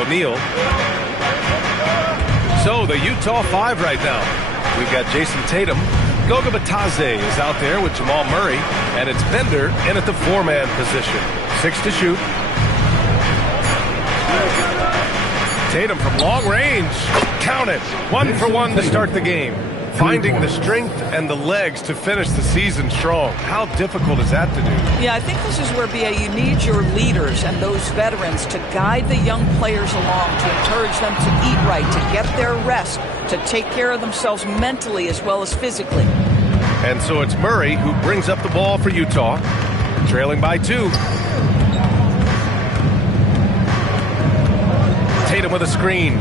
O'Neal. So the Utah 5 right now. We've got Jason Tatum. Goga Bitadze is out there with Jamal Murray. And it's Bender in at the 4-man position. 6 to shoot. Tatum from long range. Count it. 1 for 1 to start the game. Finding the strength and the legs to finish the season strong. How difficult is that to do? Yeah, I think this is where, BA, you need your leaders and those veterans to guide the young players along, to encourage them to eat right, to get their rest, to take care of themselves mentally as well as physically. And so it's Murray who brings up the ball for Utah, trailing by 2. Tatum with a screen.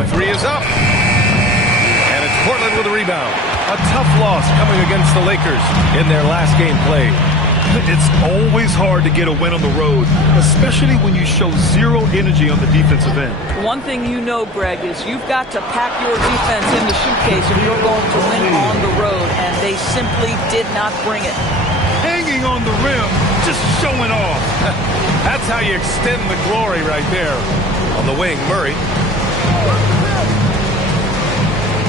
The 3 is up. And it's Portland with a rebound. A tough loss coming against the Lakers in their last game played. It's always hard to get a win on the road, especially when you show zero energy on the defensive end. One thing you know, Greg, is you've got to pack your defense in the suitcase if you're going to win on the road, and they simply did not bring it. Hanging on the rim, just showing off. That's how you extend the glory right there. On the wing, Murray.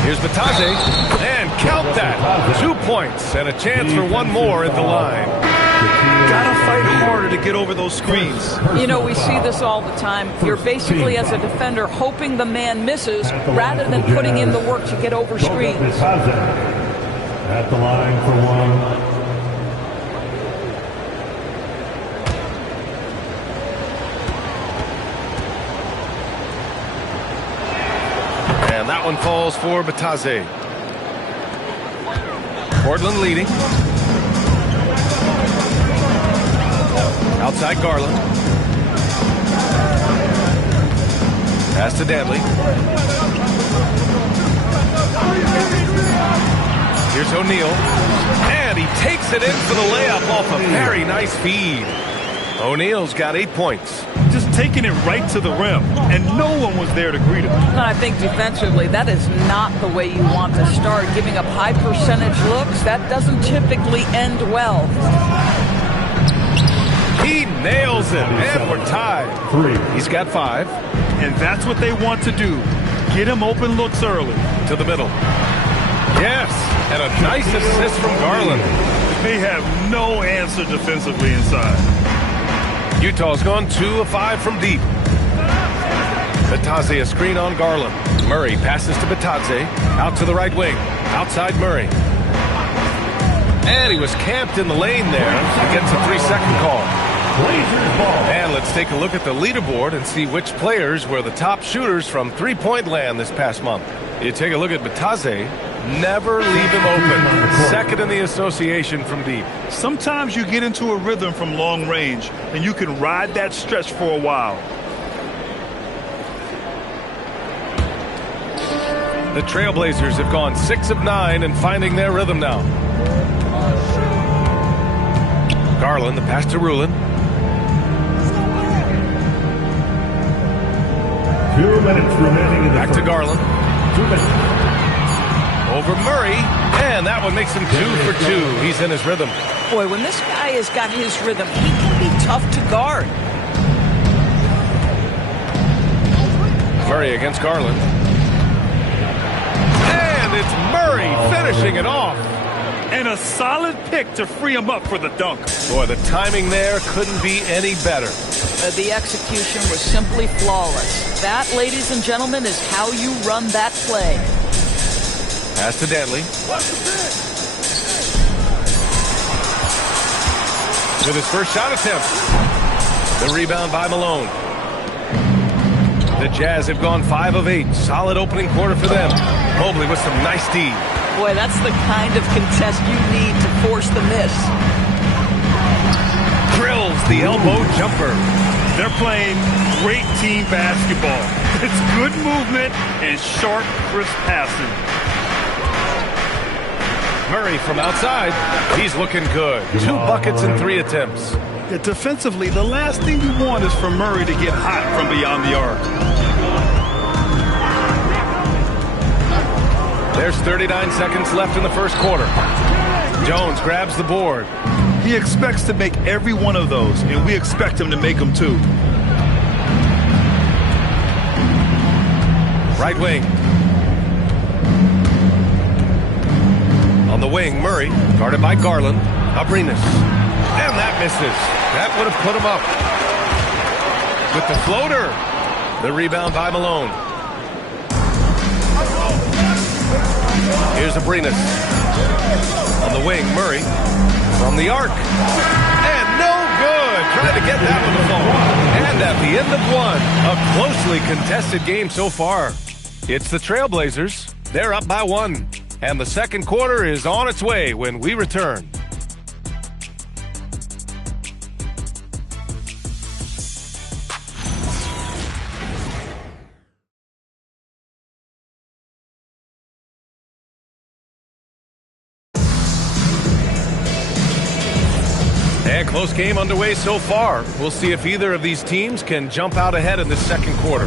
Here's Bitadze, and count that. 2 points and a chance for one more at the line. Gotta fight harder to get over those screens. You know, we see this all the time. You're basically, as a defender, hoping the man misses rather than putting in the work to get over screens. At the line for 1. And that one falls for Bitadze. Portland leading. Outside Garland. Pass to Dantley. Here's O'Neal. And he takes it in for the layup off a very nice feed. O'Neal's got 8 points. Just taking it right to the rim, and no one was there to greet him. I think defensively, that is not the way you want to start. Giving up high percentage looks, that doesn't typically end well. He nails it, and we're tied. 3. He's got 5. And that's what they want to do. Get him open looks early. To the middle. Yes, and a nice assist from Garland. They have no answer defensively inside. Utah's gone 2 of 5 from deep. Bitadze a screen on Garland. Murray passes to Bitadze. Out to the right wing. Outside Murray. And he was camped in the lane there. He gets a 3-second call. And let's take a look at the leaderboard and see which players were the top shooters from three-point land this past month. You take a look at Bitadze. Never leave him open. Second in the association from deep. Sometimes you get into a rhythm from long range, and you can ride that stretch for a while. The Trailblazers have gone 6 of 9 and finding their rhythm now. Garland, the pass to Rulin. 2 minutes remaining in the Back to Garland. 2 minutes. Over Murray, and that one makes him 2 for 2. He's in his rhythm. Boy, when this guy has got his rhythm, he can be tough to guard. Murray against Garland. And it's Murray finishing it off. And a solid pick to free him up for the dunk. Boy, the timing there couldn't be any better. The execution was simply flawless. That, ladies and gentlemen, is how you run that play. Pass to Dantley. With his first shot attempt. The rebound by Malone. The Jazz have gone 5 of 8. Solid opening quarter for them. Mobley with some nice D. Boy, that's the kind of contest you need to force the miss. Drills the elbow jumper. They're playing great team basketball. It's good movement and sharp, crisp passing. Murray from outside. He's looking good. 2 buckets and 3 attempts. Defensively, the last thing you want is for Murray to get hot from beyond the arc. There's 39 seconds left in the first quarter. Jones grabs the board. He expects to make every one of those, and we expect him to make them too. Right wing. On the wing, Murray, guarded by Garland. Abrinas. And that misses. That would have put him up. With the floater. The rebound by Malone. Here's Abrinas. On the wing, Murray. From the arc. And no good. Trying to get that one to fall. And at the end of one, a closely contested game so far. It's the Trailblazers. They're up by 1. And the second quarter is on its way when we return. And close game underway so far. We'll see if either of these teams can jump out ahead in the second quarter.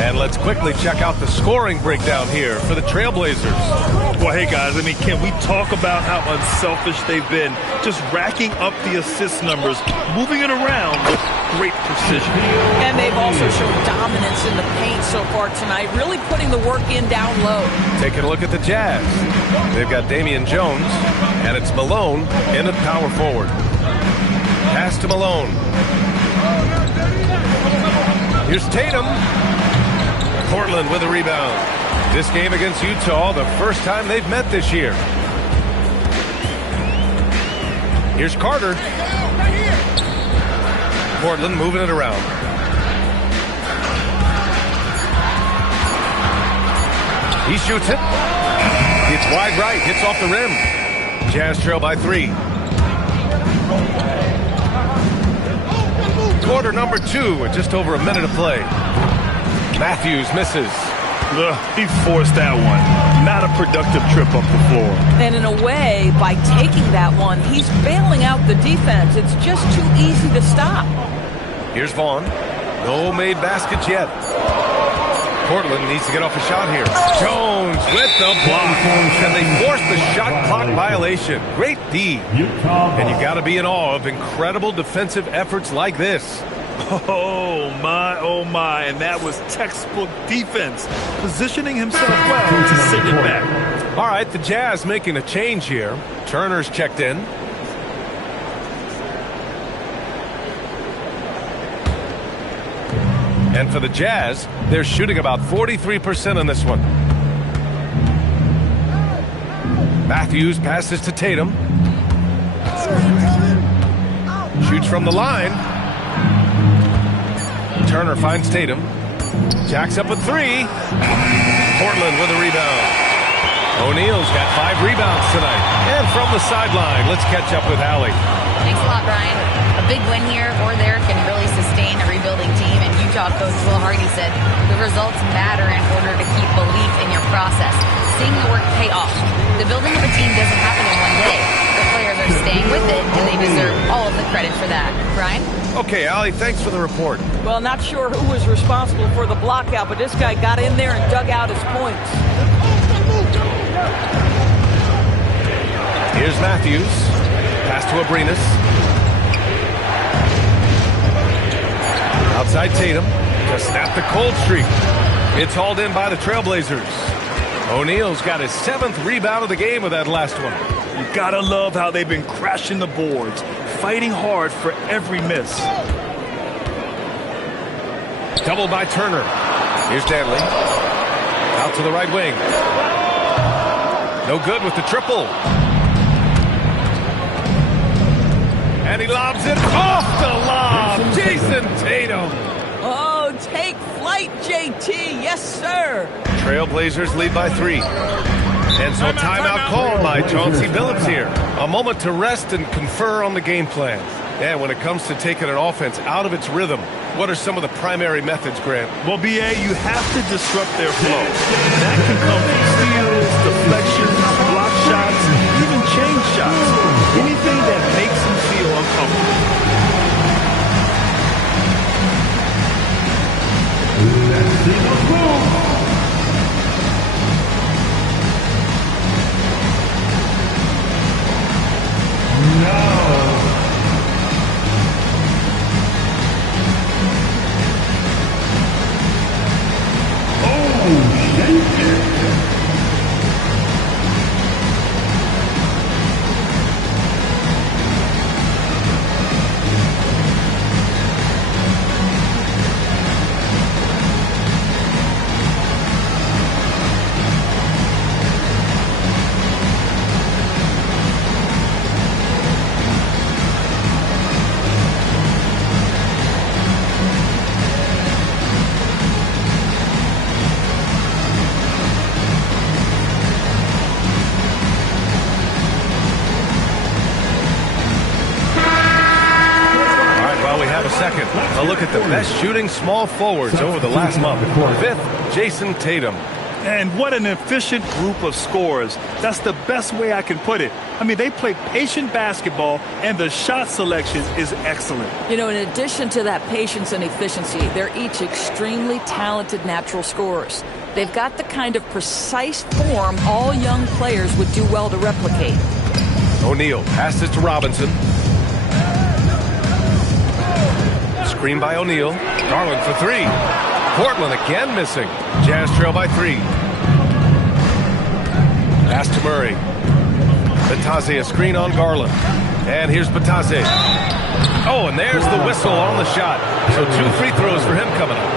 And let's quickly check out the scoring breakdown here for the Trailblazers. Well, hey, guys, I mean, can we talk about how unselfish they've been? Just racking up the assist numbers, moving it around with great precision. And they've also shown dominance in the paint so far tonight, really putting the work in down low. Taking a look at the Jazz. They've got Damian Jones, and it's Malone in at power forward. Pass to Malone. Here's Tatum. Portland with a rebound. This game against Utah, the first time they've met this year. Here's Carter. Portland moving it around. He shoots it. It's wide right, hits off the rim. Jazz trail by 3. Quarter number 2 with just over a minute to play. Matthews misses. He forced that one. Not a productive trip up the floor. And in a way, by taking that one, he's bailing out the defense. It's just too easy to stop. Here's Vaughn. No made baskets yet. Portland needs to get off a shot here. Jones with the block. And they force the shot clock violation. Great D. And you got to be in awe of incredible defensive efforts like this. Oh, my. And that was textbook defense. Positioning himself well to send it back. All right, the Jazz making a change here. Turner's checked in. And for the Jazz, they're shooting about 43% on this one. Matthews passes to Tatum. Shoots from the line. Turner finds Tatum. Jacks up a 3. Portland with a rebound. O'Neal's got 5 rebounds tonight. And from the sideline, let's catch up with Allie. Thanks a lot, Brian. A big win here or there can really sustain a rebuilding team. And Utah coach Will Hardy said the results matter in order to keep belief in your process. Seeing the work pay off. The building of a team doesn't happen in one day. The players are staying with it, and they deserve all of the credit for that. Brian? Okay, Allie, thanks for the report. Well, not sure who was responsible for the blockout, but this guy got in there and dug out his points. Here's Matthews. Pass to Abrinas. Outside Tatum to snap the cold streak. It's hauled in by the Trailblazers. O'Neal's got his 7th rebound of the game with that last one. You gotta love how they've been crashing the boards, fighting hard for every miss. Doubled by Turner. Here's Danley. Out to the right wing. No good with the triple. And he lobs it off the lob. Jason Tatum. Oh, take flight, JT. Yes, sir. Trailblazers lead by 3. And so timeout called by Chauncey Billups here. A moment to rest and confer on the game plan. And when it comes to taking an offense out of its rhythm, what are some of the primary methods, Grant? Well, BA, you have to disrupt their flow. That can come from steals, deflections, block shots, even change shots. Anything that makes them feel uncomfortable. Now second, a look at the best shooting small forwards over the last month. Fifth, Jason Tatum. And what an efficient group of scorers. That's the best way I can put it. I mean, they play patient basketball, and the shot selection is excellent. You know, in addition to that patience and efficiency, they're each extremely talented natural scorers. They've got the kind of precise form all young players would do well to replicate. O'Neal passes to Robinson. Screen by O'Neal. Garland for three. Portland again missing. Jazz trail by 3. Pass to Murray. Batase, a screen on Garland. And here's Batase. Oh, and there's the whistle on the shot. So 2 free throws for him coming up.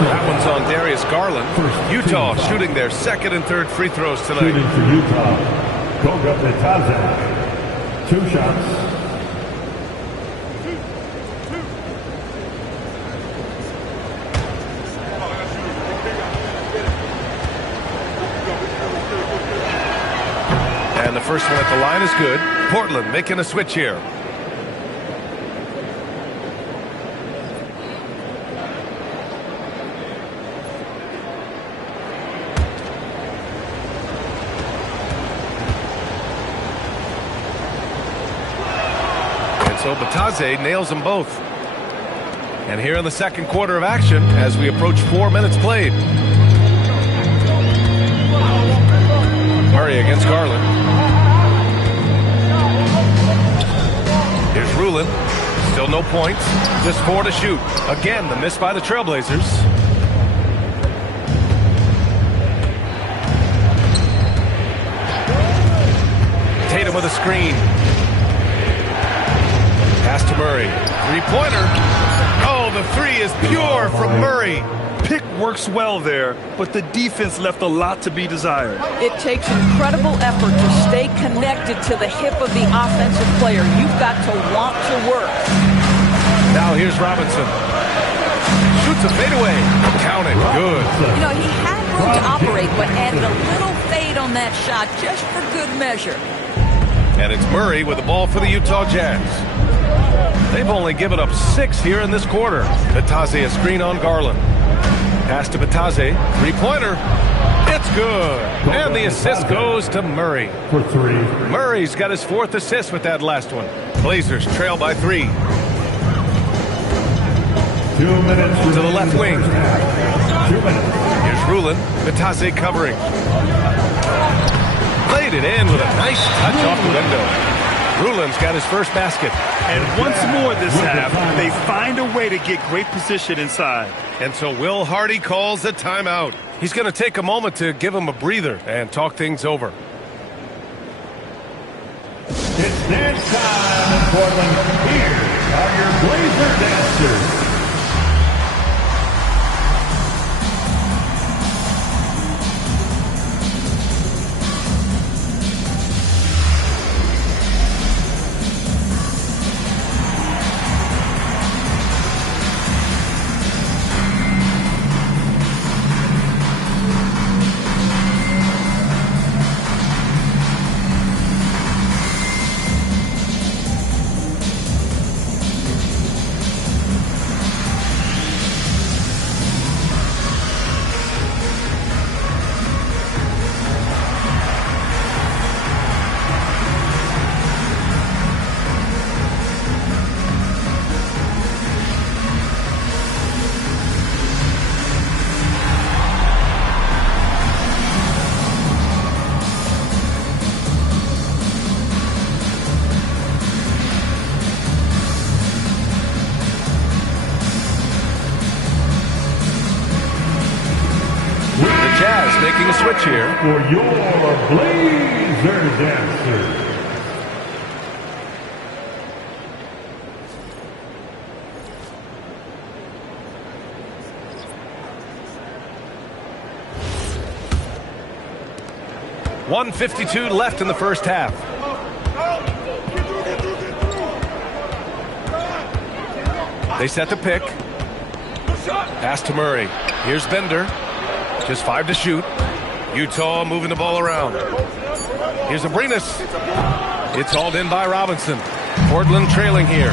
That one's on Darius Garland. Utah shooting their second and third free throws tonight. Shooting for Utah. Goga Batase. 2 shots. And the first one at the line is good. Portland making a switch here. And so Batase nails them both. And here in the second quarter of action as we approach 4 minutes played. Murray against Garland. Here's Rulin. Still no points. Just 4 to shoot. Again, the miss by the Trailblazers. Tatum with a screen. Pass to Murray. Three-pointer. Oh, the three is pure from Murray. Pick works well there, but the defense left a lot to be desired. It takes incredible effort to stay connected to the hip of the offensive player. You've got to want to work. Now here's Robinson. Shoots a fadeaway. Count it. Good. You know, he had room to operate, but added a little fade on that shot just for good measure. And it's Murray with the ball for the Utah Jazz. They've only given up 6 here in this quarter. Batase, a screen on Garland. Pass to Batase. Three-pointer. It's good. And the assist goes to Murray. For 3. Murray's got his 4th assist with that last one. Blazers trail by 3. 2 minutes To the left wing. 2 minutes. Here's Rulin. Batase covering. Played it in with a nice touch off the window. Rulin's got his first basket. And once more this half, they find a way to get great position inside. And so Will Hardy calls a timeout. He's going to take a moment to give him a breather and talk things over. It's dance time in Portland. Here are your Blazer dancers. Making a switch here. For your Blazer dancers. .152 left in the first half. They set the pick. Pass to Murray. Here's Bender. Just 5 to shoot. Utah moving the ball around. Here's Abrinas. It's hauled in by Robinson. Portland trailing here.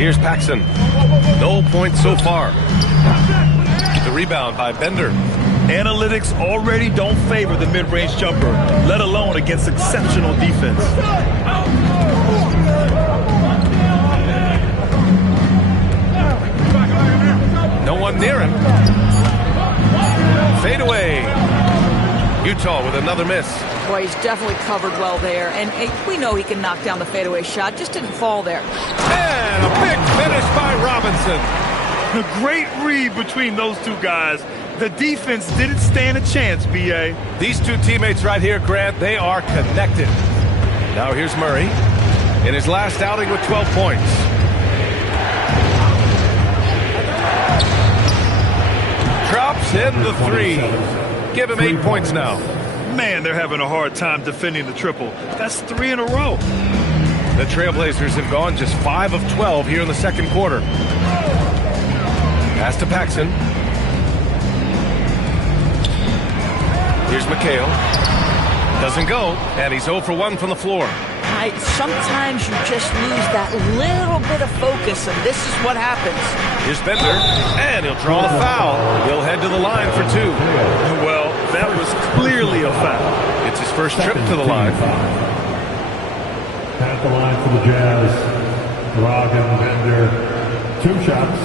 Here's Paxson. No points so far. The rebound by Bender. Analytics already don't favor the mid-range jumper, let alone against exceptional defense. No one near him. Fade away. Utah with another miss. Boy, he's definitely covered well there. And we know he can knock down the fadeaway shot. Just didn't fall there. And a big finish by Robinson. A great read between those two guys. The defense didn't stand a chance, B.A. These two teammates right here, Grant, they are connected. Now here's Murray in his last outing with 12 points. Drops in the three. Give him 8 points now. Man, they're having a hard time defending the triple. That's 3 in a row. The Trailblazers have gone just 5 of 12 here in the second quarter. Pass to Paxson. Here's McHale. Doesn't go, and he's 0 for 1 from the floor. Sometimes you just lose that little bit of focus, and this is what happens. Here's Bender, and he'll draw the foul. He'll head to the line for 2. Well, that was clearly a foul. It's his first trip to the line. At the line for the Jazz, Brogdon, Bender, 2 shots.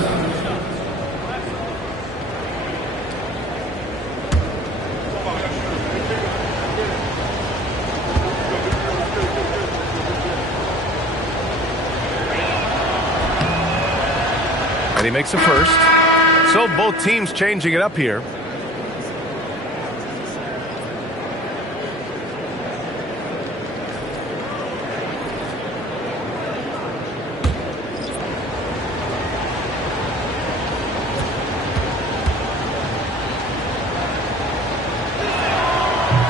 And he makes a first. So both teams changing it up here.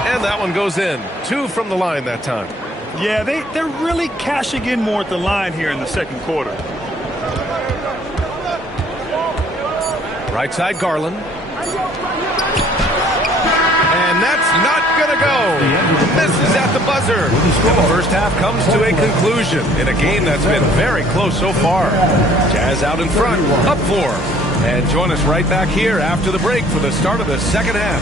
And that one goes in. 2 from the line that time. Yeah, they're really cashing in more at the line here in the second quarter. Right side, Garland. And that's not going to go. Misses at the buzzer. And the first half comes to a conclusion in a game that's been very close so far. Jazz out in front, up 4. And join us right back here after the break for the start of the second half.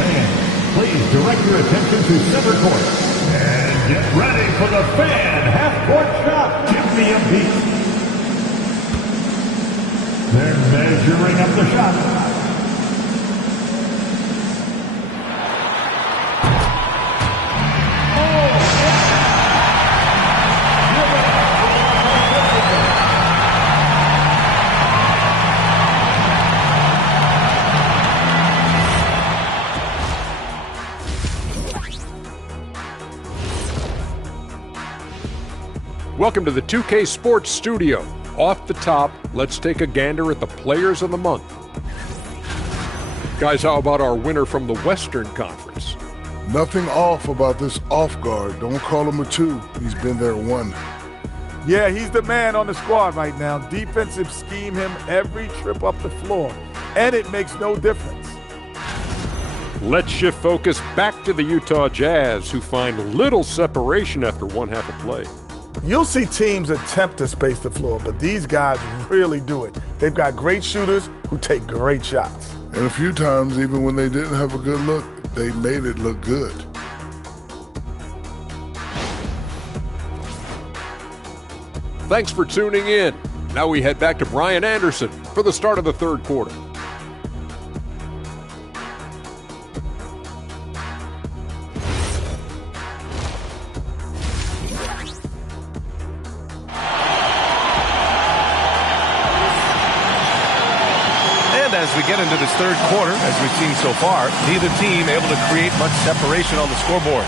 Fans, please direct your attention to center court. And get ready for the fan half-court shot. Give me a beat. They're measuring up the shot. Welcome to the 2K Sports Studio. Off the top, let's take a gander at the Players of the Month. Guys, how about our winner from the Western Conference? Nothing off about this off guard. Don't call him a 2. He's been there 1. Yeah, he's the man on the squad right now. Defensive scheme him every trip up the floor, and it makes no difference. Let's shift focus back to the Utah Jazz, who find little separation after one half of play. You'll see teams attempt to space the floor, but these guys really do it. They've got great shooters who take great shots. And a few times, even when they didn't have a good look, they made it look good. Thanks for tuning in. Now we head back to Brian Anderson for the start of the third quarter. As we get into this third quarter, as we've seen so far, neither team able to create much separation on the scoreboard.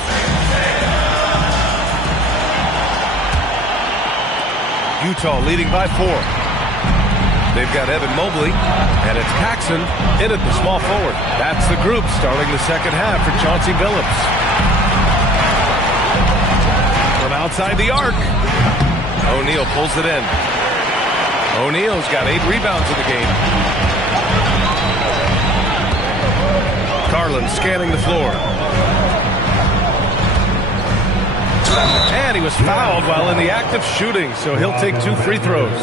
Utah leading by 4. They've got Evan Mobley, and it's Paxson in at the small forward. That's the group starting the second half for Chauncey Billups. From outside the arc, O'Neal pulls it in. O'Neal's got 8 rebounds in the game. Garland scanning the floor. And he was fouled while in the act of shooting, so he'll take 2 free throws.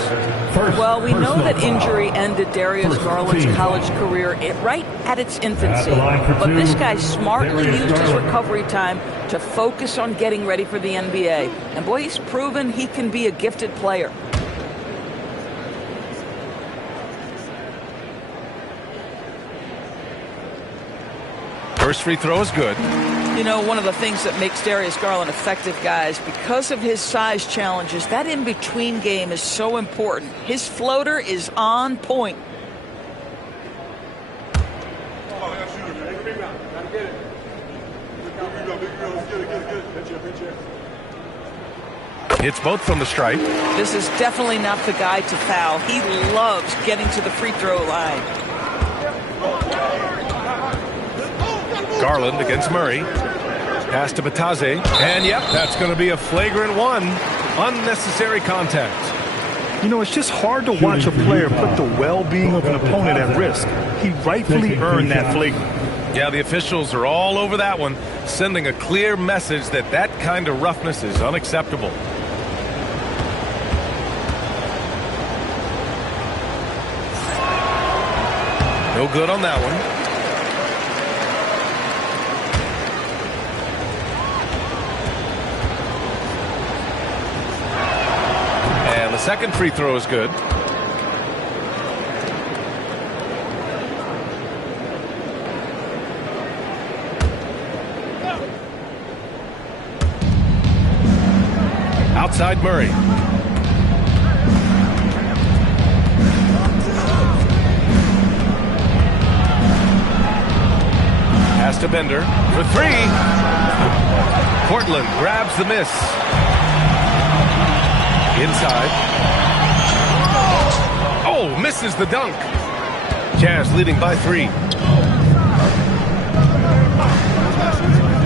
Well, we know that injury ended Darius Garland's college career right at its infancy. But this guy smartly used his recovery time to focus on getting ready for the NBA. And boy, he's proven he can be a gifted player. First free throw is good. You know, one of the things that makes Darius Garland effective, guys, because of his size challenges, that in-between game is so important. His floater is on point. Hits both from the stripe. This is definitely not the guy to foul. He loves getting to the free throw line. Garland against Murray. Pass to Batase. And yep, that's going to be a flagrant one. Unnecessary contact. You know, it's just hard to watch a player put the well-being of an opponent at risk. He rightfully earned that flagrant. Yeah, the officials are all over that one, sending a clear message that that kind of roughness is unacceptable. No good on that one. And the second free throw is good. Outside Murray. Pass to Bender for 3. Portland grabs the miss. Inside. Oh, misses the dunk. Jazz leading by 3.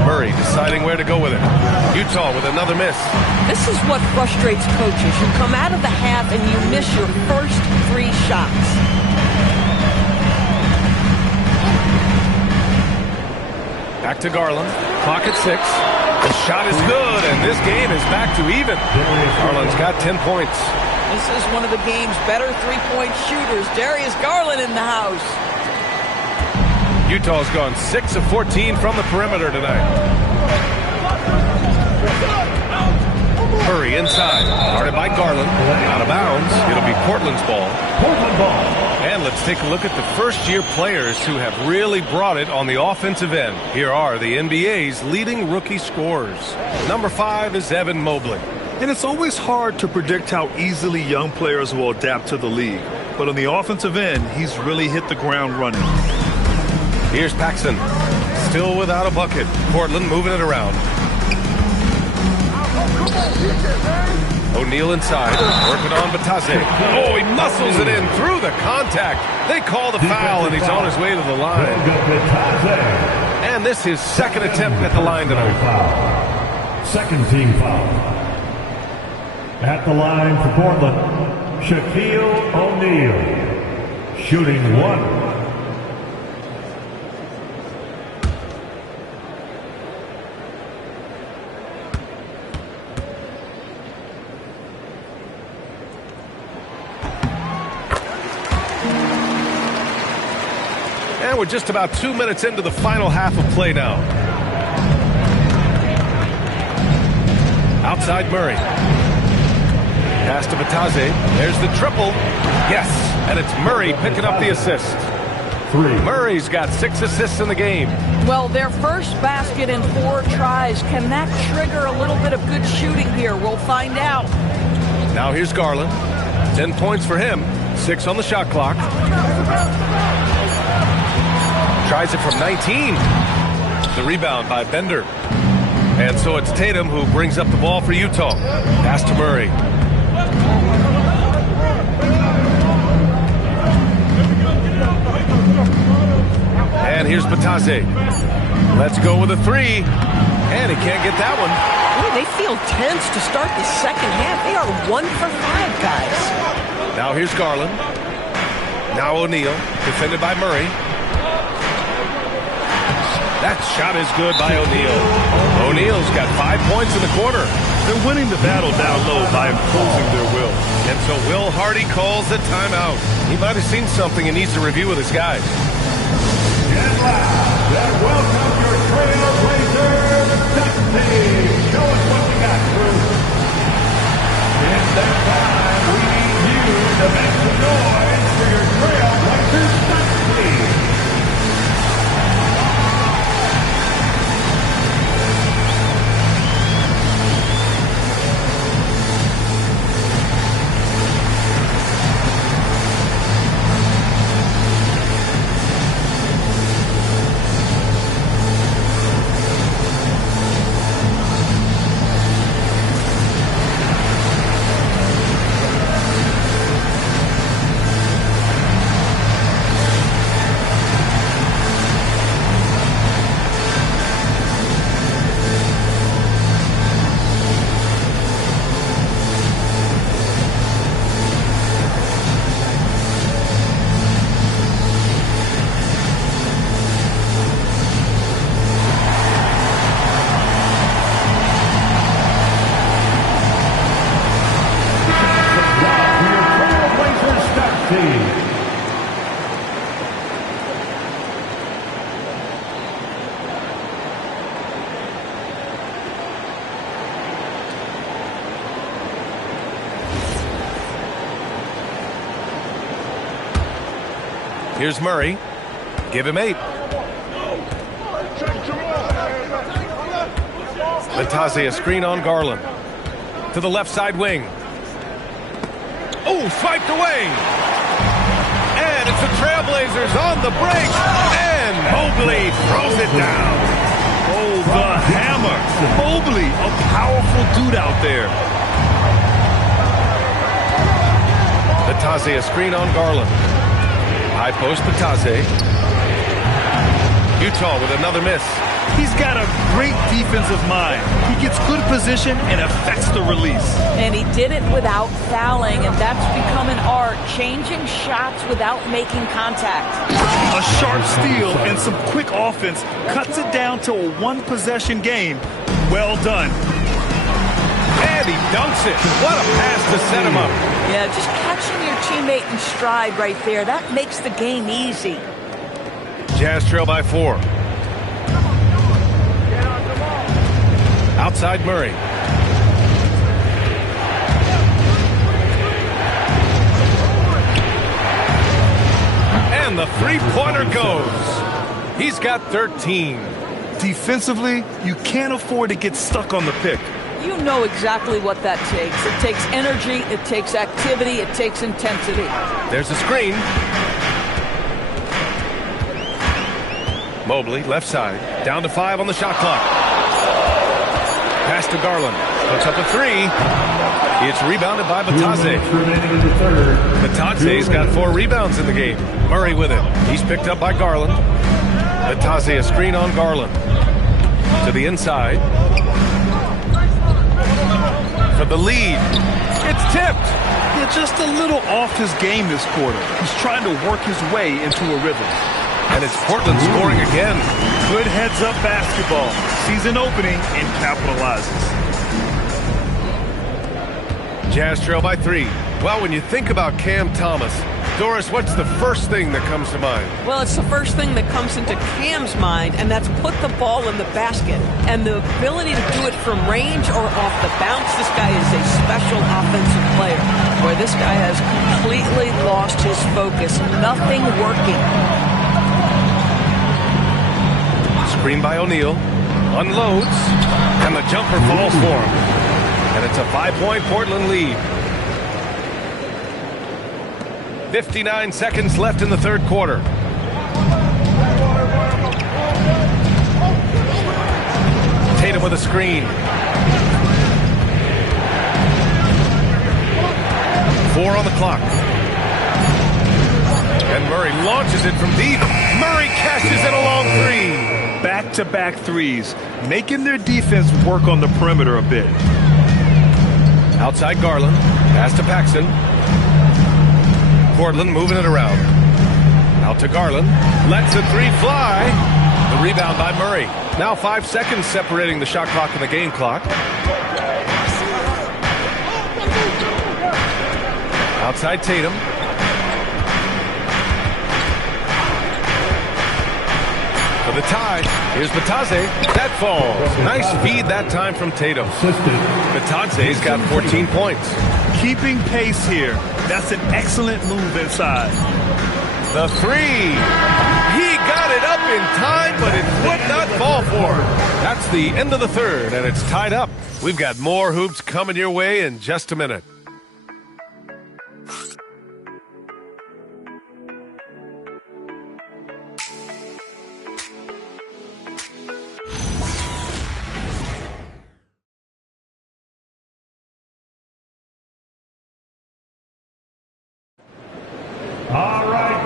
Murray deciding where to go with it. Utah with another miss. This is what frustrates coaches. You come out of the half and you miss your first 3 shots. Back to Garland. Clock at 6. The shot is good, and this game is back to even. Garland's got 10 points. This is one of the game's better three-point shooters. Darius Garland in the house. Utah's gone 6 of 14 from the perimeter tonight. Murray inside. Guarded by Garland. Out of bounds. It'll be Portland's ball. Portland ball. And let's take a look at the first-year players who have really brought it on the offensive end. Here are the NBA's leading rookie scorers. Number 5 is Evan Mobley. And it's always hard to predict how easily young players will adapt to the league. But on the offensive end, he's really hit the ground running. Here's Paxson. Still without a bucket. Portland moving it around. O'Neal inside, working on Batase. Oh, he muscles it in through the contact. They call the foul, and he's on his way to the line. And this is second attempt at the line tonight. Second team foul. At the line for Portland, Shaquille O'Neal, shooting 1. And we're just about 2 minutes into the final half of play now. Outside Murray. Pass to Batase. There's the triple. Yes, and it's Murray picking up the assist. 3. Murray's got 6 assists in the game. Well, their first basket in 4 tries. Can that trigger a little bit of good shooting here? We'll find out. Now here's Garland. 10 points for him. 6 on the shot clock. Tries it from 19. The rebound by Bender. And so it's Tatum who brings up the ball for Utah. Pass to Murray. And here's Batase. Let's go with a 3. And he can't get that one. Boy, they feel tense to start the second half. They are 1 for 5, guys. Now here's Garland. Now O'Neal, defended by Murray. That shot is good by O'Neal. O'Neal's got 5 points in the quarter. They're winning the battle down low by imposing their will. And so Will Hardy calls the timeout. He might have seen something and needs to review with his guys. And last, and welcome your Trailblazers, Dusty. Show us what you got, Bruce. It's that time we need you to make some noise for your Trailblazers, Dusty. Here's Murray. Give him 8. Latase, a screen on Garland. To the left side wing. Oh, swiped away. And it's the Trailblazers on the break. And Mobley throws it down. Oh, the hammer. Mobley, a powerful dude out there. Latase, a screen on Garland. High post, Latase. Utah with another miss. He's got a great defensive mind. He gets good position and affects the release. And he did it without fouling, and that's become an art, changing shots without making contact. A sharp steal and some quick offense cuts it down to a one-possession game. Well done. And he dunks it. What a pass to set him up. Yeah, just catching your teammate in stride right there, that makes the game easy. Jazz trail by 4. Outside Murray. And the three-pointer goes. He's got 13. Defensively, you can't afford to get stuck on the pick. You know exactly what that takes. It takes energy, it takes activity, it takes intensity. There's a screen. Mobley, left side. Down to 5 on the shot clock. Pass to Garland. Puts up a 3. It's rebounded by Batase. Batase's got 4 rebounds in the game. Murray with it. He's picked up by Garland. Batase, a screen on Garland. To the inside. For the lead. It's tipped. Yeah, just a little off his game this quarter. He's trying to work his way into a rhythm. And it's Portland scoring again. Good heads-up basketball. Sees an opening and capitalizes. Jazz trail by 3. Well, when you think about Cam Thomas, Doris, what's the first thing that comes to mind? Well, it's the first thing that comes into Cam's mind, and that's put the ball in the basket. And the ability to do it from range or off the bounce, this guy is a special offensive player. Where this guy has completely lost his focus. Nothing working. Screen by O'Neal. Unloads. And the jumper falls for him. And it's a 5-point Portland lead. 59 seconds left in the third quarter. Tatum with a screen. 4 on the clock. And Murray launches it from deep. Murray cashes in a long 3. Back-to-back threes, making their defense work on the perimeter a bit. Outside Garland. Pass to Paxson. Portland moving it around. Out to Garland. Lets a 3 fly. The Rebound by Murray. Now 5 seconds separating the shot clock and the game clock. Outside Tatum. For the tie, here's Batadze. That falls. Nice feed that time from Tatum. Batadze's got 14 points. Keeping pace here. That's an excellent move inside. The three. He got it up in time, but it would not fall for him. That's the end of the third, and it's tied up. We've got more hoops coming your way in just a minute.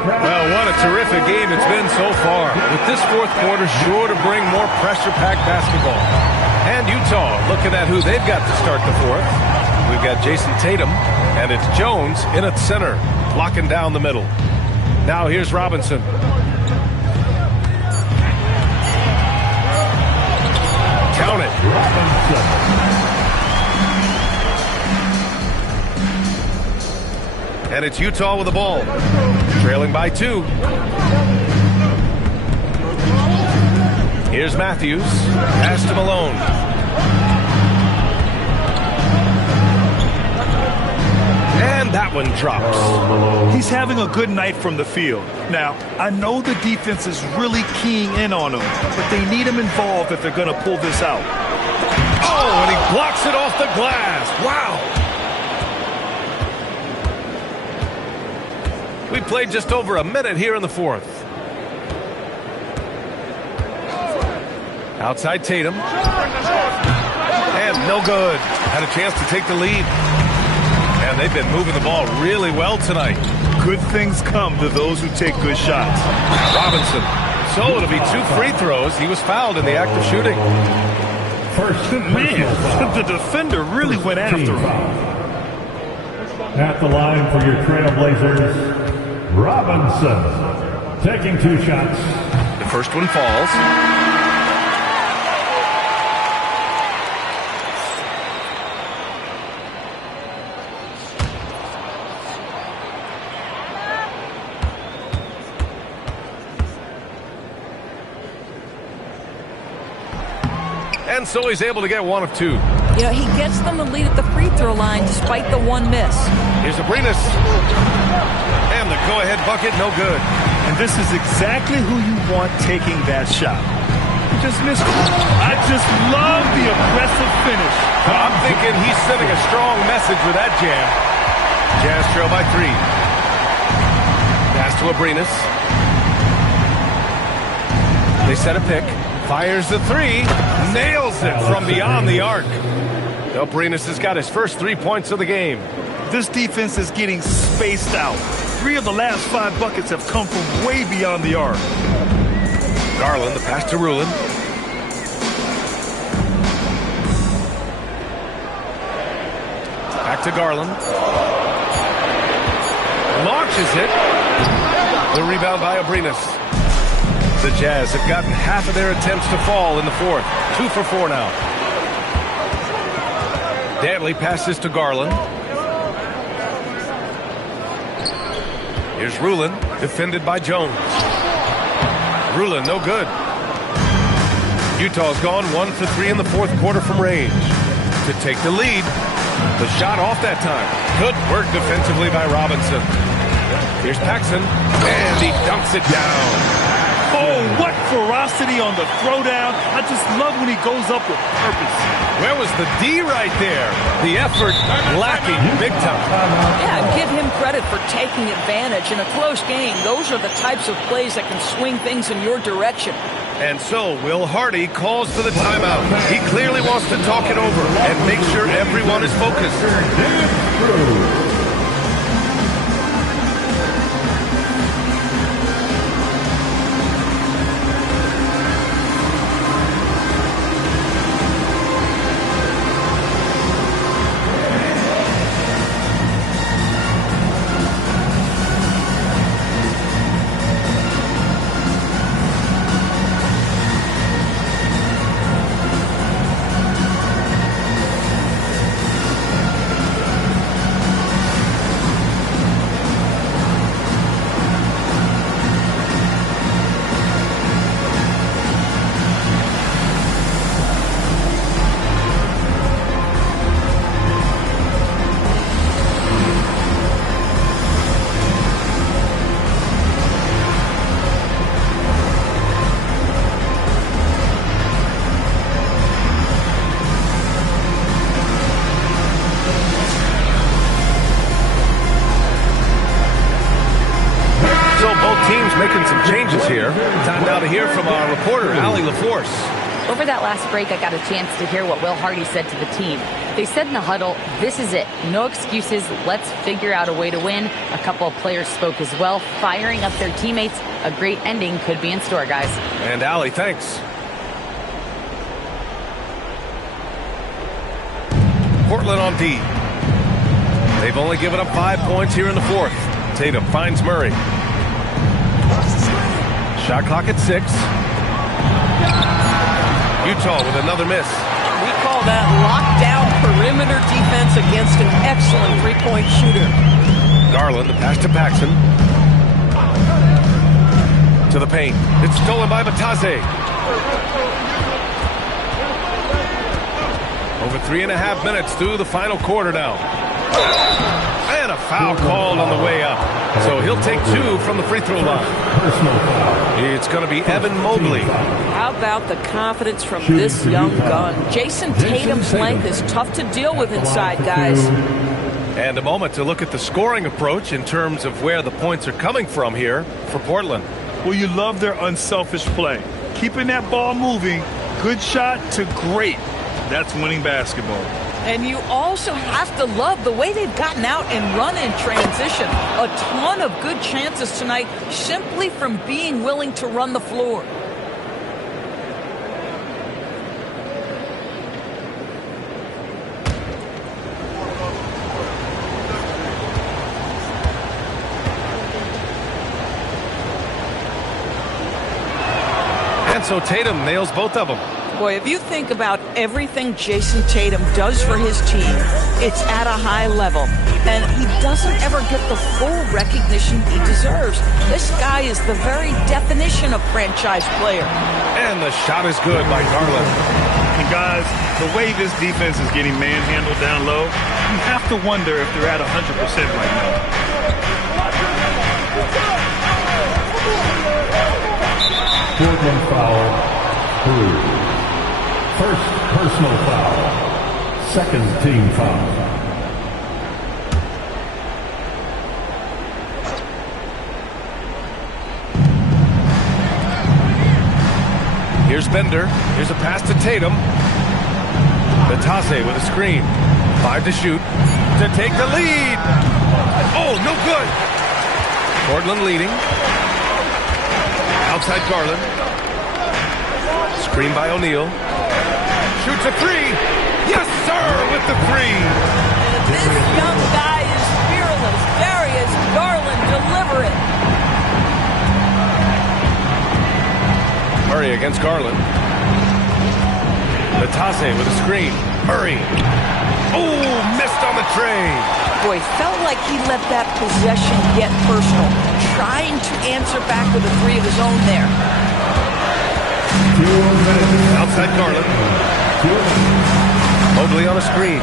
Well, what a terrific game it's been so far. With this fourth quarter sure to bring more pressure-packed basketball. And Utah looking at who they've got to start the fourth. We've got Jason Tatum, and it's Jones in at center, locking down the middle. Now here's Robinson. Count it. And it's Utah with the ball, trailing by 2. Here's Matthews, pass to Malone. And that one drops. He's having a good night from the field. Now, I know the defense is really keying in on him, but they need him involved if they're going to pull this out. Oh, and he blocks it off the glass. Wow. We played just over a minute here in the fourth. Outside Tatum. And no good. Had a chance to take the lead. And they've been moving the ball really well tonight. Good things come to those who take good shots. Robinson. So it'll be 2 free throws. He was fouled in the act of shooting. Man, the defender really went after him. At the line for your Trailblazers, Robinson, taking 2 shots. The first one falls. And so he's able to get 1 of 2. You know, he gets them the lead at the free throw line despite the 1 miss. Here's Abrinas. And the go-ahead bucket, no good. And this is exactly who you want taking that shot. He just missed it. I just love the aggressive finish. I'm thinking he's sending a strong message with that jam. Jazz trail by 3. Pass to Abrinas. They set a pick. Fires the 3. Nails it from beyond the arc. Abrinas has got his first 3 points of the game. This defense is getting spaced out. 3 of the last 5 buckets have come from way beyond the arc. Garland, the pass to Rulin. Back to Garland. Launches it. The rebound by Abrinas. The Jazz have gotten half of their attempts to fall in the fourth. 2 for 4 now. Dantley passes to Garland. Here's Rulin, defended by Jones. Rulin, no good. Utah's gone 1 for 3 in the fourth quarter from range. To take the lead. The shot off that time. Good work defensively by Robinson. Here's Paxson, and he dunks it down. Oh, what ferocity on the throwdown. I just love when he goes up with purpose. Where was the D right there? The effort lacking big time. Yeah, give him credit for taking advantage. In a close game, those are the types of plays that can swing things in your direction. And so Will Hardy calls for the timeout. He clearly wants to talk it over and make sure everyone is focused. here. Time now to hear from our reporter, Allie LaForce. Over that last break, I got a chance to hear what Will Hardy said to the team. They said in the huddle, this is it. No excuses. Let's figure out a way to win. A couple of players spoke as well, firing up their teammates. A great ending could be in store, guys. And Allie, thanks. Portland on D. They've only given up 5 points here in the fourth. Tatum finds Murray. Shot clock at 6. Utah with another miss. We call that lockdown perimeter defense against an excellent three-point shooter. Garland, the pass to Paxson. To the paint. It's stolen by Batase. Over 3.5 minutes through the final quarter now. And a foul called on the way up. So he'll take 2 from the free throw line. It's going to be Evan Mobley. How about the confidence from this young gun? Jason Tatum's length is tough to deal with inside, guys. And a moment to look at the scoring approach in terms of where the points are coming from here for Portland. Well, you love their unselfish play. Keeping that ball moving, good shot to great. That's winning basketball. And you also have to love the way they've gotten out and run in transition. A ton of good chances tonight simply from being willing to run the floor. And so Tatum nails both of them. Boy, if you think about everything Jason Tatum does for his team, it's at a high level. And he doesn't ever get the full recognition he deserves. This guy is the very definition of franchise player. And the shot is good by Garland. And guys, the way this defense is getting manhandled down low, you have to wonder if they're at 100% right now. Portland foul 3. First personal foul. Second team foul. Here's Bender. Here's a pass to Tatum. Batase with a screen. 5 to shoot. To take the lead. Oh, no good. Portland leading. Outside Garland. Screen by O'Neal. Shoots a 3. Yes, sir, with the 3. And this young guy is fearless. Darius Garland delivering. Murray against Garland. Batase with a screen. Murray. Oh, missed on the tray. Boy, felt like he let that possession get personal. Trying to answer back with a 3 of his own there. Outside Garland. Mobley on a screen.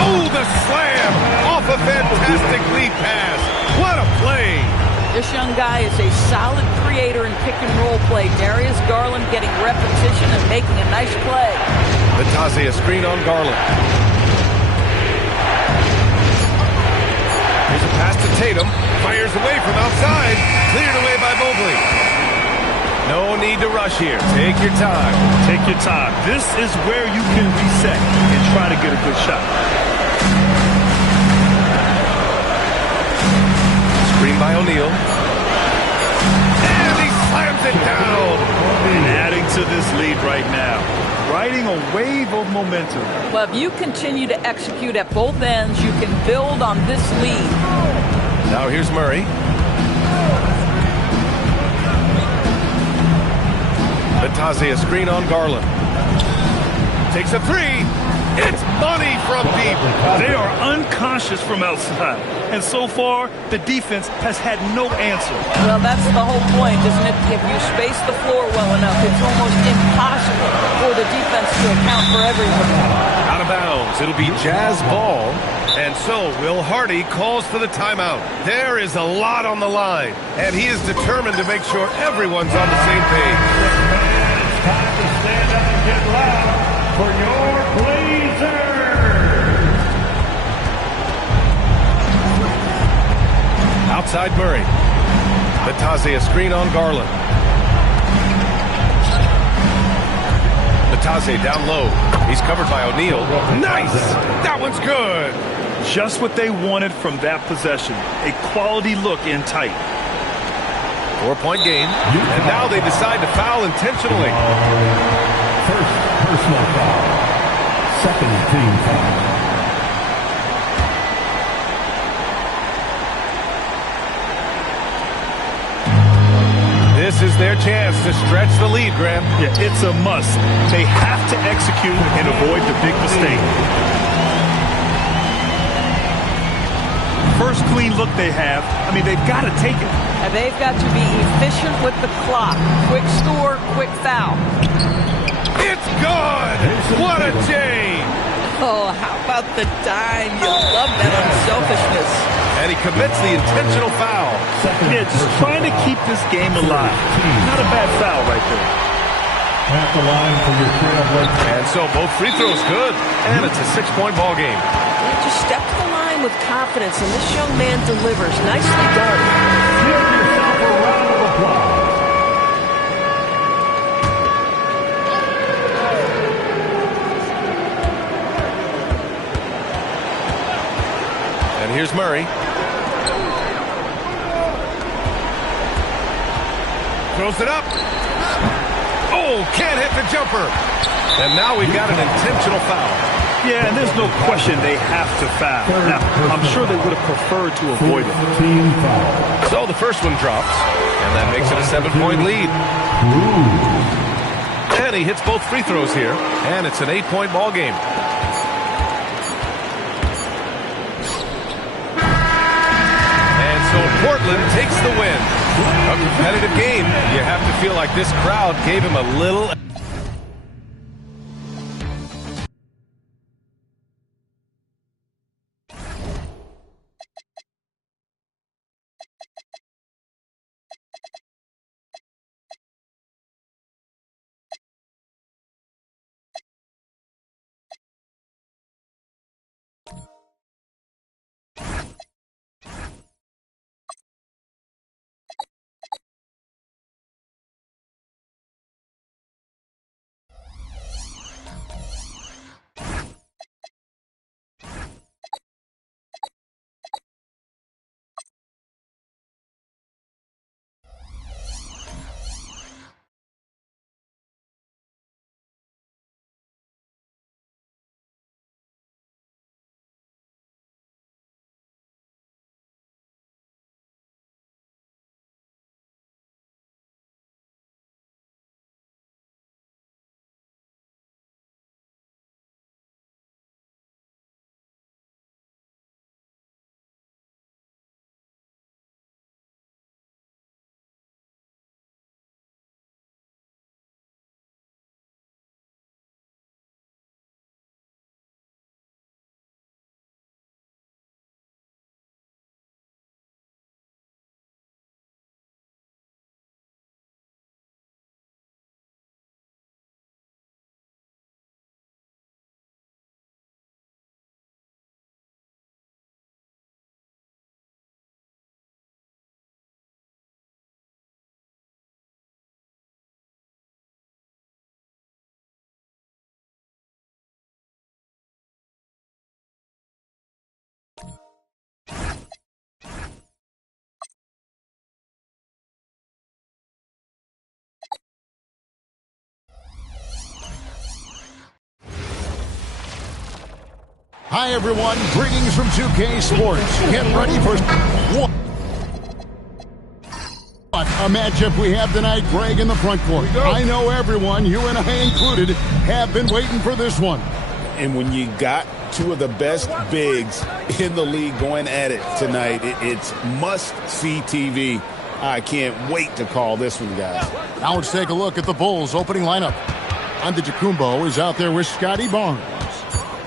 Oh, the slam! Off a fantastic lead pass. What a play! This young guy is a solid creator in pick and roll play. Darius Garland getting repetition and making a nice play. Batase a screen on Garland. Here's a pass to Tatum. Fires away from outside. Cleared away by Mobley. No need to rush here. Take your time. Take your time. This is where you can reset and try to get a good shot. Screen by O'Neal. And he slams it down. And adding to this lead right now. Riding a wave of momentum. Well, if you continue to execute at both ends, you can build on this lead. Now here's Murray. Batase a screen on Garland. Takes a 3. It's money from deep. They are unconscious from outside. And so far, the defense has had no answer. Well, that's the whole point, isn't it? If you space the floor well enough, it's almost impossible for the defense to account for everything. Out of bounds. It'll be Jazz ball. And so Will Hardy calls for the timeout. There is a lot on the line. And he is determined to make sure everyone's on the same page. It's time to stand up and get loud for your Blazers. Outside Murray. Batase a screen on Garland. Batase down low. He's covered by O'Neal. Nice! That one's good! Just what they wanted from that possession. A quality look in tight. 4-point game. And now they decide to foul intentionally. First personal foul. Second team foul. This is their chance to stretch the lead, Graham. Yeah, it's a must. They have to execute and avoid the big mistake. First clean look they have. I mean, they've got to take it. And they've got to be efficient with the clock. Quick score, quick foul. It's good! What a day! Oh, how about the dime? You love that unselfishness. And he commits the intentional foul. Yeah, just trying to keep this game alive. Not a bad foul right there. At the line for your trailblazer. And so both free throws good. And it's a 6-point ball game. Yeah, just step to the line with confidence, and this young man delivers. Nicely done. Give yourself a round of applause. And here's Murray. Throws it up. Oh, can't hit the jumper. And now we've got an intentional foul. Yeah, and there's no question they have to foul. Now, I'm sure they would have preferred to avoid it. Team foul. So the first one drops, and that makes it a 7-point lead. And he hits both free throws here, and it's an 8-point ball game. And so Portland takes the win. A competitive game. You have to feel like this crowd gave him a little... Hi, everyone. Greetings from 2K Sports. Get ready for what a matchup we have tonight, Greg, in the front court. I know everyone, you and I included, have been waiting for this one. And when you got two of the best bigs in the league going at it tonight, it's must-see TV. I can't wait to call this one, guys. Now let's take a look at the Bulls' opening lineup. Antetokounmpo is out there with Scotty Barnes.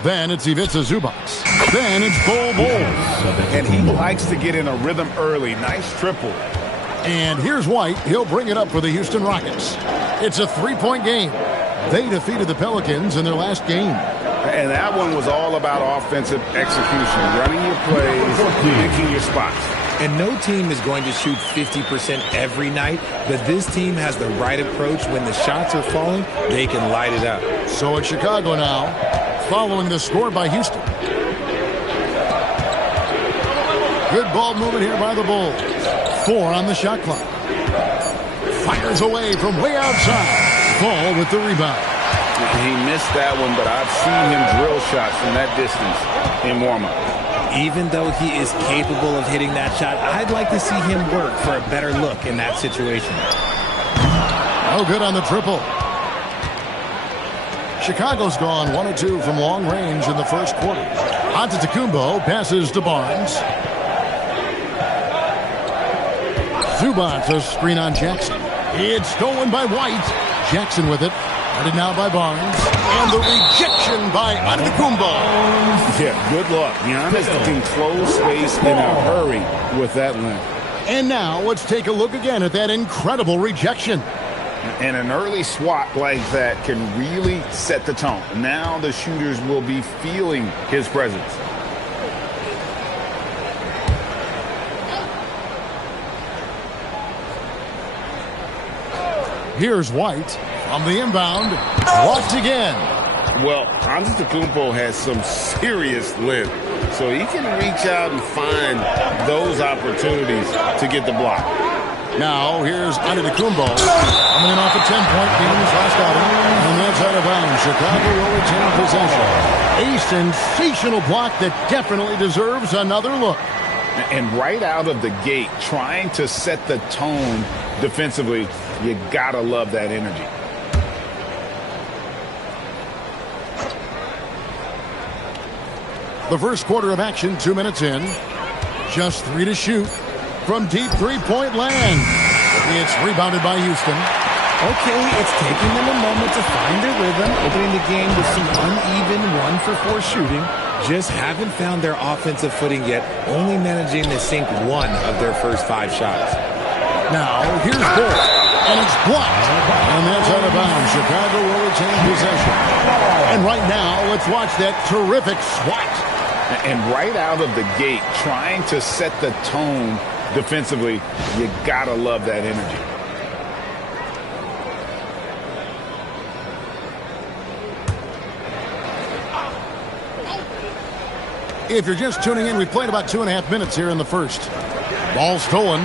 Then it's Ivica Zubac. Then it's Bol Bol. And he likes to get in a rhythm early. Nice triple. And here's White. He'll bring it up for the Houston Rockets. It's a 3-point game. They defeated the Pelicans in their last game. And that one was all about offensive execution, running your plays, picking your spots. And no team is going to shoot 50% every night, but this team has the right approach. When the shots are falling, they can light it up. So it's Chicago now, following the score by Houston. Good ball movement here by the Bulls. 4 on the shot clock. Fires away from way outside. Ball with the rebound. He missed that one, but I've seen him drill shots from that distance in warm-up. Even though he is capable of hitting that shot, I'd like to see him work for a better look in that situation. No good on the triple. Chicago's gone 1 of 2 from long range in the first quarter. Antetokounmpo passes to Barnes. Zubac, a screen on Jackson. It's stolen by White. Jackson with it. Guarded now by Barnes. And the rejection by Antetokounmpo. Yeah, good luck. Giannis can close space in a hurry with that length. And now let's take a look again at that incredible rejection. And an early swat like that can really set the tone. Now the shooters will be feeling his presence. Here's White from the inbound. Blocked again. Well, Antetokounmpo has some serious length, so he can reach out and find those opportunities to get the block. Now, here's Antetokounmpo coming in off a 10-point game in his last outing. And that's out of bounds. Chicago will retain possession. A sensational block that definitely deserves another look. And right out of the gate, trying to set the tone defensively, you gotta love that energy. The first quarter of action, 2 minutes in. Just 3 to shoot from deep three-point land. It's rebounded by Houston. Okay, it's taking them a moment to find their rhythm, opening the game with some uneven 1-for-4 shooting. Just haven't found their offensive footing yet, only managing to sink 1 of their first 5 shots. Now, here's Bull, and it's blocked. And that's out of bounds. Chicago will retain possession. And right now, let's watch that terrific swat. And right out of the gate, trying to set the tone defensively, you gotta love that energy. If you're just tuning in, we've played about 2.5 minutes here in the first. Ball stolen.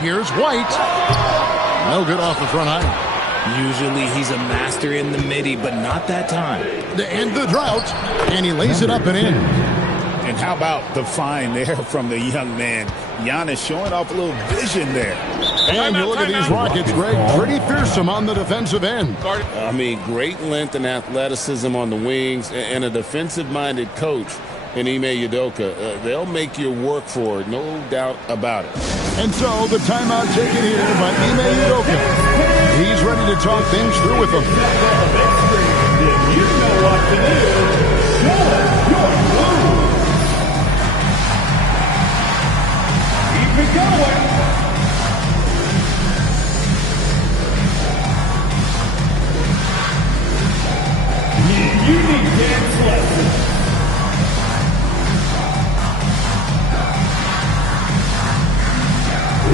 Here's White. No good off the front iron. Usually he's a master in the midi, but not that time. To end the drought, and he lays it up and in. And how about the find there from the young man? Giannis showing off a little vision there. And you look at these Rockets, Greg, pretty fearsome on the defensive end. I mean, great length and athleticism on the wings, and a defensive-minded coach in Ime Udoka. They'll make you work for it, no doubt about it. And so the timeout taken here by Ime Udoka. He's ready to talk things through with them. You know what to do. Show us your move. Keep it going. Unique dance lesson.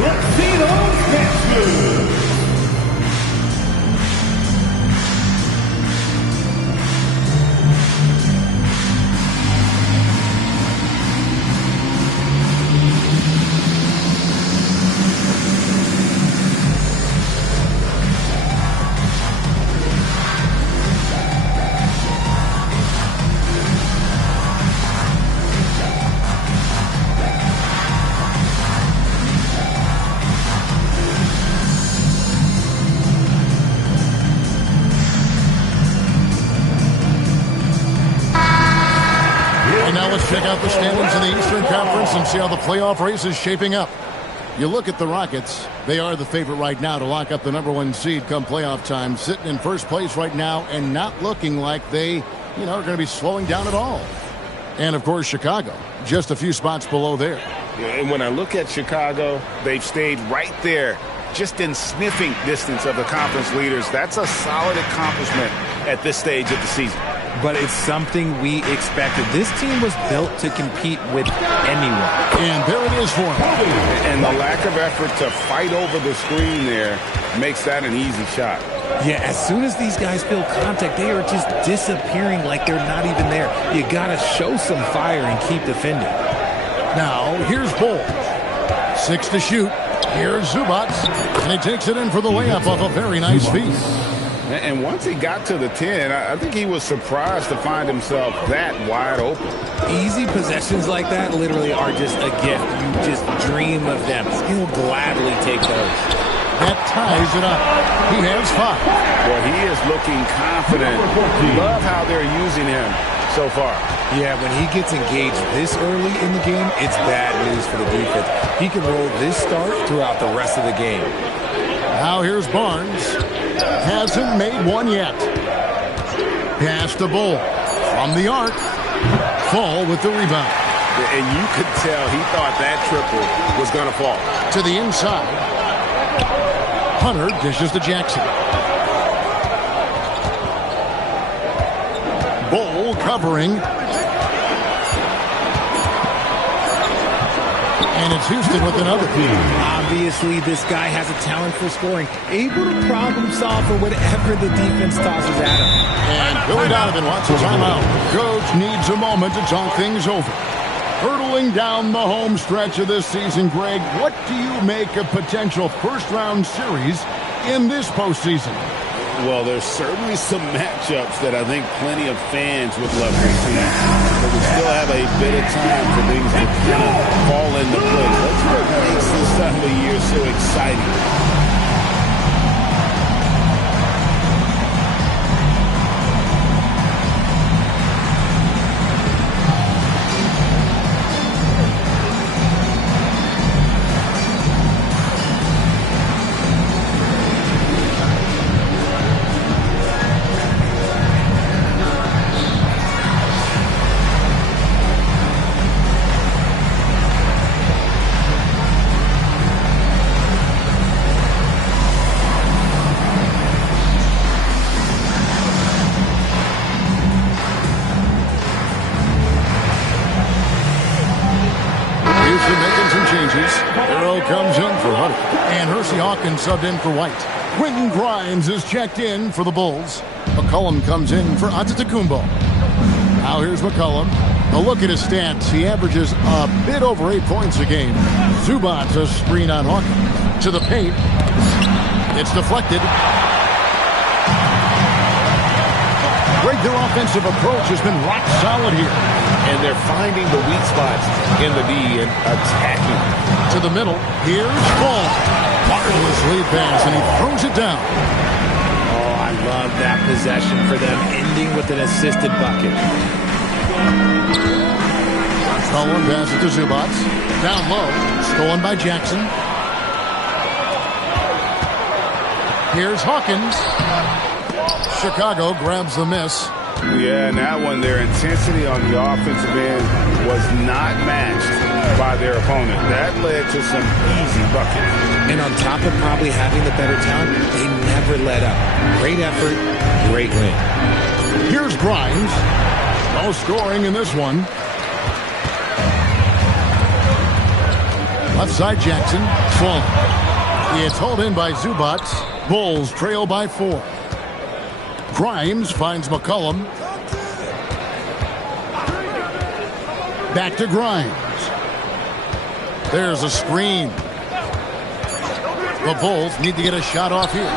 Let's see those dance moves. Check out the standings in the Eastern Conference and see how the playoff race is shaping up. You look at the Rockets, they are the favorite right now to lock up the #1 seed come playoff time, sitting in first place right now and not looking like they, are going to be slowing down at all. And, of course, Chicago, just a few spots below there. And when I look at Chicago, they've stayed right there just in sniffing distance of the conference leaders. That's a solid accomplishment at this stage of the season. But it's something we expected. This team was built to compete with anyone. And there it is for him. And the lack of effort to fight over the screen there makes that an easy shot. Yeah, as soon as these guys feel contact, they are just disappearing like they're not even there. You got to show some fire and keep defending. Now, here's Bull. 6 to shoot. Here's Zubats. And he takes it in for the layup off a very nice feed. And once he got to the 10, I think he was surprised to find himself that wide open. Easy possessions like that literally are just a gift. You just dream of them. He'll gladly take those. That ties it up. He has 5. Well, he is looking confident. Love how they're using him so far. Yeah, when he gets engaged this early in the game, it's bad news for the defense. He can roll this start throughout the rest of the game. Now here's Barnes. Hasn't made one yet. Pass to Bull. From the arc. Fall with the rebound. And you could tell he thought that triple was going to fall. To the inside. Hunter dishes to Jackson. Bull covering. And it's Houston with another. Obviously, this guy has a talent for scoring. Able to problem solve for whatever the defense tosses at him. And Billy Donovan wants a timeout. Coach needs a moment to talk things over. Hurtling down the home stretch of this season, Greg, what do you make of potential first-round series in this postseason? Well, there's certainly some matchups that I think plenty of fans would love to see. But we still have a bit of time for things to kind of fall into place. That's what makes this time of the year so exciting. Subbed in for White. Quentin Grimes is checked in for the Bulls. McCollum comes in for Antetokounmpo. Now here's McCollum. A look at his stats. He averages a bit over 8 points a game. Zubats a screen on Hawkins. To the paint. It's deflected. Greg, their offensive approach has been rock solid here. And they're finding the weak spots in the D and attacking. To the middle. Here's Ball. Marvelous lead pass, and he throws it down. Oh, I love that possession for them, ending with an assisted bucket. Cullen passes to Zubats. Down low, stolen by Jackson. Here's Hawkins. Chicago grabs the miss. Yeah, and that one, their intensity on the offensive end was not matched by their opponent. That led to some easy buckets. And on top of probably having the better talent, they never let up. Great effort, great win. Here's Grimes. No scoring in this one. Left side Jackson. Sloan. It's hauled in by Zubats. Bulls trail by 4. Grimes finds McCollum. Back to Grimes. There's a screen. The Bulls need to get a shot off here.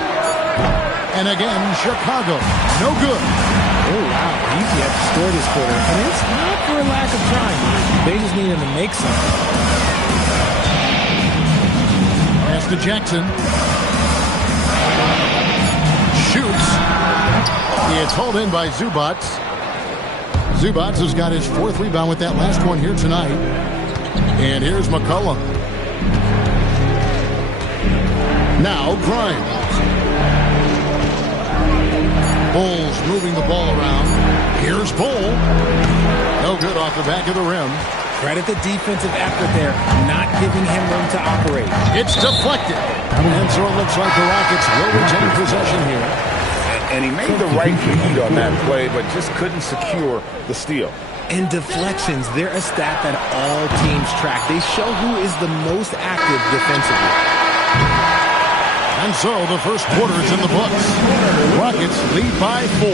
And again, Chicago. No good. Oh, wow. He's yet to score this quarter. And it's not for a lack of trying. They just need him to make something. Pass to Jackson. Shoots. It's hauled in by Zubats. Zubats has got his 4th rebound with that last one here tonight. And here's McCollum. Now Grimes. Bulls moving the ball around. Here's Bull. No good off the back of the rim. Credit the defensive effort there, not giving him room to operate. It's deflected. And so it looks like the Rockets will retain possession here. And he made the right read on that play, but just couldn't secure the steal. And deflections, they're a stat that all teams track. They show who is the most active defensively. And so the first quarter is in the books. Rockets lead by 4.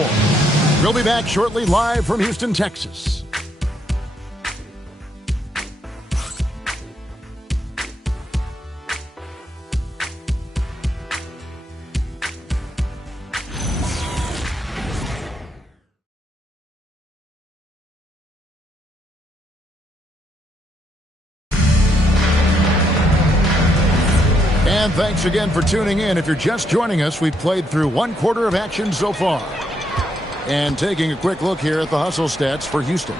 We'll be back shortly live from Houston, Texas. And thanks again for tuning in. If you're just joining us, we've played through one quarter of action so far. And taking a quick look here at the hustle stats for Houston.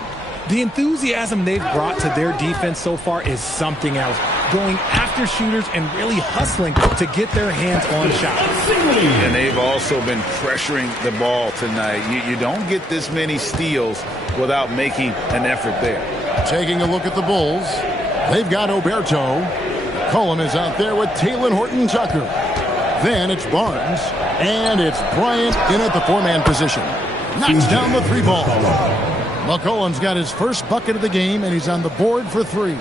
The enthusiasm they've brought to their defense so far is something else. Going after shooters and really hustling to get their hands on shots. And they've also been pressuring the ball tonight. You don't get this many steals without making an effort there. Taking a look at the Bulls, they've got Oberto. Cullen is out there with Taylor Horton-Tucker. Then it's Barnes, and it's Bryant in at the 4-man position. Knocks down the 3-ball. McCollum's got his first bucket of the game, and he's on the board for 3.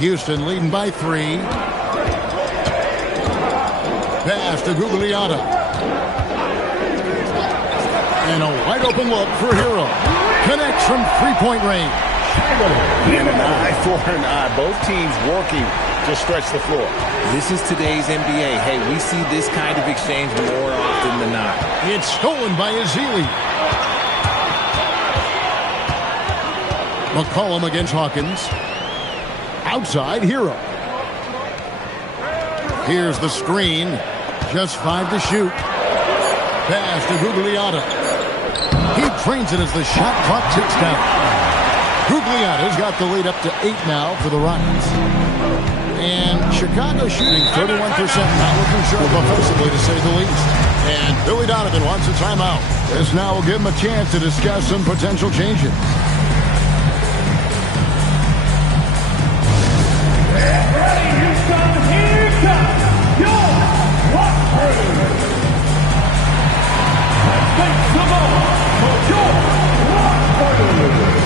Houston leading by 3. Pass to Gugliotta. And a wide open look for Hero. Connects from 3-point range. And an eye for an eye. Both teams working to stretch the floor. This is today's NBA. Hey, we see this kind of exchange more often than not. It's stolen by Ezeli. McCollum against Hawkins. Outside, Hero. Here's the screen. Just 5 to shoot. Pass to Gugliotta. He trains it as the shot clock ticks down. Gugliotta's got the lead up to 8 now for the Rockets. And Chicago shooting 31%, not looking sharp offensively to say the least. And Billy Donovan wants a timeout. This now will give him a chance to discuss some potential changes. Get ready, Houston. Here comes your walkthrough. Thanks the ball for your walkthrough.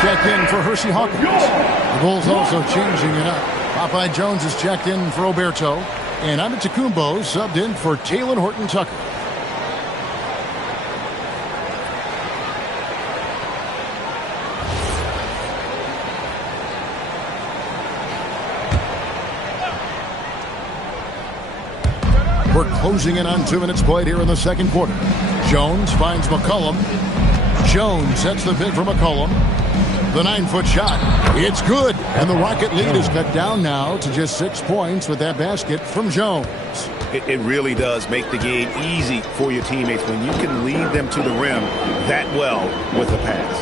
Checked in for Hershey Hawkins. The Bulls also changing it up. Popeye Jones is checked in for Oberto. And Antetokounmpo subbed in for Taylor Horton-Tucker. We're closing in on 2 minutes played here in the second quarter. Jones finds McCollum. Jones sets the pick for McCollum. The 9-foot shot. It's good. And the Rocket lead is cut down now to just 6 points with that basket from Jones. It really does make the game easy for your teammates when you can lead them to the rim that well with a pass.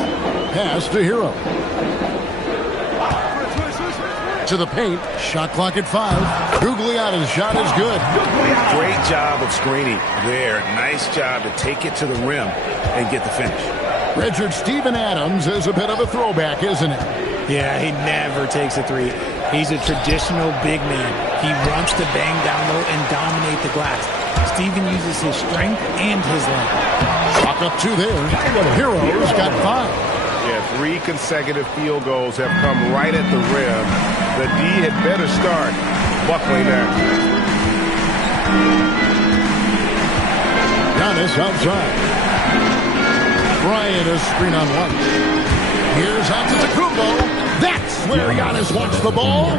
Pass to Hero. To the paint. Shot clock at 5. Gugliotta's shot is good. Great job of screening there. Nice job to take it to the rim and get the finish. Richard Steven Adams is a bit of a throwback, isn't it? Yeah, he never takes a 3. He's a traditional big man. He wants to bang down low and dominate the glass. Steven uses his strength and his length. Clock up 2 there. Hero's got 5. Yeah, 3 consecutive field goals have come right at the rim. The D had better start buckling that. Giannis outside. Bryant is screen on one. Here's Antetokounmpo. That's where Giannis wants the ball.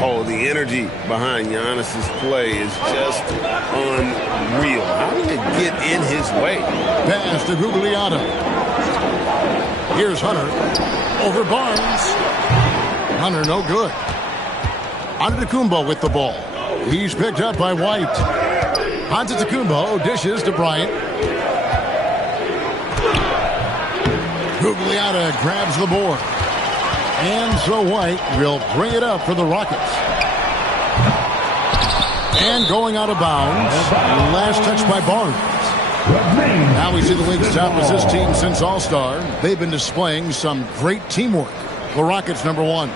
Oh, the energy behind Giannis's play is just unreal. How did it get in his way? Pass to Gugliotta. Here's Hunter. Over Barnes. Hunter no good. Antetokounmpo with the ball. He's picked up by White. Antetokounmpo dishes to Bryant. Gugliotta grabs the board. And so White will bring it up for the Rockets. And going out of bounds. Last touch by Barnes. Now we see the league's top assist team since All-Star. They've been displaying some great teamwork. The Rockets #1.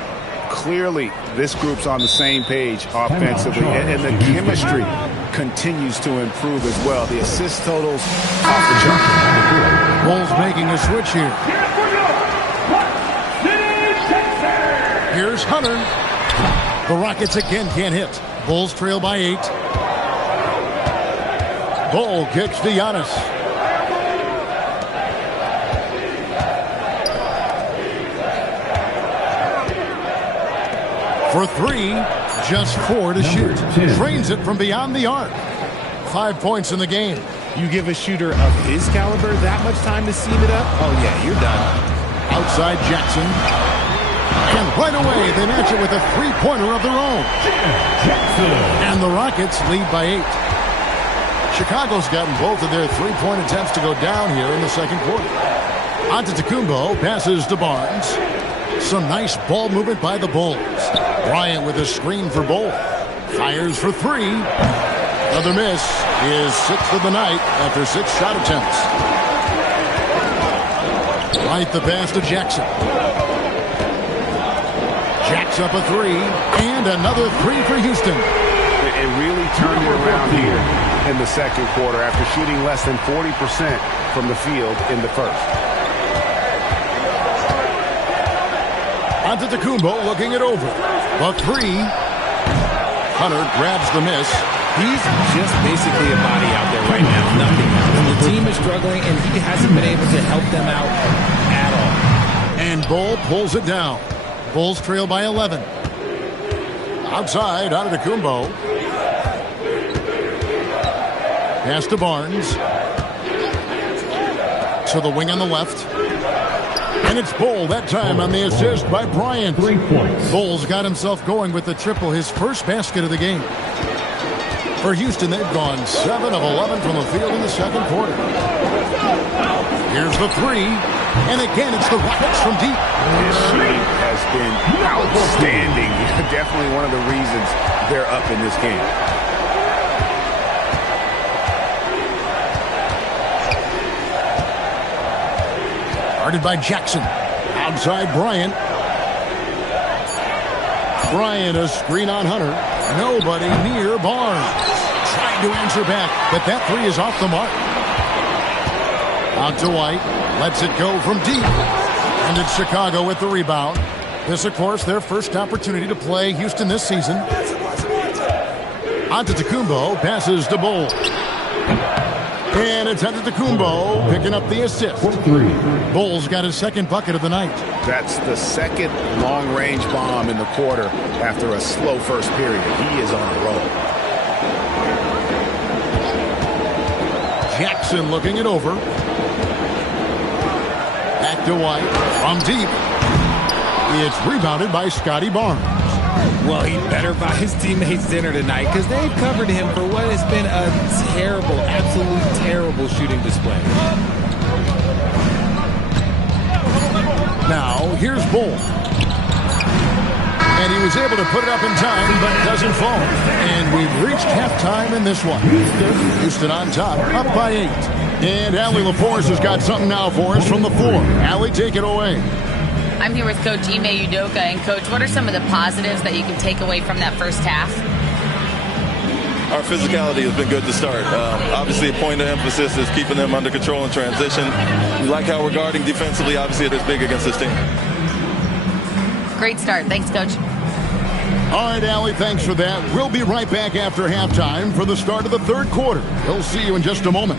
Clearly, this group's on the same page offensively, and the chemistry continues to improve as well. The assist totals off the chart. Bulls making a switch here. Here's Hunter. The Rockets again can't hit. Bulls trail by 8. Bull kicks to Giannis. For 3, just 4 to shoot. Drains it from beyond the arc. 5 points in the game. You give a shooter of his caliber that much time to seam it up? Oh, yeah, you're done. Outside Jackson. And right away, they match it with a 3-pointer of their own. And the Rockets lead by 8. Chicago's gotten both of their 3-point attempts to go down here in the second quarter. Antetokounmpo passes to Barnes. Some nice ball movement by the Bulls. Bryant with a screen for Bull. Fires for 3. Another miss. His 6th of the night after 6 shot attempts. Right the pass to Jackson. Jacks up a 3. And another 3 for Houston. It really turned it around here in the second quarter after shooting less than 40% from the field in the first. Antetokounmpo looking it over. A 3. Hunter grabs the miss. He's just basically a body out there right now. Nothing else. The team is struggling, and he hasn't been able to help them out at all. And Bull pulls it down. Bulls trail by 11. Outside, Antetokounmpo. Pass to Barnes. To the wing on the left. And it's Bull that time on the assist by Bryant. 3 points. Bull's got himself going with the triple, his first basket of the game. For Houston, they've gone 7 of 11 from the field in the second quarter. Here's the 3. And again, it's the Rockets from deep. His shooting has been outstanding. Definitely one of the reasons they're up in this game. Guarded by Jackson. Outside Bryant. Bryant a screen on Hunter. Nobody near Barnes. Trying to answer back, but that 3 is off the mark. Out to White. Lets it go from deep. And it's Chicago with the rebound. This, of course, their first opportunity to play Houston this season. Antetokounmpo passes to Bull. And it's Antetokounmpo picking up the assist. Bull's got his second bucket of the night. That's the second long-range bomb in the quarter after a slow first period. He is on a roll. Jackson looking it over. Back to White. From deep. It's rebounded by Scotty Barnes. Well, he better buy his teammates dinner tonight because they've covered him for what has been a terrible, absolute terrible shooting display. Now, here's Bull. And he was able to put it up in time, but it doesn't fall. And we've reached halftime in this one. Houston on top, up by 8. And Allie LaForce has got something now for us from the floor. Allie, take it away. I'm here with Coach Ime Udoka. And, Coach, what are some of the positives that you can take away from that first half? our physicality has been good to start. Obviously, a point of emphasis is keeping them under control in transition. We like how we're guarding defensively. Obviously, it is big against this team. Great start. Thanks, Coach. All right, Allie, thanks for that. We'll be right back after halftime for the start of the third quarter. We'll see you in just a moment.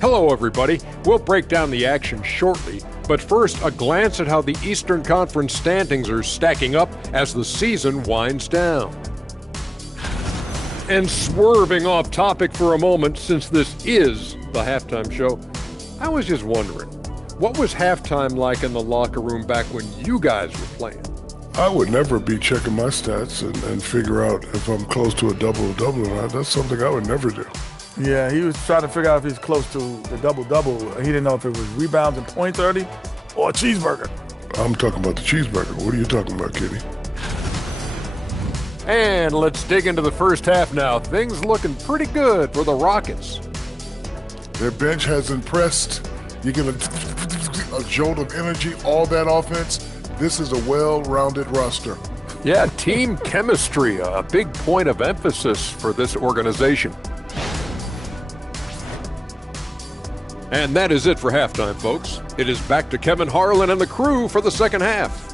Hello, everybody. We'll break down the action shortly, but first, a glance at how the Eastern Conference standings are stacking up as the season winds down. And swerving off topic for a moment, since this is the halftime show, I was just wondering, what was halftime like in the locker room back when you guys were playing? I would never be checking my stats and figure out if I'm close to a double-double or not. That's something I would never do. Yeah, he was trying to figure out if he's close to the double-double. He didn't know if it was rebounds and point 30 or a cheeseburger. I'm talking about the cheeseburger. What are you talking about, Kitty? And let's dig into the first half now. Things looking pretty good for the Rockets. Their bench has impressed. You get a jolt of energy, all that offense. This is a well-rounded roster. Yeah, team chemistry, a big point of emphasis for this organization. And that is it for halftime, folks. It is back to Kevin Harlan and the crew for the second half.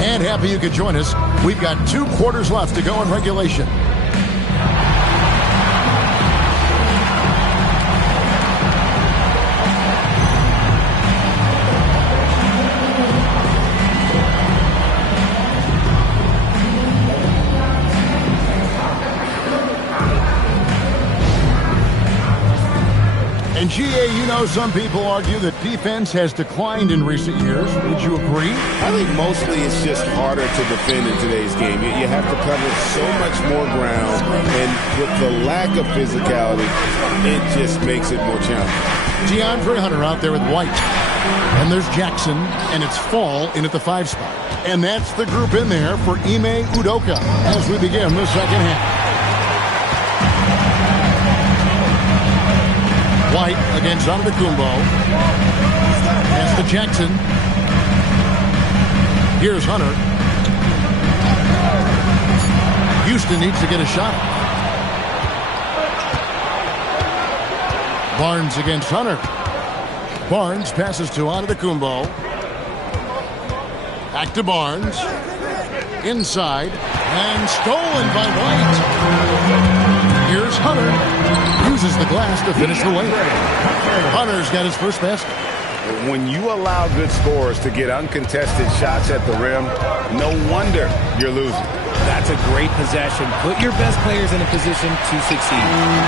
And happy you could join us. We've got 2 quarters left to go in regulation. And GA, you know, some people argue that defense has declined in recent years. Would you agree? I think mostly it's just harder to defend in today's game. You have to cover so much more ground, and with the lack of physicality, it just makes it more challenging. DeAndre Hunter out there with White. And there's Jackson, and it's Fall in at the 5 spot. And that's the group in there for Ime Udoka as we begin the second half. White against Antetokounmpo. Pass to Jackson. Here's Hunter. Houston needs to get a shot. Barnes against Hunter. Barnes passes to Antetokounmpo. Back to Barnes. Inside. And stolen by White. Here's Hunter. Uses the glass to finish the layup. Hunter's got his first basket. When you allow good scorers to get uncontested shots at the rim, no wonder you're losing. That's a great possession. Put your best players in a position to succeed.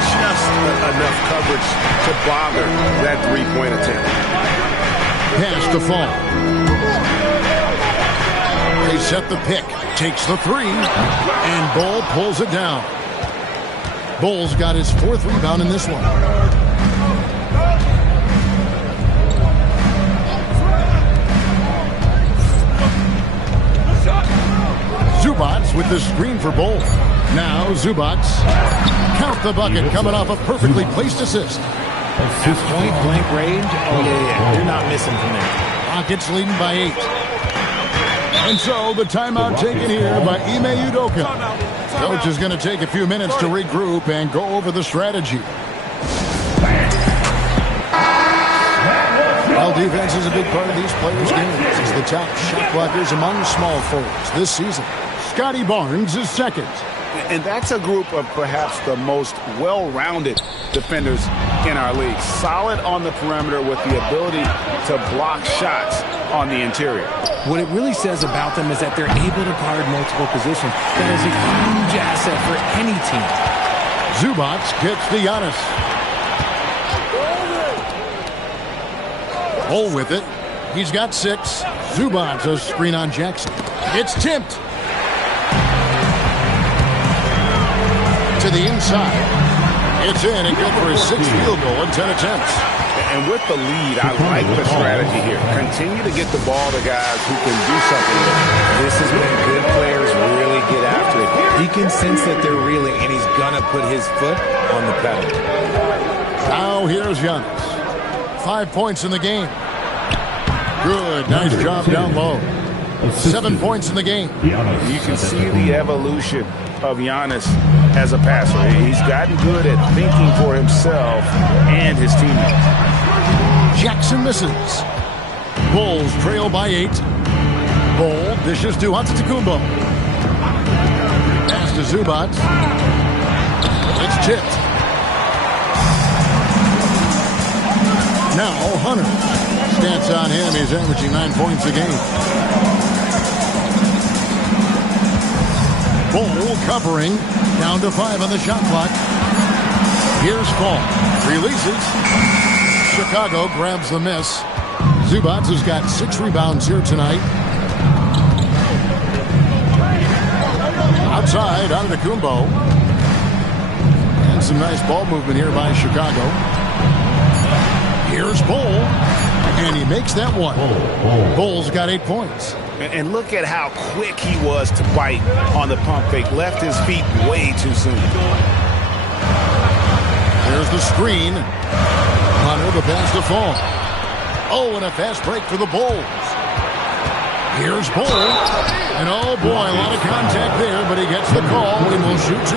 Just enough coverage to bother that three-point attempt. Pass to Fall. They set the pick. Takes the 3. And Bull pulls it down. Bull's got his 4th rebound in this one. Zubats with the screen for Bull. Now Zubats. Count the bucket coming off a perfectly placed assist. At point-blank range, oh yeah, you're not missing from there. Rockets leading by 8. And so the timeout taken here by Ime Udoka. Coach is going to take a few minutes to regroup and go over the strategy. Well, defense is a big part of these players' games. He's the top shot blockers among small forwards this season. Scotty Barnes is second. And that's a group of perhaps the most well-rounded defenders in our league. Solid on the perimeter with the ability to block shots on the interior. What it really says about them is that they're able to guard multiple positions. That is a huge asset for any team. Zubats gets to Giannis. Hole with it. He's got 6. Zubats a screen on Jackson. It's tipped. To the inside. It's in and good for his 6th field goal in 10 attempts. And with the lead, I like the strategy here. Continue to get the ball to guys who can do something with it. This is when good players really get after it. He can sense that they're reeling, and he's going to put his foot on the pedal. Now here's Giannis. 5 points in the game. Good. Nice job down low. 7 points in the game. You can see the evolution of Giannis as a passer. He's gotten good at thinking for himself and his teammates. Jackson misses. Bulls trail by 8. Bull dishes to Antetokounmpo. Pass to Zubac. It's tipped. Now Hunter. Stats on him. He's averaging 9 points a game. Bull covering. Down to 5 on the shot clock. Here's Paul. Releases. Chicago grabs the miss. Zubac has got 6 rebounds here tonight. Outside, Antetokounmpo. And some nice ball movement here by Chicago. Here's Bull. And he makes that one. Bull's got 8 points. And look at how quick he was to bite on the pump fake. Left his feet way too soon. There's the screen. Hunter, the pass to Fall. Oh, and a fast break for the Bulls. Here's Bull. And oh boy, a lot of contact there, but he gets the call and will shoot 2.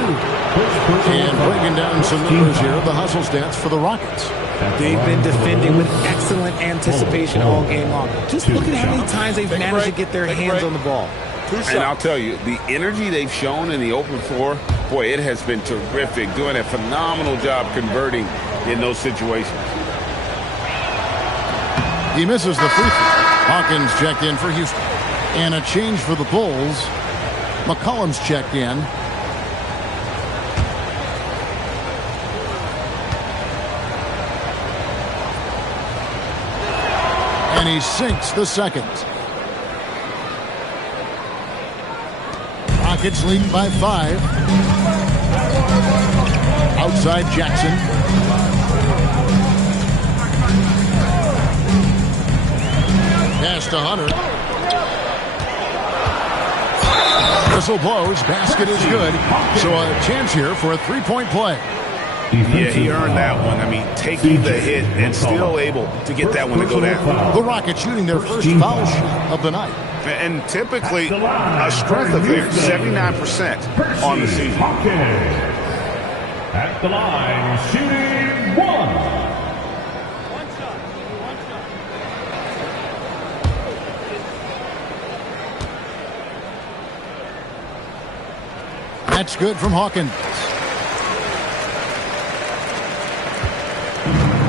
And bringing down some numbers here, the hustle stats for the Rockets. They've been defending with excellent anticipation all game long. Just look at how many times they've managed to get their hands on the ball. And I'll tell you, the energy they've shown in the open floor, boy, it has been terrific. Doing a phenomenal job converting in those situations. He misses the free throw. Hawkins checked in for Houston. And a change for the Bulls. McCollum's checked in. And he sinks the second. Rockets lead by 5. Outside Jackson. Pass to Hunter. Whistle blows. Basket is good. So a chance here for a 3-point play. Yeah, he earned that one. I mean, taking the hit and still able to get that one to go down. The Rockets shooting their first foul shot of the night. And typically, a strength of theirs, 79% on the season. At the line, shooting 1. That's good from Hawkins.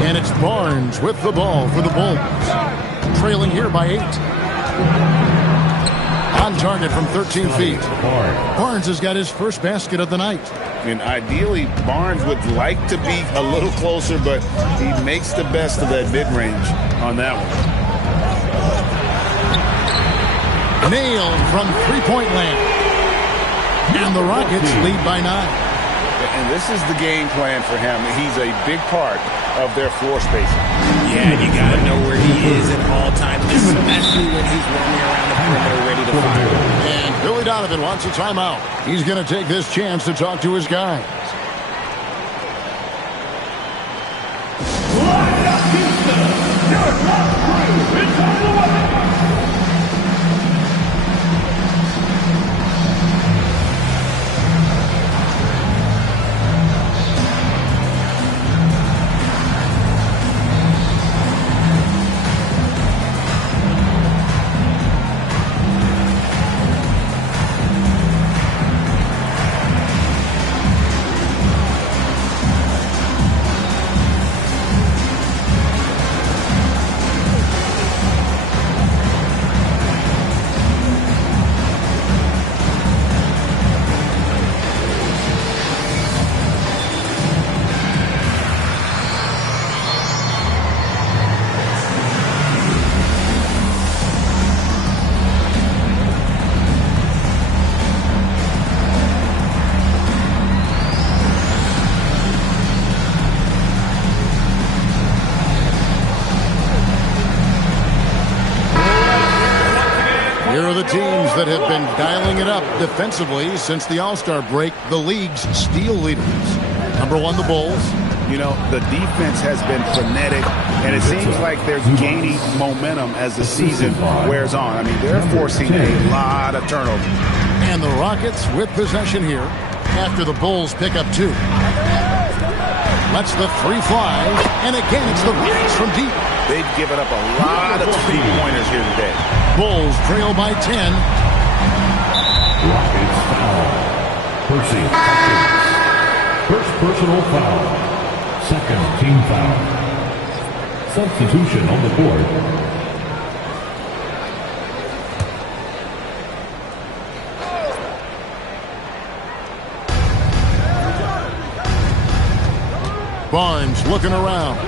And it's Barnes with the ball for the Bulls. Trailing here by 8. On target from 13 feet. Barnes has got his first basket of the night. And ideally, Barnes would like to be a little closer, but he makes the best of that mid-range on that one. Nailed from three-point land. And the Rockets lead by 9. And this is the game plan for him. He's a big part of their floor spacing. Yeah, you got to know where he is at all times, especially when he's roaming around the perimeter ready to fire. And Billy Donovan wants a timeout. He's going to take this chance to talk to his guys. Line up, Houston. Your top crew is on the way. Here are the teams that have been dialing it up defensively since the All-Star break, the league's steal leaders. Number 1, the Bulls. You know, the defense has been frenetic, and it seems like they're gaining momentum as the season wears on. I mean, they're forcing a lot of turnovers. And the Rockets with possession here after the Bulls pick up 2. Lets the 3 fly, and again it's the Rockets from deep. They've given up a lot of three-pointers here today. Bulls trail by 10. Rockets foul. Percy Hawkins. First personal foul. Second team foul. Substitution on the board. Barnes looking around.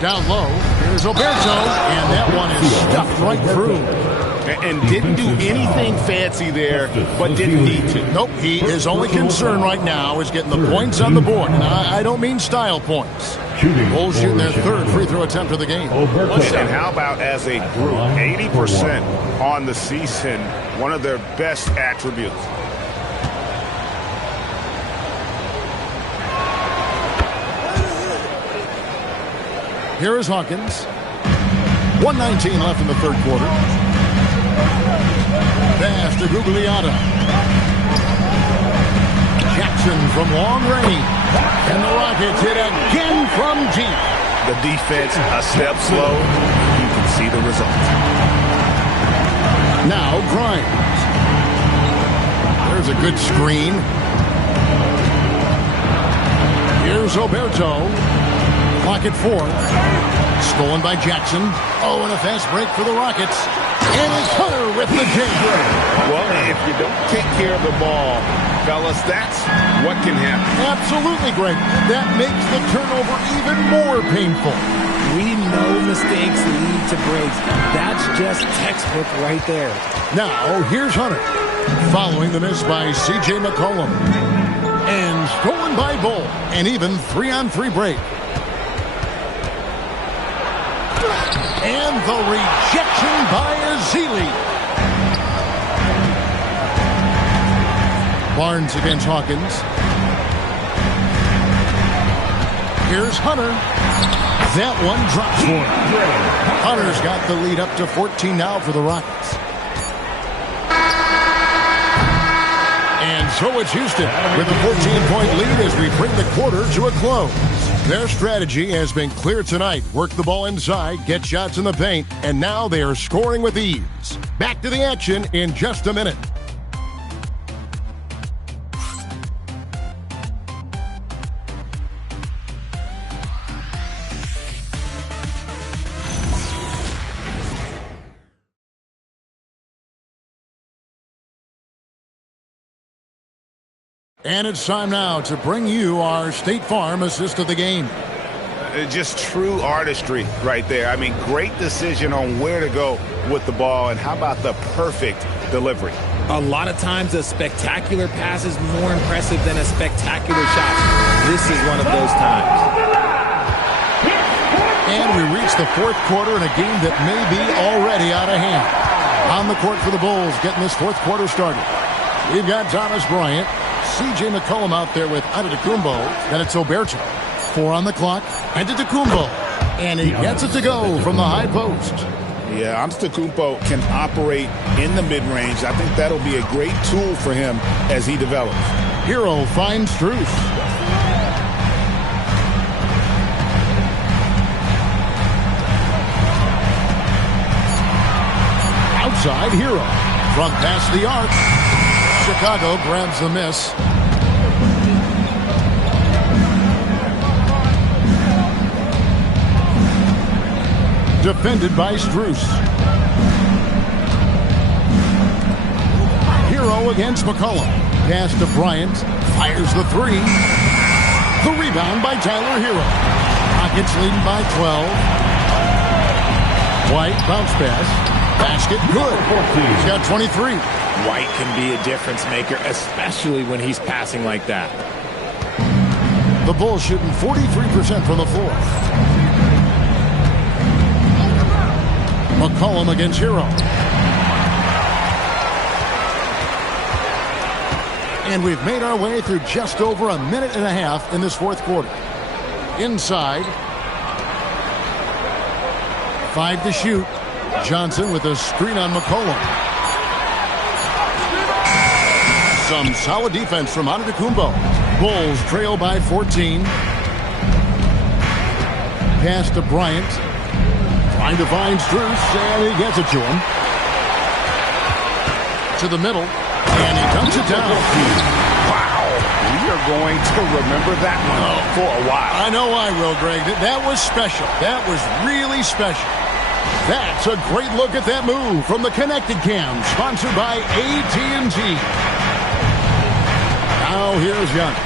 Down low, here's Oberto, and that one is stuffed right through. And didn't do anything fancy there, but didn't need to. Nope, his only concern right now is getting the points on the board. And I don't mean style points. Bulls shooting their 3rd free throw attempt of the game. And how about as a group, 80% on the season, one of their best attributes. Here is Hawkins. 1:19 left in the 3rd quarter. Pass to Gugliotta. Jackson from long range. And the Rockets hit again from deep. The defense a step slow. You can see the result. Now Grimes. There's a good screen. Here's Oberto. Clock at 4. Stolen by Jackson. Oh, and a fast break for the Rockets. And it's Hunter with the jam. Well, if you don't take care of the ball, fellas, that's what can happen. Absolutely, Greg. That makes the turnover even more painful. We know mistakes lead to breaks. That's just textbook right there. Now, here's Hunter. Following the miss by C.J. McCollum. And stolen by Bull. An even 3-on-3 break. And the rejection by Azili. Barnes against Hawkins. Here's Hunter. That one drops for him. Hunter's got the lead up to 14 now for the Rockets. And so it's Houston with a 14-point lead as we bring the quarter to a close. Their strategy has been clear tonight. Work the ball inside, get shots in the paint, and now they are scoring with ease. Back to the action in just a minute. And it's time now to bring you our State Farm assist of the game. Just true artistry right there. I mean, great decision on where to go with the ball, and how about the perfect delivery? A lot of times a spectacular pass is more impressive than a spectacular shot. This is one of those times. And we reach the 4th quarter in a game that may be already out of hand. On the court for the Bulls, getting this 4th quarter started. We've got Thomas Bryant, C.J. McCollum out there with Antetokounmpo. Then it's Oberto. 4 on the clock. Antetokounmpo. And he gets it to go from the high post. Yeah, Antetokounmpo can operate in the mid-range. I think that'll be a great tool for him as he develops. Hero finds Strus. Outside Hero. From past the arc. Chicago grabs the miss. Defended by Strus. Hero against McCollum. Pass to Bryant. Fires the 3. The rebound by Tyler Hero. Rockets leading by 12. White bounce pass. Basket good. He's got 23. White can be a difference maker, especially when he's passing like that. The Bulls shooting 43% from the floor. McCollum against Hero. And we've made our way through just over a minute and a half in this fourth quarter. Inside. 5 to shoot. Johnson with a screen on McCollum. Some solid defense from Antetokounmpo. Bulls trail by 14. Pass to Bryant. Trying to find Strus, and he gets it to him. To the middle, and he dumps it down. Wow. We are going to remember that one for a while. I know I will, Greg. That was special. That was really special. That's a great look at that move from the Connected Cam, sponsored by AT&T. Now here's Young.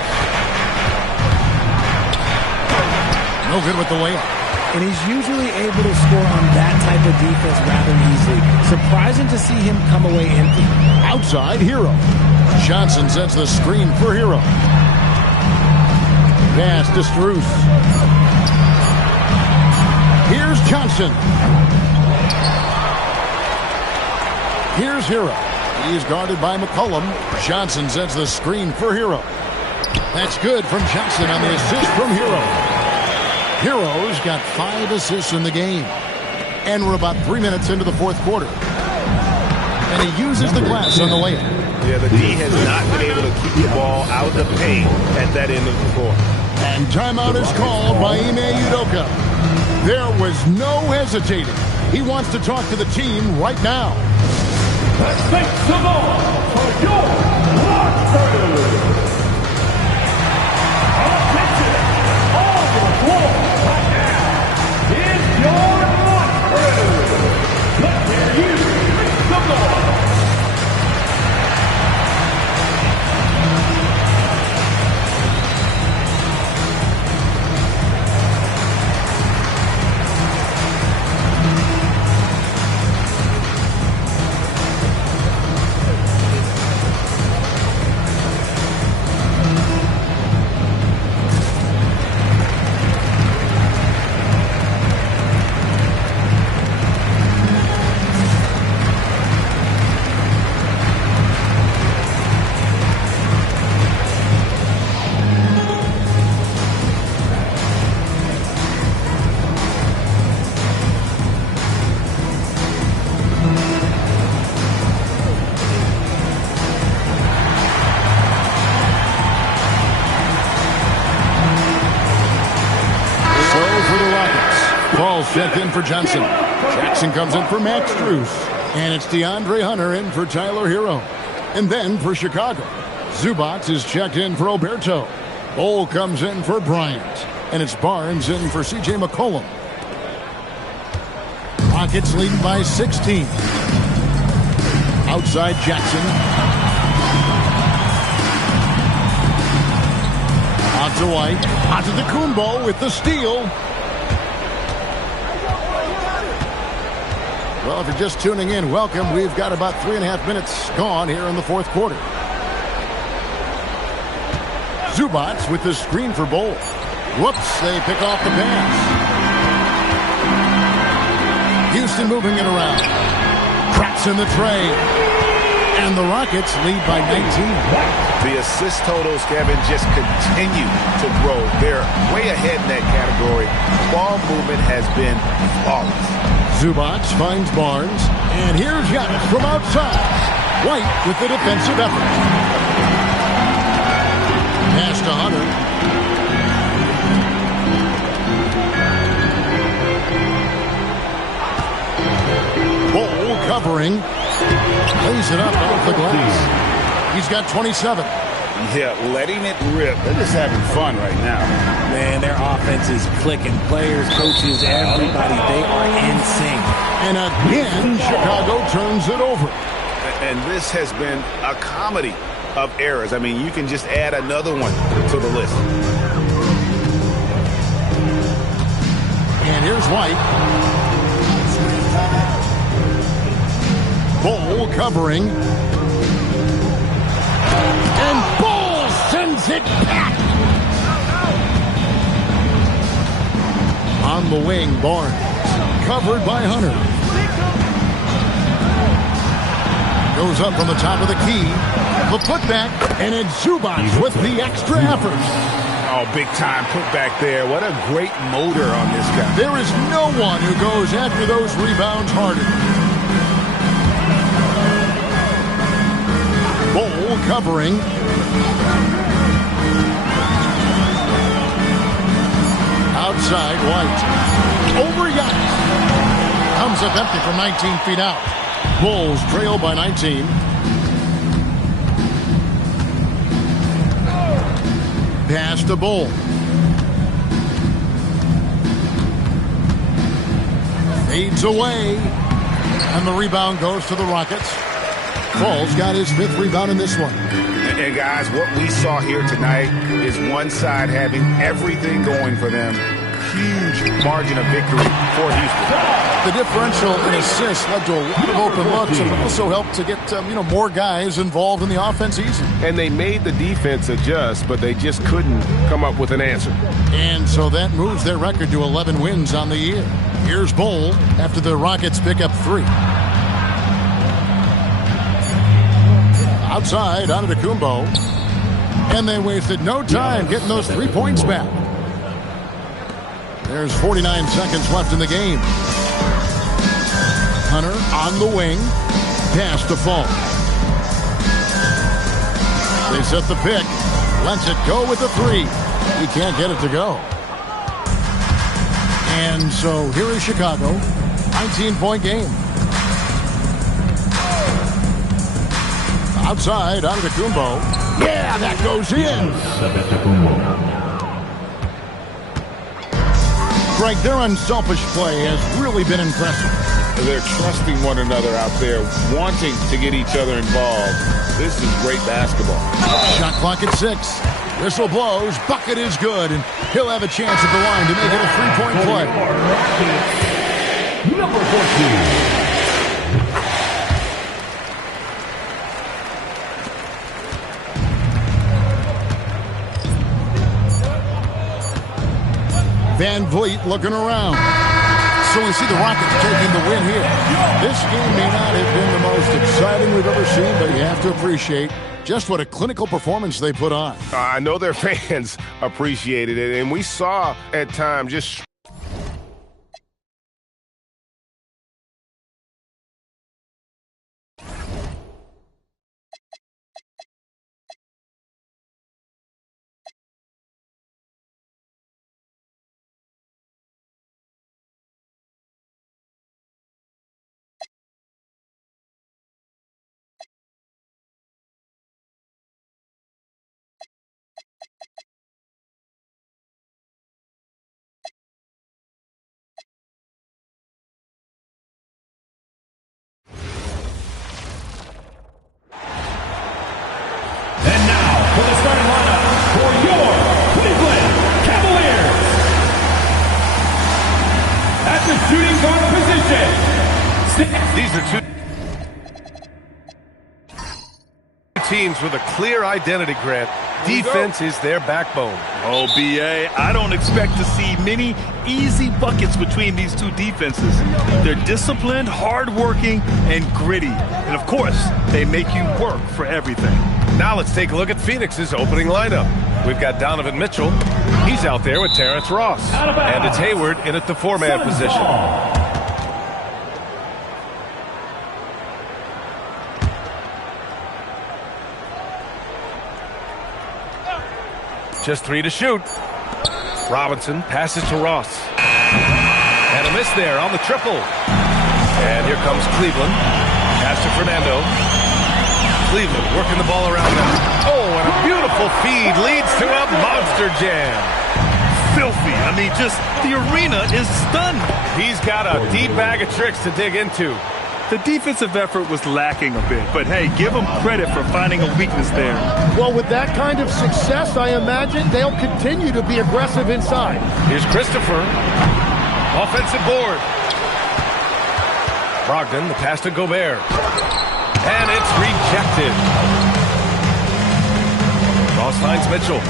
No good with the layup. And he's usually able to score on that type of defense rather easily. Surprising to see him come away empty. Outside, Hero. Johnson sets the screen for Hero. Pass to Strus. Here's Johnson. Here's Hero. He's guarded by McCollum. Johnson sets the screen for Hero. That's good from Johnson on the assist from Hero. Hero's got 5 assists in the game. And we're about 3 minutes into the fourth quarter. And he uses the glass on the layup. Yeah, the D has not been able to keep the ball out of the paint at that end of the floor. And timeout is called by Ime Udoka. There was no hesitating. He wants to talk to the team right now. Let's make some more for your Watford. Attention, all the floor right now is your Watford. Let's hear you make some more. Checked in for Johnson. Jackson comes in for Max Strus. And it's DeAndre Hunter in for Tyler Hero. And then for Chicago, Zubac is checked in for Oberto. Bol comes in for Bryant. And it's Barnes in for C.J. McCollum. Rockets leading by 16. Outside Jackson. Out to White. Out to Antetokounmpo with the steal. Well, if you're just tuning in, welcome. We've got about 3.5 minutes gone here in the fourth quarter. Zubac with the screen for Bol. Whoops, they pick off the pass. Houston moving it around. Traps in the tray. And the Rockets lead by 19. The assist totals, Kevin, just continue to grow. They're way ahead in that category. Ball movement has been flawless. Zubac finds Barnes, and here's Giannis from outside. White with the defensive effort. Pass to Hunter. Bol covering. Lays it up off the glass. He's got 27. Yeah, letting it rip. They're just having fun right now. Man, their offense is clicking. Players, coaches, everybody, they are in sync. And again, Chicago turns it over. And this has been a comedy of errors. I mean, you can just add another one to the list. And here's White. Bol covering. And Bol sends it back. On the wing, Barnes. Covered by Hunter. Goes up from the top of the key. The putback, and it's Zubac with the extra effort. Oh, big time putback there. What a great motor on this guy. There is no one who goes after those rebounds harder. Bull covering. Outside, White. Over Giannis. Comes up empty from 19 feet out. Bulls trail by 19. Pass to Bull. Fades away. And the rebound goes to the Rockets. Paul's got his 5th rebound in this one. And guys, what we saw here tonight is one side having everything going for them. Huge margin of victory for Houston. The differential in assists led to a lot of open looks and also helped to get more guys involved in the offense easy. And they made the defense adjust, but they just couldn't come up with an answer. And so that moves their record to 11 wins on the year. Here's Bull after the Rockets pick up 3. Outside, Antetokounmpo. And they wasted no time getting those 3 points back. There's 49 seconds left in the game. Hunter on the wing. Pass to Fall. They set the pick. Lets it go with the 3. He can't get it to go. And so here is Chicago. 19-point game. Outside, Antetokounmpo. Yeah, that goes in. Greg, their unselfish play has really been impressive. They're trusting one another out there, wanting to get each other involved. This is great basketball. Shot clock at 6. Whistle blows. Bucket is good, and he'll have a chance at the line to make it a 3-point play. Number 14. Van Vliet looking around. So we see the Rockets taking the win here. This game may not have been the most exciting we've ever seen, but you have to appreciate just what a clinical performance they put on. I know their fans appreciated it, and we saw at times just And now for the starting lineup for your Cleveland Cavaliers. At the shooting guard position. These are two teams with a clear identity, Grant. Defense is their backbone. Oh, B.A., I don't expect to see many easy buckets between these two defenses. They're disciplined, hardworking, and gritty. And, of course, they make you work for everything. Now let's take a look at Phoenix's opening lineup. We've got Donovan Mitchell. He's out there with Terrence Ross. And it's Hayward in at the 4-man position. Just 3 to shoot. Robinson passes to Ross. And a miss there on the triple. And here comes Cleveland. Pass to Fernando. Cleveland working the ball around them. Oh, and a beautiful feed leads to a monster jam. Filthy. I mean, just the arena is stunned. He's got a deep bag of tricks to dig into. The defensive effort was lacking a bit, but hey, give them credit for finding a weakness there. Well, with that kind of success, I imagine they'll continue to be aggressive inside. Here's Christopher. Offensive board. Brogdon, the pass to Gobert. And it's rejected. Ross finds Mitchell.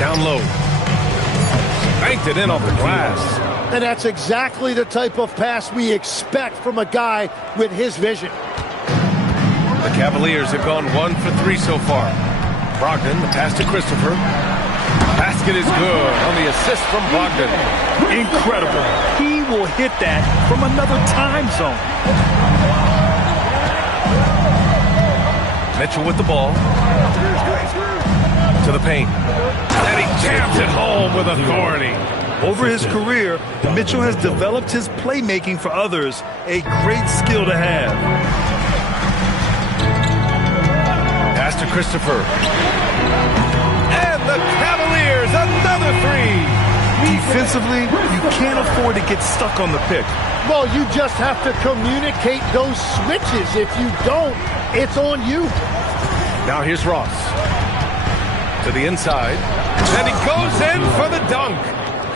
Down low. banked it in off the glass. And that's exactly the type of pass we expect from a guy with his vision. The Cavaliers have gone 1 for 3 so far. Brogdon, the pass to Christopher. Basket is good on the assist from Brogdon. Incredible. He will hit that from another time zone. Mitchell with the ball. To the paint. And he jams it home with authority. Over his career, Mitchell has developed his playmaking for others, a great skill to have. Pass to Christopher. And the Cavaliers, another 3. Defensively, you can't afford to get stuck on the pick. Well, you just have to communicate those switches. If you don't, it's on you. Now here's Ross. To the inside. And he goes in for the dunk.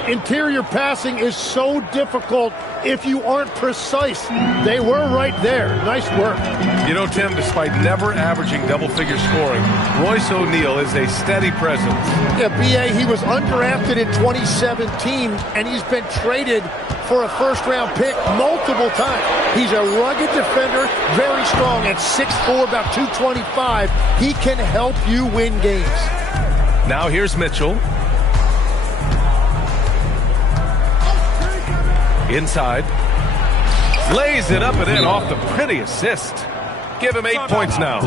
Interior passing is so difficult if you aren't precise. They were right there. Nice work. You know, Tim, despite never averaging double-figure scoring, Royce O'Neal is a steady presence. Yeah, B.A., he was undrafted in 2017, and he's been traded for a first-round pick multiple times. He's a rugged defender, very strong at 6'4", about 225. He can help you win games. Now here's Mitchell. Inside. Lays it up and in off the pretty assist. Give him 8 points now.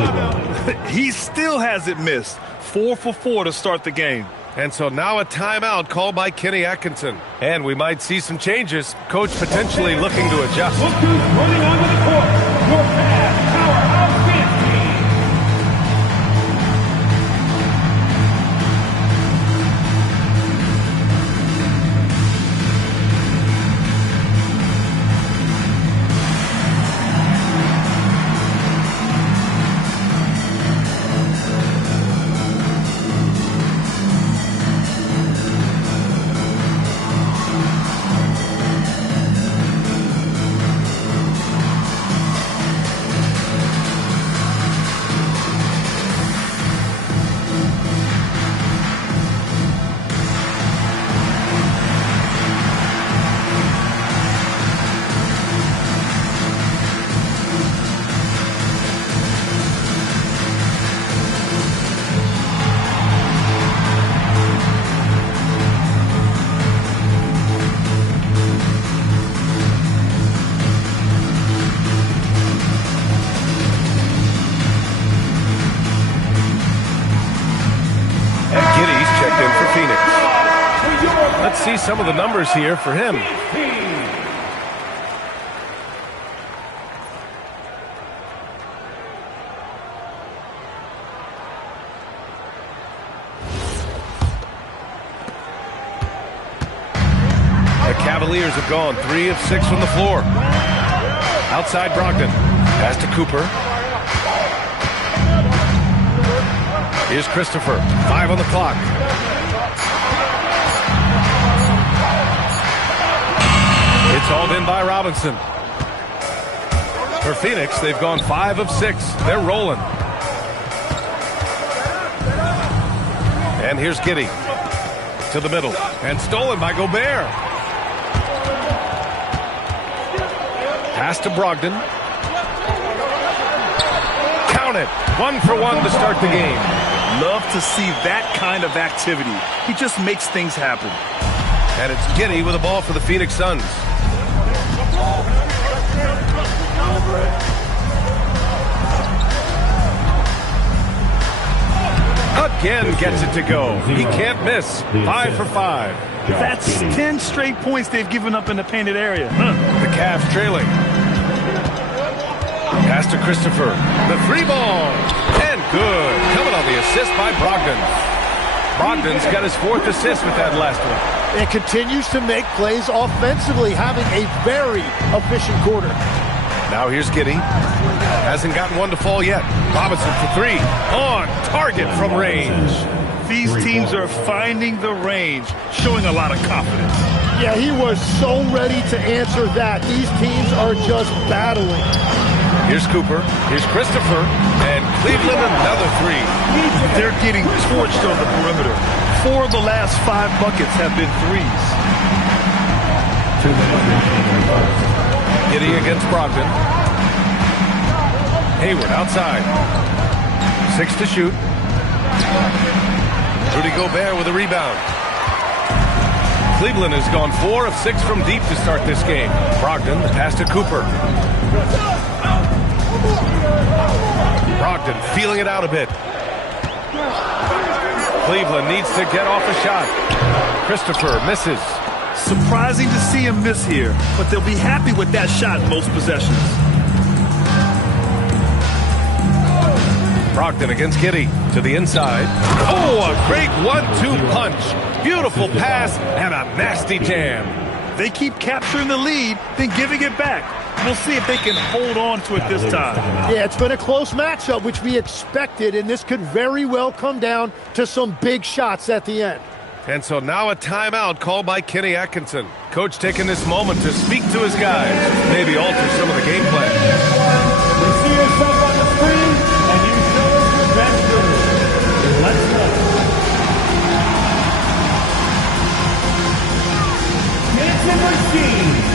He still hasn't missed. 4 for 4 to start the game. And so now a timeout called by Kenny Atkinson. And we might see some changes. Coach potentially looking to adjust. Look who's running onto the court. Your Cavs powerhouse dance team. Let's see some of the numbers here for him. The Cavaliers have gone 3 of 6 from the floor. Outside Brogdon. Pass to Cooper. Here's Christopher. 5 on the clock. It's hauled in by Robinson. For Phoenix, they've gone 5 of 6. They're rolling. And here's Giddey. To the middle. And stolen by Gobert. Pass to Brogdon. Count it. 1 for 1 to start the game. Love to see that kind of activity. He just makes things happen. And it's Giddey with the ball for the Phoenix Suns. Again gets it to go. He can't miss. 5 for 5. That's 10 straight points they've given up in the painted area. The Cavs trailing. Pass to Christopher. The 3 ball. And good. Coming on the assist by Brogdon. Brogdon's got his 4th assist with that last one. And continues to make plays offensively, having a very efficient quarter. Now here's Giddey. Hasn't gotten one to fall yet. Robinson for 3. On target from range. These teams are finding the range, showing a lot of confidence. Yeah, he was so ready to answer that. These teams are just battling. Here's Cooper. Here's Christopher. And Cleveland another 3. They're getting torched on the perimeter. 4 of the last 5 buckets have been threes. Giddey against Brogdon. Hayward outside. 6 to shoot. Rudy Gobert with a rebound. Cleveland has gone 4 of 6 from deep to start this game. Brogdon, the pass to Cooper. Brogdon feeling it out a bit. Cleveland needs to get off a shot. Christopher misses. Surprising to see him miss here, but they'll be happy with that shot most possessions. Brogdon against Giddey to the inside. Oh, a great 1-2 punch. Beautiful pass and a nasty jam. They keep capturing the lead, then giving it back. We'll see if they can hold on to it this time. Yeah, it's been a close matchup, which we expected, and this could very well come down to some big shots at the end. And so now a timeout called by Kenny Atkinson. Coach taking this moment to speak to his guys, maybe alter some of the game plan. You see yourself on the screen, and you show us your best move. Let's go. Dancing machine.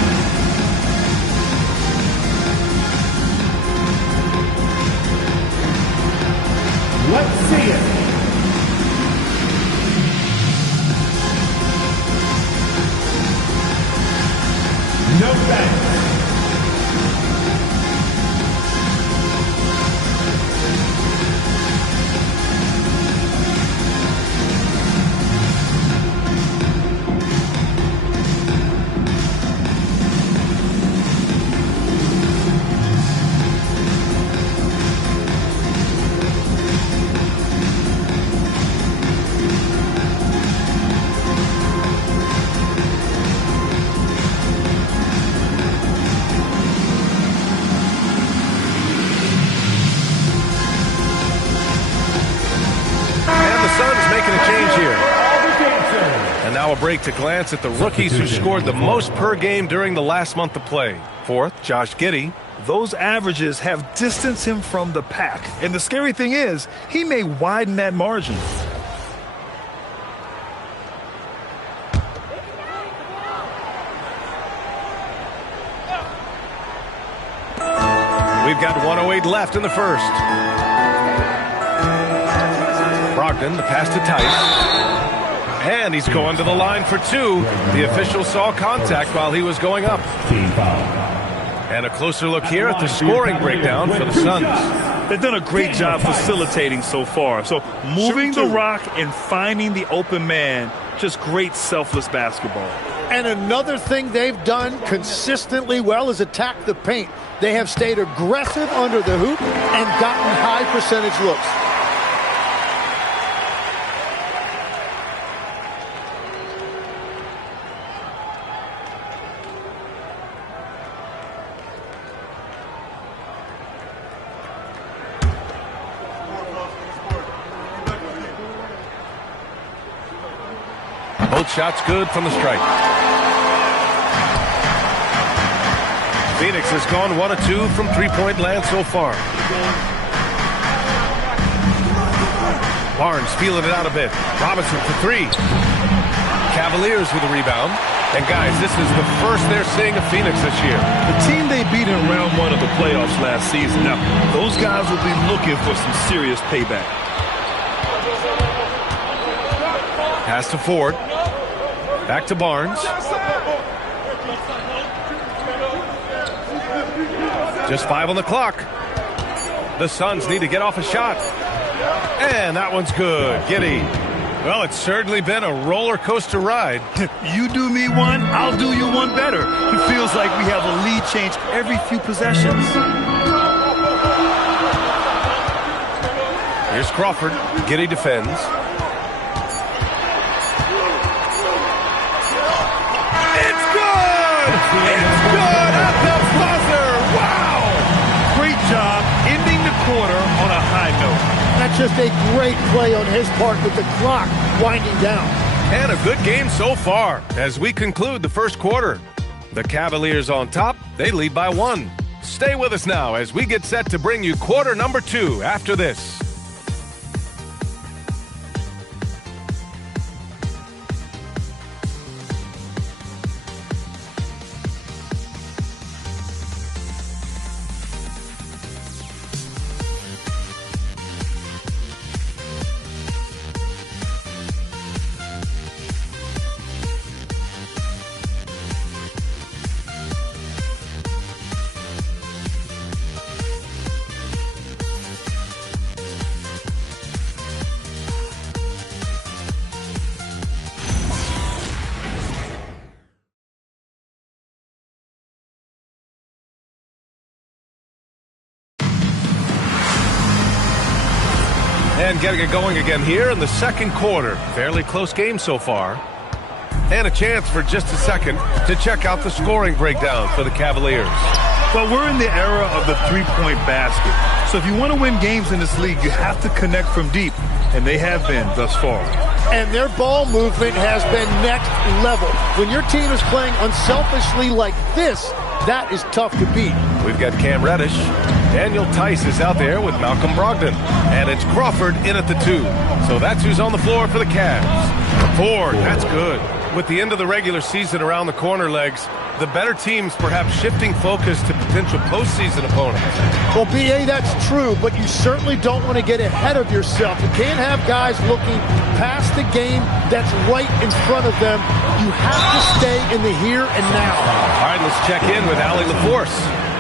Let's see it. No thanks. A break to glance at the rookies who scored the most per game during the last month of play. Fourth, Josh Giddey. Those averages have distanced him from the pack. And the scary thing is, he may widen that margin. We've got 1:08 left in the first. Brogdon, the pass to Tice. And he's going to the line for 2. The official saw contact while he was going up. And a closer look here at the scoring breakdown for the Suns. They've done a great job facilitating so far. So moving the rock and finding the open man, just great selfless basketball. And another thing they've done consistently well is attack the paint. They have stayed aggressive under the hoop and gotten high percentage looks. Both shots good from the stripe. Phoenix has gone 1 of 2 from three-point land so far. Barnes feeling it out a bit. Robinson for 3. Cavaliers with a rebound. And guys, this is the first they're seeing of Phoenix this year. The team they beat in round 1 of the playoffs last season. Now, those guys will be looking for some serious payback. Pass to Ford. Back to Barnes. Just 5 on the clock. The Suns need to get off a shot. And that one's good. Giddey. Well, it's certainly been a roller coaster ride. You do me one, I'll do you one better. It feels like we have a lead change every few possessions. Here's Crawford. Giddey defends. It's good! It's good at the buzzer! Wow! Great job ending the quarter on a high note. That's just a great play on his part with the clock winding down. And a good game so far as we conclude the first quarter. The Cavaliers on top, they lead by 1. Stay with us now as we get set to bring you quarter number 2 after this. And getting it going again here in the second quarter. Fairly close game so far. And a chance for just a second to check out the scoring breakdown for the Cavaliers. Well, we're in the era of the three-point basket. So if you want to win games in this league, you have to connect from deep. And they have been thus far. And their ball movement has been next level. When your team is playing unselfishly like this, that is tough to beat. We've got Cam Reddish. Daniel Tice is out there with Malcolm Brogdon. And it's Crawford in at the 2. So that's who's on the floor for the Cavs. Ford, that's good. With the end of the regular season around the corner, Legs, the better teams perhaps shifting focus to potential postseason opponents. Well, B.A., that's true, but you certainly don't want to get ahead of yourself. You can't have guys looking past the game that's right in front of them. You have to stay in the here and now. All right, let's check in with Allie LaForce.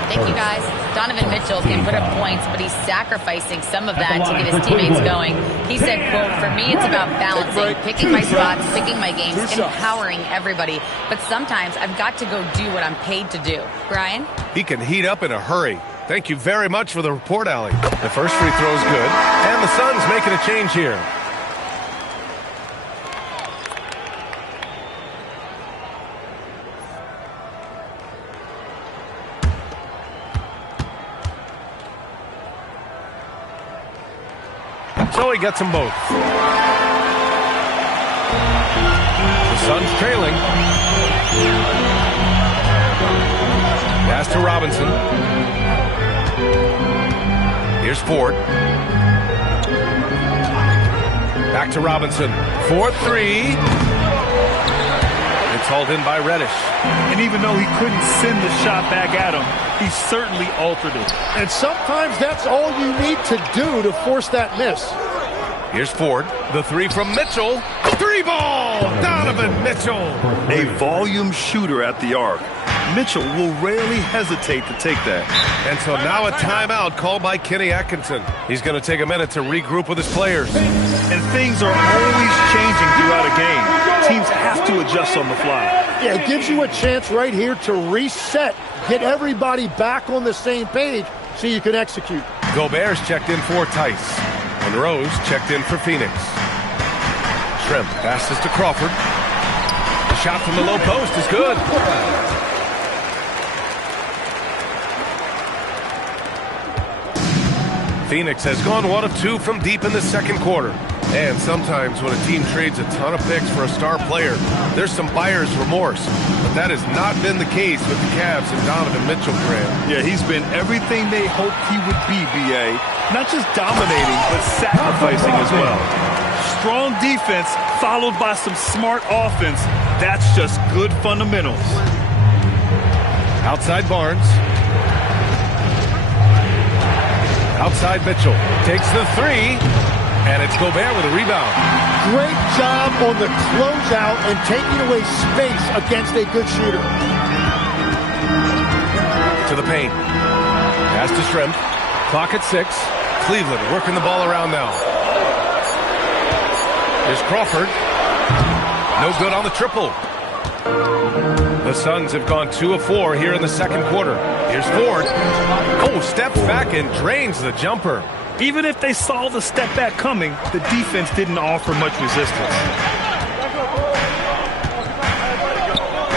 Thank you, guys. Donovan Mitchell can put up points, but he's sacrificing some of that to get his teammates going. He said, quote, "For me, it's about balancing, picking my spots, picking my games, empowering everybody. But sometimes I've got to go do what I'm paid to do." Brian? He can heat up in a hurry. Thank you very much for the report, Allie. The first free throw is good, and the Suns making a change here. So he gets them both. The Suns trailing. Pass to Robinson. Here's Ford. Back to Robinson. 4-3. It's hauled in by Reddish. And even though he couldn't send the shot back at him, he certainly altered it. And sometimes that's all you need to do to force that miss. Here's Ford. The 3 from Mitchell. 3-ball! Donovan Mitchell! A volume shooter at the arc. Mitchell will rarely hesitate to take that. And so now a timeout called by Kenny Atkinson. He's going to take a minute to regroup with his players. And things are always changing throughout a game. Teams have to adjust on the fly. Yeah, it gives you a chance right here to reset, get everybody back on the same page so you can execute. Gobert's checked in for Tice. And Rose checked in for Phoenix. Shrimp passes to Crawford. The shot from the low post is good. Phoenix has gone 1 of 2 from deep in the second quarter. And sometimes when a team trades a ton of picks for a star player, there's some buyer's remorse. But that has not been the case with the Cavs and Donovan Mitchell, Grant. Yeah, he's been everything they hoped he would be, B.A. Not just dominating, but sacrificing as well. Strong defense followed by some smart offense. That's just good fundamentals. Outside Barnes. Outside Mitchell. Takes the 3. And it's Gobert with a rebound. Great job on the closeout and taking away space against a good shooter. To the paint. Pass to Shrimp. Clock at 6. Cleveland working the ball around now. Here's Crawford. No good on the triple. The Suns have gone 2 of 4 here in the second quarter. Here's Ford. Oh, steps back and drains the jumper. Even if they saw the step back coming, the defense didn't offer much resistance.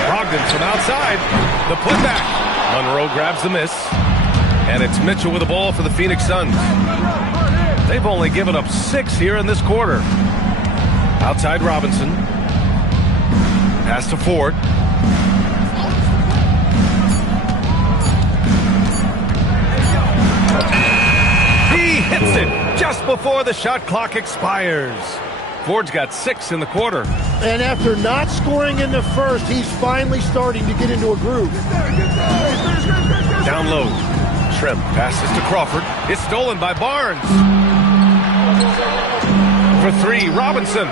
Brogdon from outside. The putback. Monroe grabs the miss. And it's Mitchell with the ball for the Phoenix Suns. They've only given up 6 here in this quarter. Outside Robinson. Pass to Ford. Hits it just before the shot clock expires. Ford's got 6 in the quarter. And after not scoring in the first, he's finally starting to get into a groove. Down low. Shrimp passes to Crawford. It's stolen by Barnes. For 3, Robinson.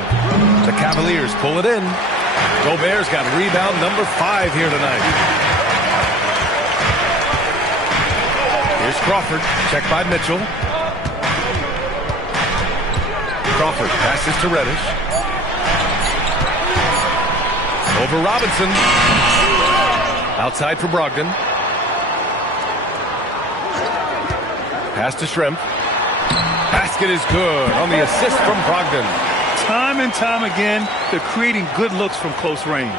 The Cavaliers pull it in. Gobert's got rebound number 5 here tonight. Here's Crawford. Checked by Mitchell. Crawford passes to Reddish. Over Robinson. Outside for Brogdon. Pass to Shrimp. Pass basket is good on the assist from Brogdon. Time and time again, they're creating good looks from close range.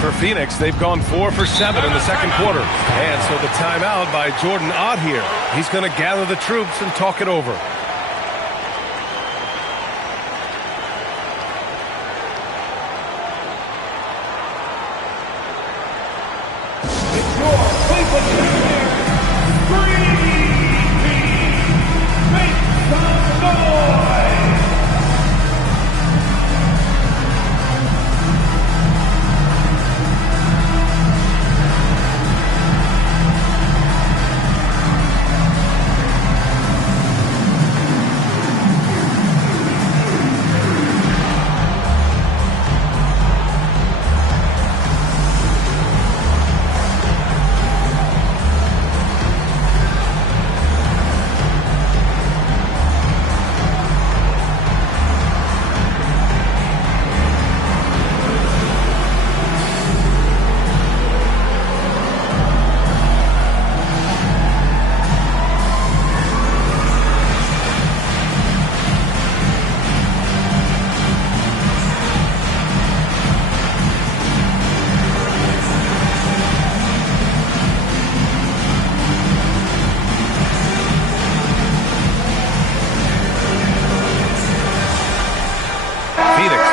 For Phoenix, they've gone 4 for 7 in the second quarter. And so the timeout by Jordan Ott here. He's going to gather the troops and talk it over.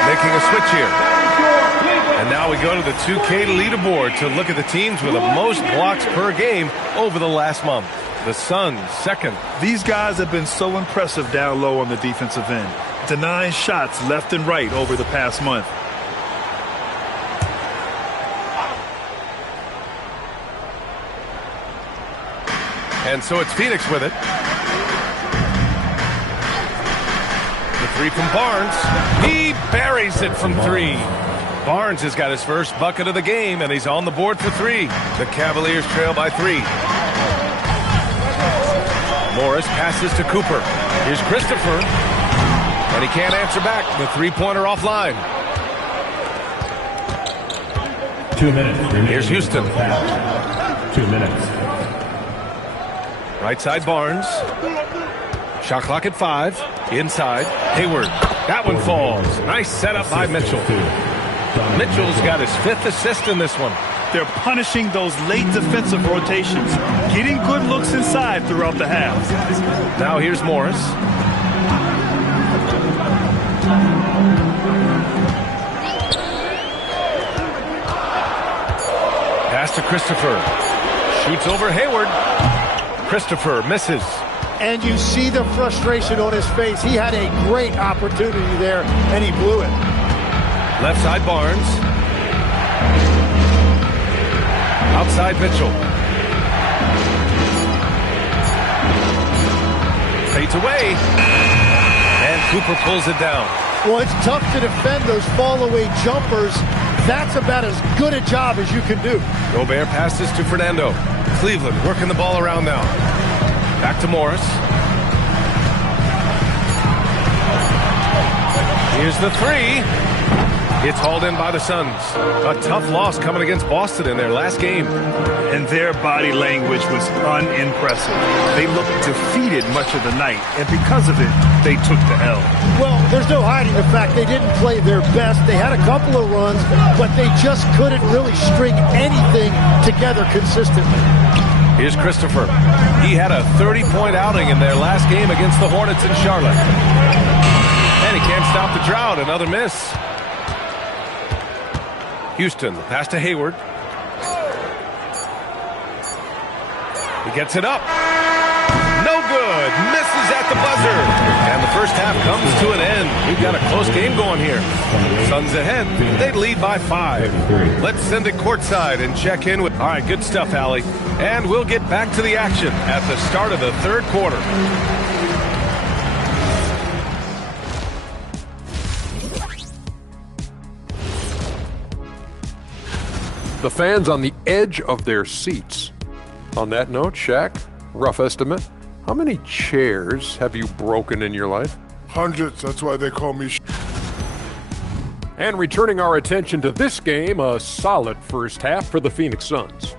Making a switch here. And now we go to the 2K leaderboard to look at the teams with the most blocks per game over the last month. The Suns, second. These guys have been so impressive down low on the defensive end, denying shots left and right over the past month. And so it's Phoenix with it. The three from Barnes. He buries it from three. Barnes has got his first bucket of the game, and he's on the board for three. The Cavaliers trail by 3. Morris passes to Cooper. Here's Christopher. And he can't answer back. The three-pointer offline. 2 minutes. Here's Houston. 2 minutes. Right side Barnes. Shot clock at 5. Inside. Hayward. That one falls. Nice setup by Mitchell. Mitchell's got his 5th assist in this one. They're punishing those late defensive rotations, getting good looks inside throughout the half. Now here's Morris. Pass to Christopher. Shoots over Hayward. Christopher misses. And you see the frustration on his face. He had a great opportunity there, and he blew it. Left side Barnes. Outside Mitchell. Fades away. And Cooper pulls it down. Well, it's tough to defend those fall-away jumpers. That's about as good a job as you can do. Gobert passes to Fernando. Cleveland working the ball around now. Back to Morris. Here's the 3. It's hauled in by the Suns. A tough loss coming against Boston in their last game. And their body language was unimpressive. They looked defeated much of the night, and because of it, they took the L. Well, there's no hiding the fact they didn't play their best. They had a couple of runs, but they just couldn't really string anything together consistently. Here's Christopher. He had a 30-point outing in their last game against the Hornets in Charlotte. And he can't stop the drought. Another miss. Houston, pass to Hayward. He gets it up. No good. Misses at the buzzer. And the first half comes to an end. We've got a close game going here. Suns ahead. They lead by 5. Let's send it courtside and check in with... All right, good stuff, Allie. And we'll get back to the action at the start of the third quarter. The fans on the edge of their seats. On that note, Shaq, rough estimate, how many chairs have you broken in your life? Hundreds. That's why they call me. And returning our attention to this game, a solid first half for the Phoenix Suns.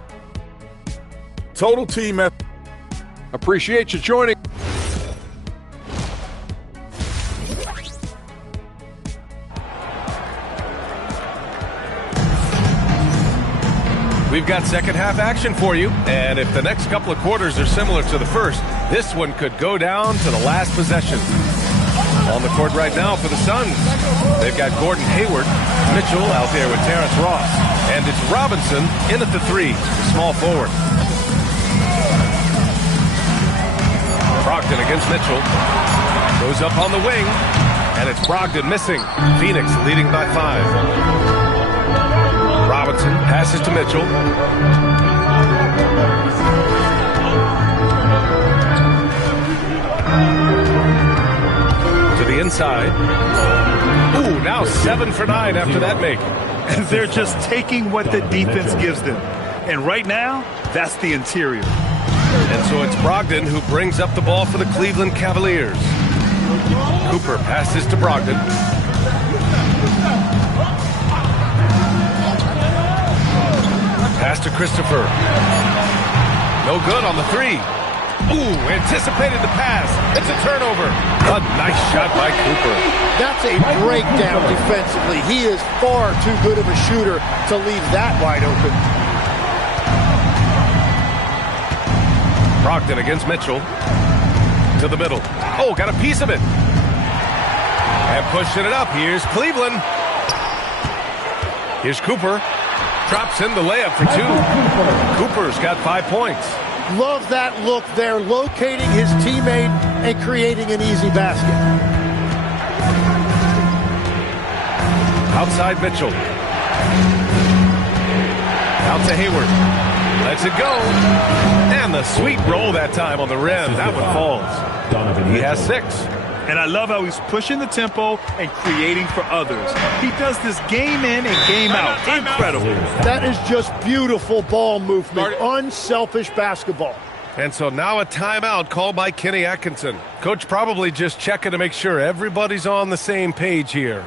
Total team effort. Appreciate you joining. We've got second half action for you, and if the next couple of quarters are similar to the first, this one could go down to the last possession. On the court right now for the Suns, they've got Gordon Hayward, Mitchell out there with Terrence Ross, and it's Robinson in at the three, small forward. Brogdon against Mitchell, goes up on the wing, and it's Brogdon missing. Phoenix leading by 5. Robinson passes to Mitchell. To the inside. Ooh, now 7 for 9 after that make. They're just taking what the defense gives them. And right now, that's the interior. And so it's Brogdon who brings up the ball for the Cleveland Cavaliers. Cooper passes to Brogdon. Pass to Christopher. No good on the three. Ooh, anticipated the pass. It's a turnover. A nice shot by Cooper. That's a breakdown defensively. He is far too good of a shooter to leave that wide open. Brogdon against Mitchell. To the middle. Oh, got a piece of it. And pushing it up. Here's Cleveland. Here's Cooper. Drops in the layup for 2. Cooper's got 5 points. Love that look there, locating his teammate and creating an easy basket. Outside Mitchell. Out to Hayward. Lets it go. And the sweet roll that time on the rim. That one falls. He has 6. And I love how he's pushing the tempo and creating for others. He does this game in and game out. Incredible. That is just beautiful ball movement. Unselfish basketball. And so now a timeout called by Kenny Atkinson. Coach probably just checking to make sure everybody's on the same page here.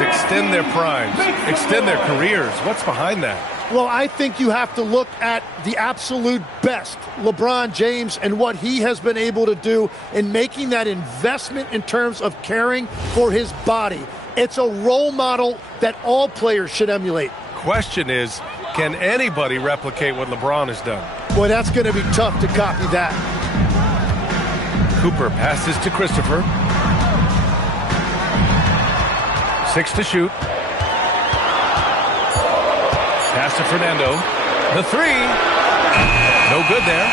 Extend their primes, extend their careers. What's behind that? Well, I think you have to look at the absolute best, LeBron James, and what he has been able to do in making that investment in terms of caring for his body. It's a role model that all players should emulate. Question is, can anybody replicate what LeBron has done? Boy, that's going to be tough to copy that. Cooper passes to Christopher. 6 to shoot. Pass to Fernando. The 3. No good there.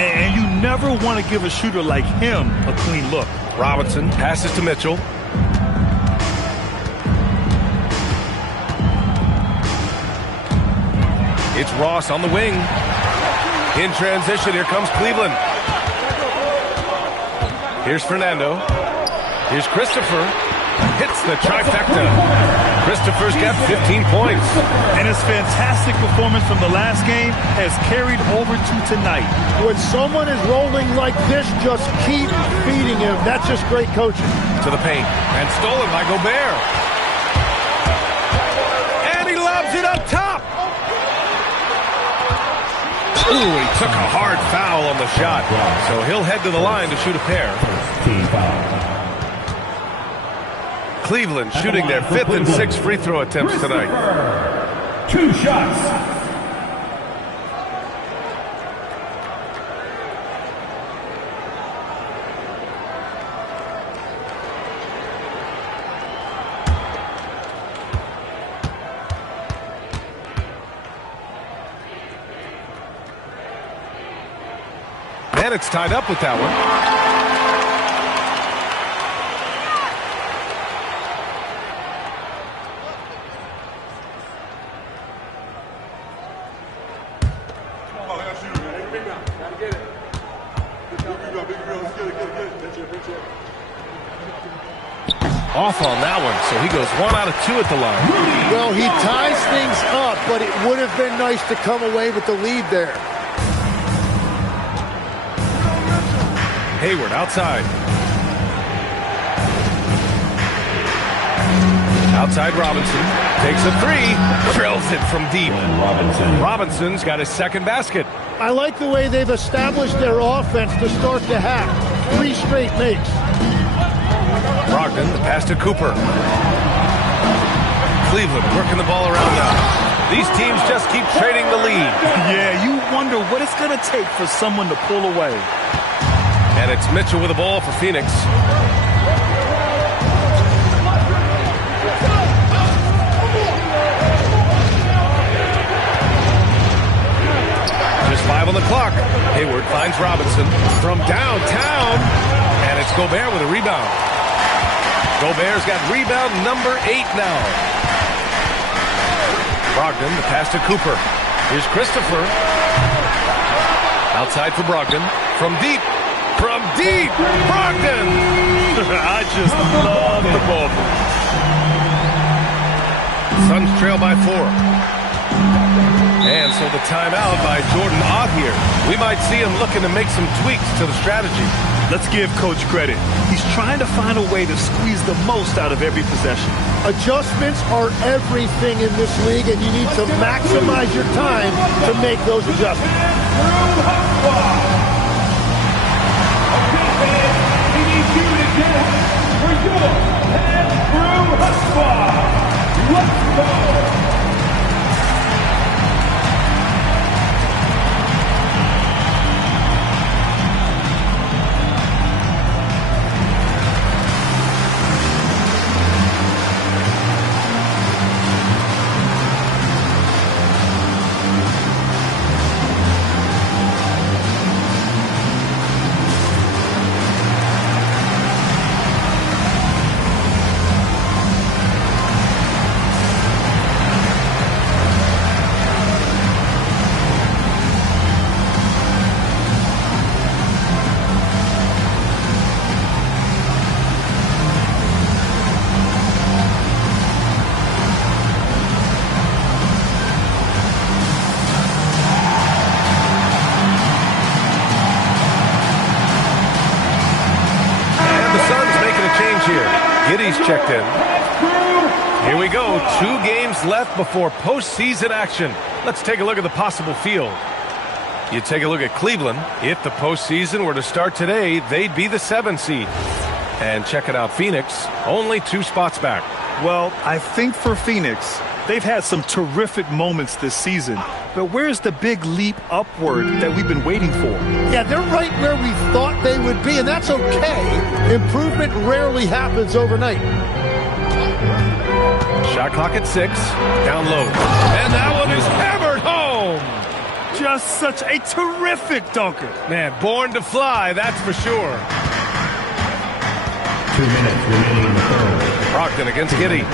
And you never want to give a shooter like him a clean look. Robinson passes to Mitchell. It's Ross on the wing. In transition, here comes Cleveland. Here's Fernando. Here's Christopher. Hits the trifecta. Christopher's got 15 points. And his fantastic performance from the last game has carried over to tonight. When someone is rolling like this, just keep feeding him. That's just great coaching. To the paint. And stolen by Gobert. And he lobs it up top. Ooh, he took a hard foul on the shot. So he'll head to the line to shoot a pair. Cleveland shooting their 5th and 6th free throw attempts tonight. 2 shots. And it's tied up with that one. Off on that one, so he goes 1 out of 2 at the line. Well, he ties things up, but it would have been nice to come away with the lead there. Hayward outside. Outside Robinson. Takes a 3. Drills it from deep. Robinson's got his 2nd basket. I like the way they've established their offense to start the half. 3 straight makes. Brogdon, the pass to Cooper. Cleveland working the ball around now. These teams just keep trading the lead. Yeah, you wonder what it's going to take for someone to pull away. And it's Mitchell with the ball for Phoenix. Just 5 on the clock. Hayward finds Robinson from downtown. And it's Gobert with a rebound. Gobert's got rebound number 8 now. Brogdon, the pass to Cooper. Here's Christopher. Outside for Brogdon. From deep. From deep, Brogdon! I just love the ball. Suns trail by 4. And so the timeout by Jordan Ott here. We might see him looking to make some tweaks to the strategy. Let's give Coach credit. He's trying to find a way to squeeze the most out of every possession. Adjustments are everything in this league, and you need to maximize your time to make those adjustments. We need you to get for your head through squad. Let's go. Giddy's checked in. Here we go. 2 games left before postseason action. Let's take a look at the possible field. You take a look at Cleveland. If the postseason were to start today, they'd be the 7th seed. And check it out, Phoenix, only 2 spots back. Well, I think for Phoenix, they've had some terrific moments this season. But where's the big leap upward that we've been waiting for? Yeah, they're right where we thought they would be, and that's okay. Improvement rarely happens overnight. Shot clock at 6. Down low. And that one is hammered home. Just such a terrific dunker. Man, born to fly, that's for sure. 2 minutes remaining in the third. Brogdon against Giddey.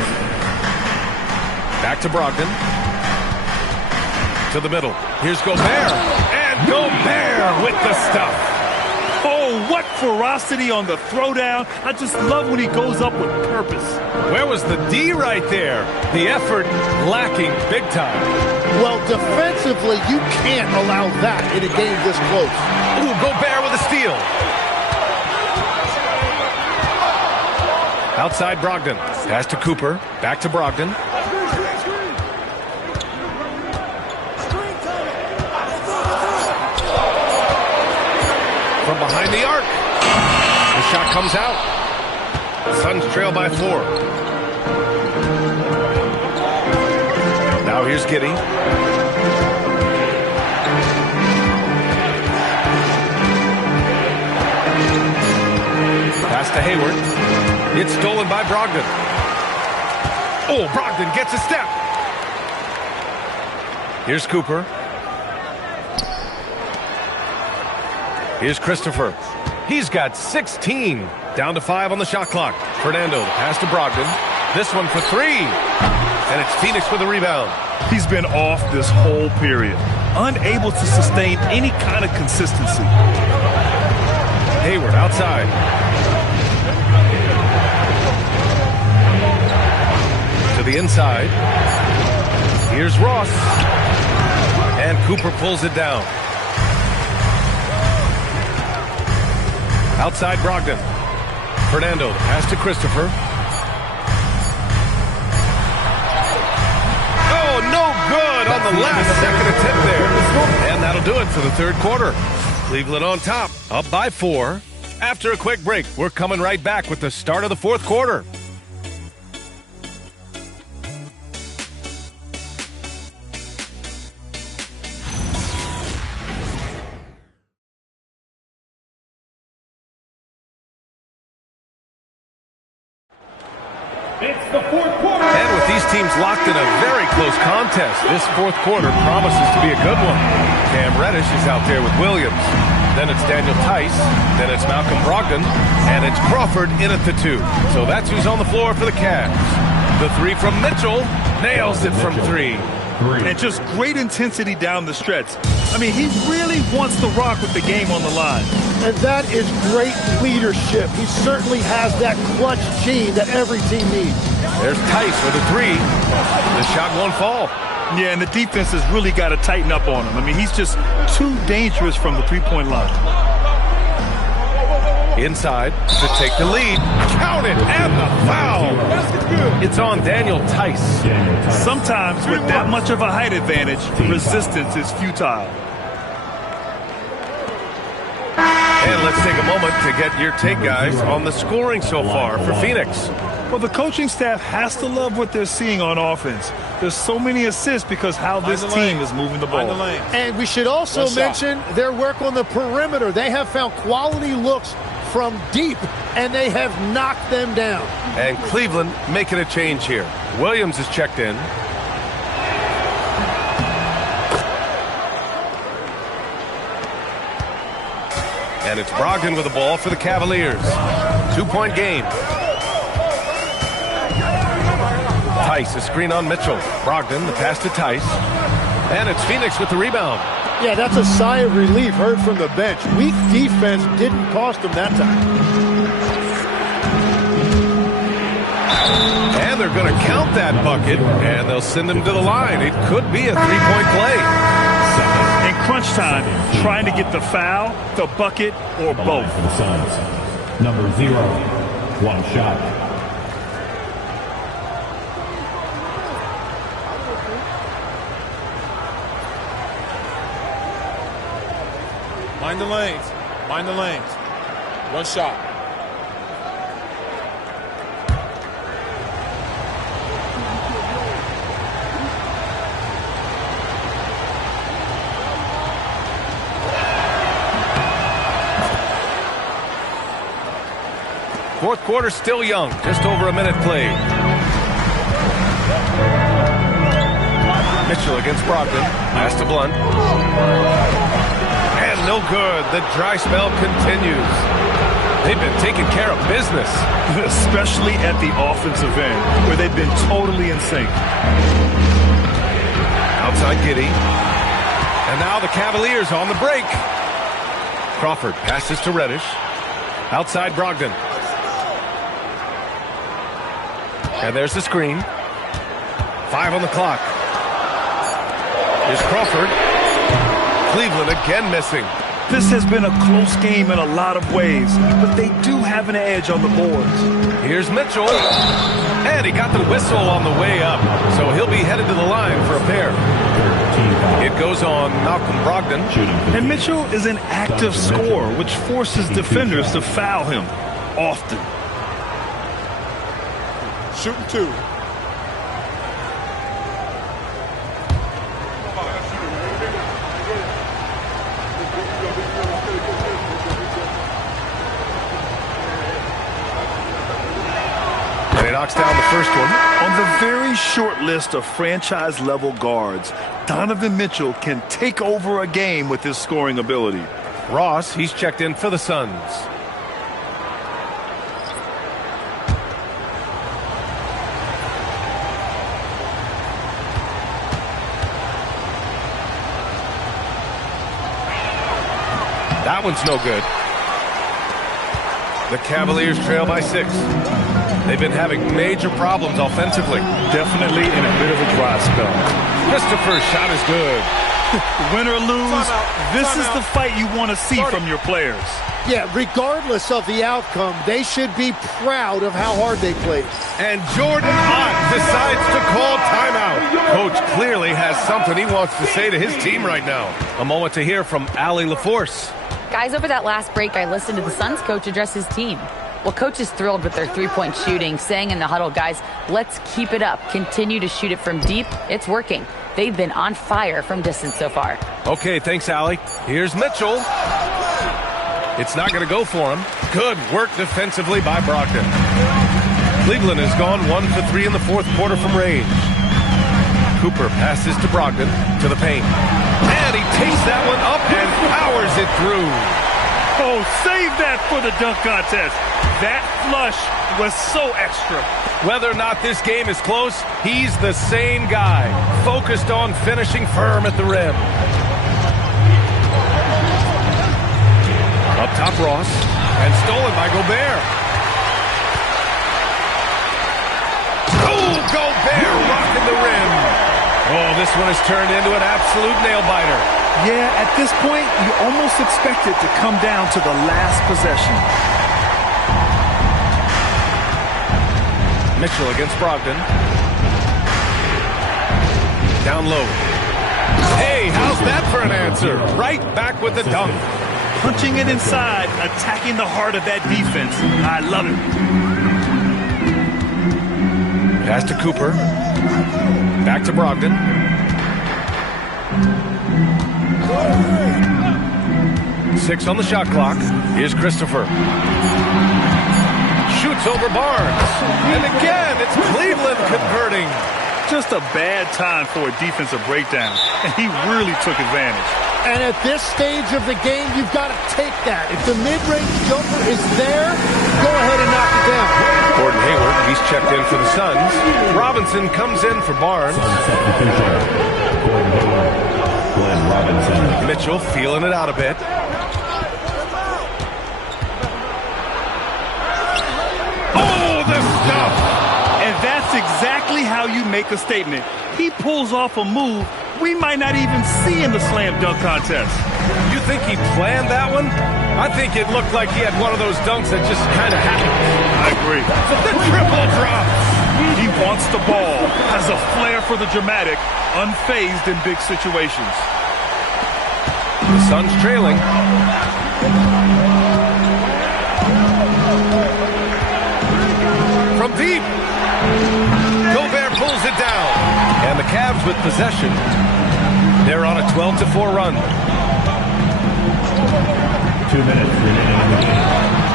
Back to Brogdon. To the middle. Here's Gobert. And Gobert with the stuff. Oh, what ferocity on the throwdown. I just love when he goes up with purpose. Where was the D right there? The effort lacking big time. Well, defensively, you can't allow that in a game this close. Ooh, Gobert with a steal. Outside Brogdon. Pass to Cooper. Back to Brogdon. From behind the arc. The shot comes out. The Suns trail by 4. Now here's Giddey. Pass to Hayward. It's stolen by Brogdon. Oh, Brogdon gets a step. Here's Cooper. Here's Christopher. He's got 16. Down to 5 on the shot clock. Fernando, the pass to Brogdon. This one for 3. And it's Phoenix with a rebound. He's been off this whole period. Unable to sustain any kind of consistency. Hayward outside. To the inside. Here's Ross. And Cooper pulls it down. Outside Brogdon. Fernando, pass to Christopher. Oh, no good on the last second attempt there. And that'll do it for the third quarter. Cleveland on top, up by 4. After a quick break, we're coming right back with the start of the fourth quarter. It's the fourth quarter. And with these teams locked in a very close contest, this fourth quarter promises to be a good one. Cam Reddish is out there with Williams. Then it's Daniel Tice. Then it's Malcolm Brogdon. And it's Crawford in at the 2. So that's who's on the floor for the Cavs. The 3 from Mitchell. Nails it from 3. And just great intensity down the stretch. I mean, he really wants to rock with the game on the line. And that is great leadership. He certainly has that clutch gene that every team needs. There's Tice with a 3. The shot won't fall. Yeah, and the defense has really got to tighten up on him. I mean, he's just too dangerous from the three-point line. Inside to take the lead. Count it, and the foul. It's on Daniel Tice. Sometimes with that much of a height advantage, resistance is futile. And let's take a moment to get your take, guys, on the scoring so far for Phoenix. Well, the coaching staff has to love what they're seeing on offense. There's so many assists because how this team is moving the ball. And we should also mention their work on the perimeter. They have found quality looks from deep, and they have knocked them down. And Cleveland making a change here. Williams is checked in. And it's Brogdon with the ball for the Cavaliers. 2-point game. Tice, a screen on Mitchell. Brogdon, the pass to Tice. And it's Phoenix with the rebound. Yeah, that's a sigh of relief heard from the bench. Weak defense didn't cost them that time. And they're going to count that bucket, and they'll send him to the line. It could be a three-point play. In crunch time, trying to get the foul, the bucket, or both. For the Suns. Number 0, 1 shot. Mind the lanes. Mind the lanes. 1 shot. Fourth quarter still young. Just over a minute played. Mitchell against Brogdon. Pass to Blunt. And no good. The dry spell continues. They've been taking care of business. Especially at the offensive end, where they've been totally in sync. Outside Giddey. And now the Cavaliers on the break. Crawford passes to Reddish. Outside Brogdon. And there's the screen. 5 on the clock. Here's Crawford. Cleveland again missing. This has been a close game in a lot of ways, but they do have an edge on the boards. Here's Mitchell. And he got the whistle on the way up, so he'll be headed to the line for a pair. It goes on Malcolm Brogdon. And Mitchell is an active scorer, which forces defenders to foul him often. Shooting 2. knocks down the first one. On the very short list of franchise-level guards, Donovan Mitchell can take over a game with his scoring ability. Ross, he's checked in for the Suns. That one's no good. The Cavaliers trail by 6. They've been having major problems offensively. Definitely in a bit of a dry spell. Christopher's shot is good. Win or lose, this is the fight you want to see from your players. Yeah, regardless of the outcome, they should be proud of how hard they played. And Jordan Ott decides to call timeout. Coach clearly has something he wants to say to his team right now. A moment to hear from Allie LaForce. Guys, over that last break, I listened to the Suns coach address his team. Well, coach is thrilled with their three-point shooting, saying in the huddle, guys, let's keep it up. Continue to shoot it from deep. It's working. They've been on fire from distance so far. Okay, thanks, Allie. Here's Mitchell. It's not going to go for him. Good work defensively by Brogdon. Cleveland has gone 1 for 3 in the fourth quarter from range. Cooper passes to Brogdon to the paint. And he takes that one up and powers it through. Oh, save that for the dunk contest. That flush was so extra. Whether or not this game is close, he's the same guy, focused on finishing firm at the rim. Up top, Ross, and stolen by Gobert. Oh, Gobert rocking the rim. Oh, this one has turned into an absolute nail-biter. Yeah, at this point, you almost expect it to come down to the last possession. Mitchell against Brogdon. Down low. Hey, how's that for an answer? Right back with the dunk. Punching it inside, attacking the heart of that defense. I love it. Pass to Cooper. Back to Brogdon. Six on the shot clock. Here's Christopher. Shoots over Barnes. And again, it's Cleveland converting. Just a bad time for a defensive breakdown. And he really took advantage. And at this stage of the game, you've got to take that. If the mid-range jumper is there, go ahead and knock it down. Gordon Hayward, he's checked in for the Suns. Robinson comes in for Barnes. Mitchell feeling it out a bit. Oh, the stuff! And that's exactly how you make a statement. He pulls off a move we might not even see in the slam dunk contest. You think he planned that one? I think it looked like he had one of those dunks that just kind of happened. I agree. The triple drop. He wants the ball, has a flair for the dramatic, unfazed in big situations. The Suns trailing. From deep. Gobert pulls it down. And the Cavs with possession. They're on a 12-4 run. 2 minutes remaining in the game.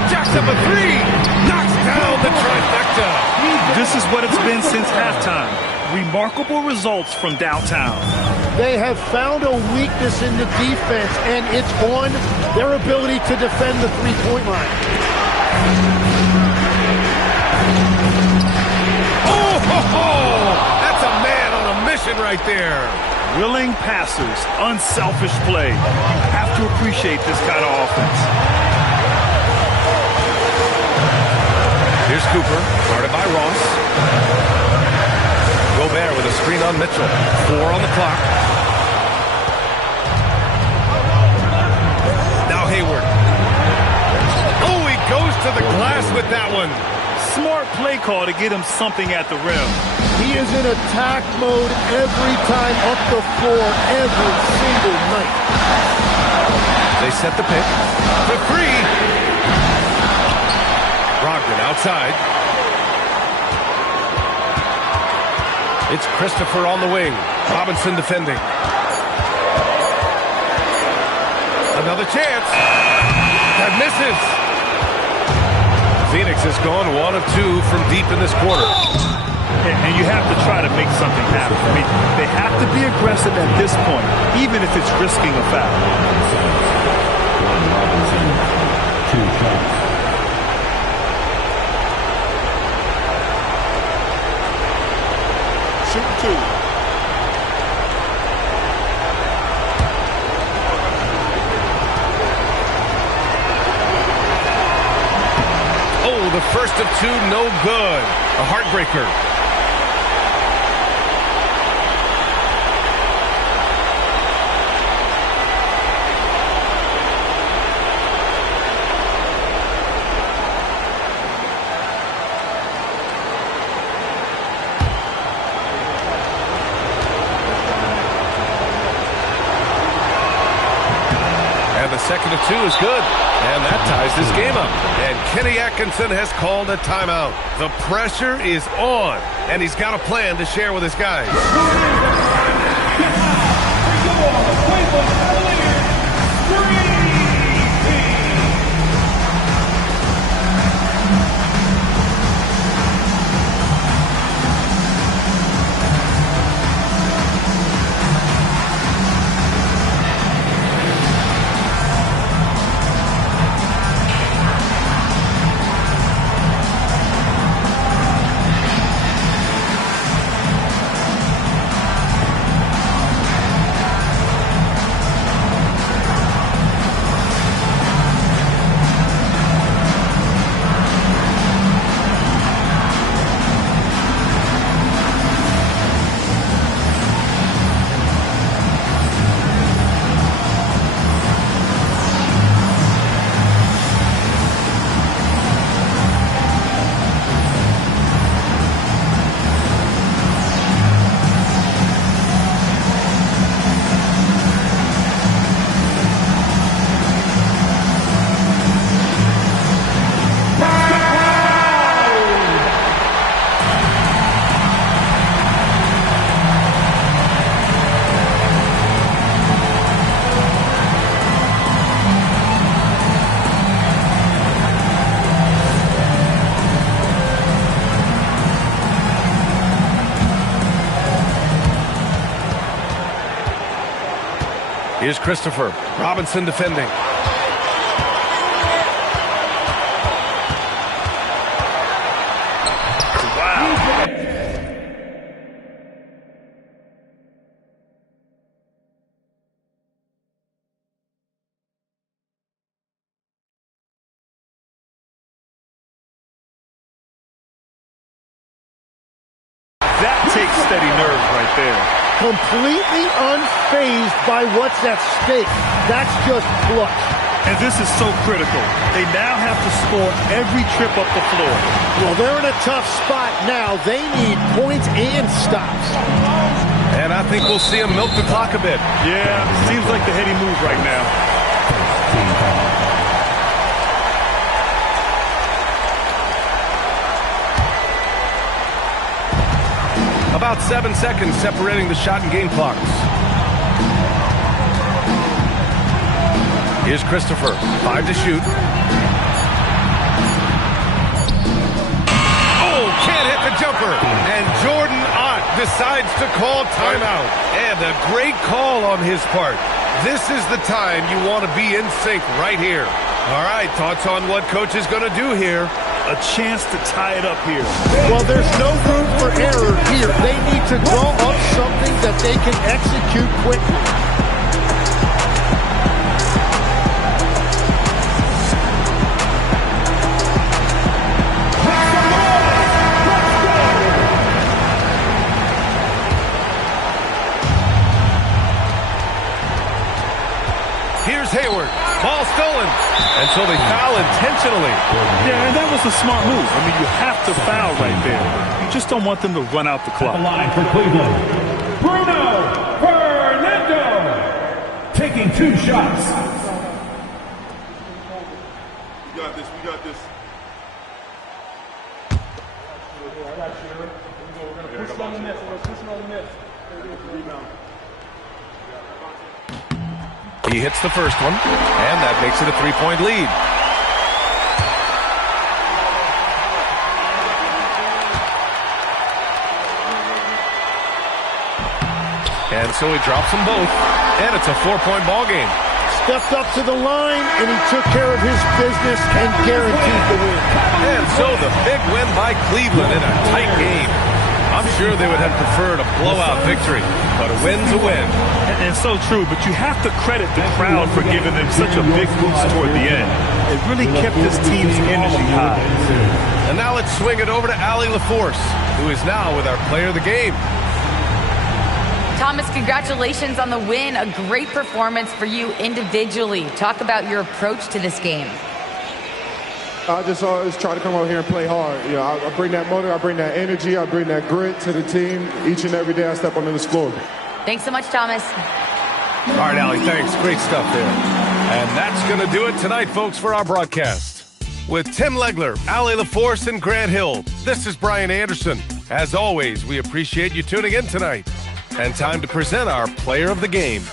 Jacks up a three. Knocks down the trifecta. This is what it's been since halftime. Remarkable results from downtown. They have found a weakness in the defense, and it's on their ability to defend the three-point line. That's a man on a mission right there. Willing passers, unselfish play. Have to appreciate this kind of offense. Here's Cooper, guarded by Ross. Gobert with a screen on Mitchell. 4 on the clock. Now Hayward. Oh, he goes to the glass with that one. Smart play call to get him something at the rim. He is in attack mode every time up the floor, every single night. They set the pick. For three. Brogdon outside. It's Christopher on the wing. Robinson defending. Another chance. That misses. Phoenix has gone 1 of 2 from deep in this quarter. And you have to try to make something happen. I mean, they have to be aggressive at this point, even if it's risking a foul. 2 shots. Shoot 2. Oh, the first of 2, no good. A heartbreaker. Second of 2 is good, and that ties this game up. And Kenny Atkinson has called a timeout. The pressure is on, and he's got a plan to share with his guys. Here's Christopher. Robinson defending. That takes steady nerves right there. Completely unfazed by what's at stake. That's just clutch. And this is so critical. They now have to score every trip up the floor. Well, they're in a tough spot now. They need points and stops. And I think we'll see them milk the clock a bit. Yeah, seems like the heady move right now. About 7 seconds separating the shot and game clocks. Here's Christopher. 5 to shoot. Oh, can't hit the jumper. And Jordan Ott decides to call timeout. And a great call on his part. This is the time you want to be in sync right here. All right, thoughts on what coach is going to do here? A chance to tie it up here. Well, there's no room for error here. They need to draw up something that they can execute quickly. Here's Hayward. Ball stolen. And so they foul intentionally. Yeah, and that was a smart move. I mean, you have to foul right there. You just don't want them to run out the clock. The line for Cleveland, Bruno Fernando, taking 2 shots. We got this. We got this. We're going to push it on the net. We're going to push it on the net. Rebound. He hits the first one, and that makes it a 3-point lead. And so he drops them both, and it's a 4-point ball game. Stepped up to the line, and he took care of his business and guaranteed the win. And so the big win by Cleveland in a tight game. I'm sure they would have preferred a blowout victory, but a win's a win. And so true, but you have to credit the crowd for giving them such a big boost toward the end. It really kept this team's energy high. And now let's swing it over to Allie LaForce, who is now with our player of the game. Thomas, congratulations on the win. A great performance for you individually. Talk about your approach to this game. I just always try to come out here and play hard. You know, I bring that motor, I bring that energy, I bring that grit to the team. Each and every day I step onto the floor. Thanks so much, Thomas. All right, Allie, thanks. Great stuff there. And that's going to do it tonight, folks, for our broadcast. With Tim Legler, Allie LaForce, and Grant Hill, this is Brian Anderson. As always, we appreciate you tuning in tonight. And time to present our player of the game.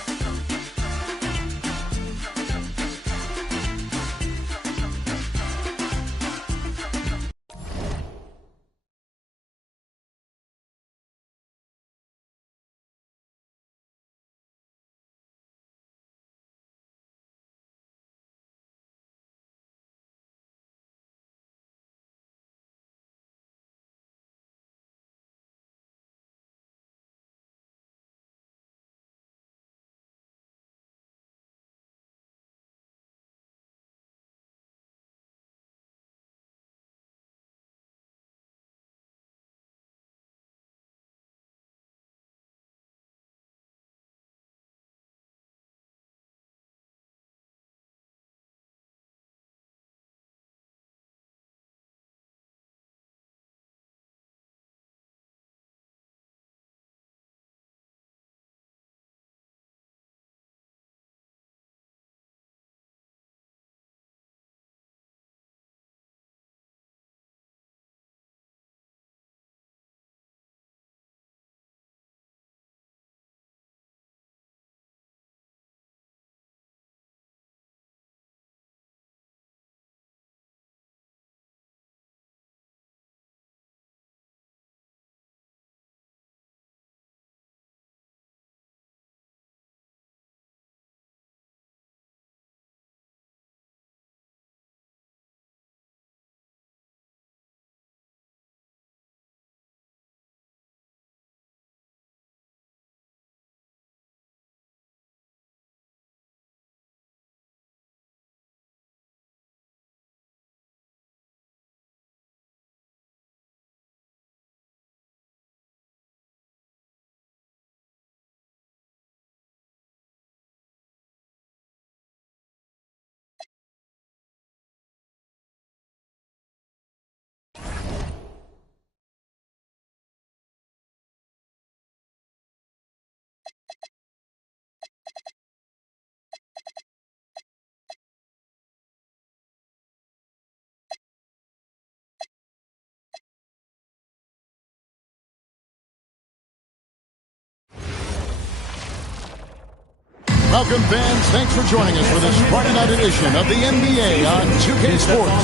Welcome, fans. Thanks for joining us for this Friday night edition of the NBA on 2K Sports.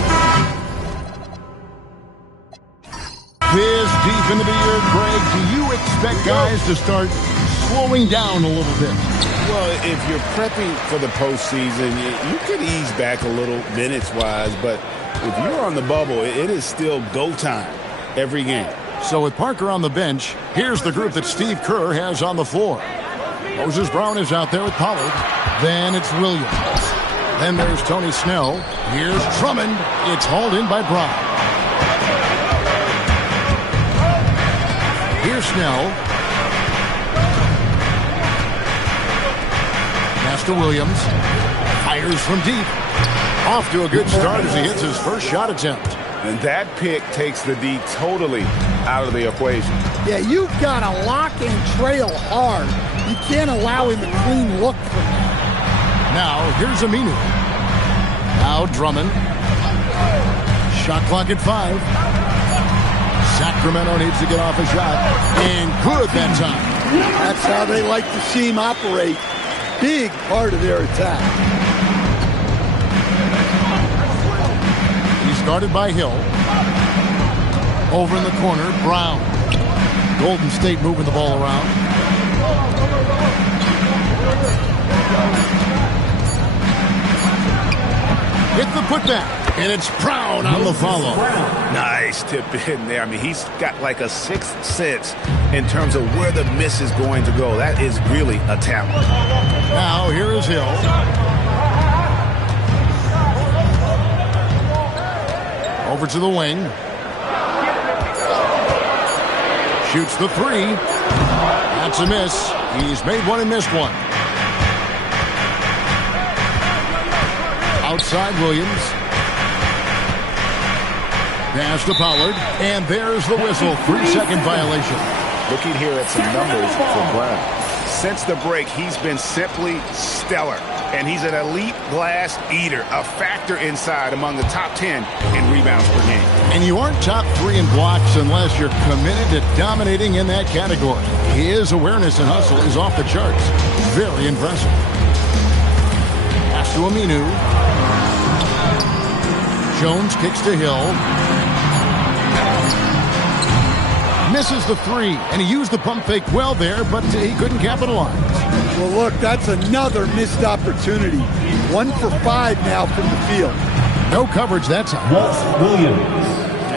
This deep into the year, Greg, do you expect guys to start slowing down a little bit? Well, if you're prepping for the postseason, you could ease back a little minutes-wise, but if you're on the bubble, it is still go time every game. So with Parker on the bench, here's the group that Steve Kerr has on the floor. Moses Brown is out there with Pollard. Then it's Williams. Then there's Tony Snell. Here's Drummond. It's hauled in by Brown. Here's Snell. Pass to Williams. Fires from deep. Off to a good start as he hits his first shot attempt. And that pick takes the D totally out of the equation. Yeah, you've got to lock and trail hard. You can't allow him a clean look from that. Now, here's Aminu. Now Drummond. Shot clock at 5. Sacramento needs to get off a shot. And good that time. That's how they like to see him operate. Big part of their attack. He's guarded by Hill. Over in the corner, Brown. Golden State moving the ball around. Hit the putback, and it's Brown on the follow. Nice tip in there. I mean, he's got like a sixth sense in terms of where the miss is going to go. That is really a talent. Now, here is Hill. Over to the wing. Shoots the three. That's a miss. He's made one and missed one. Outside Williams. Pass to Pollard. And there's the whistle. 3-second violation. Looking here at some numbers for Brown. Since the break, he's been simply stellar. And he's an elite glass eater, a factor inside among the top 10 in rebounds per game. And you aren't top 3 in blocks unless you're committed to dominating in that category. His awareness and hustle is off the charts. Very impressive. Pass to Aminu. Jones kicks to Hill. Misses the three, and he used the pump fake well there, but he couldn't capitalize. Well, look, that's another missed opportunity. 1 for 5 now from the field. No coverage that time. Williams.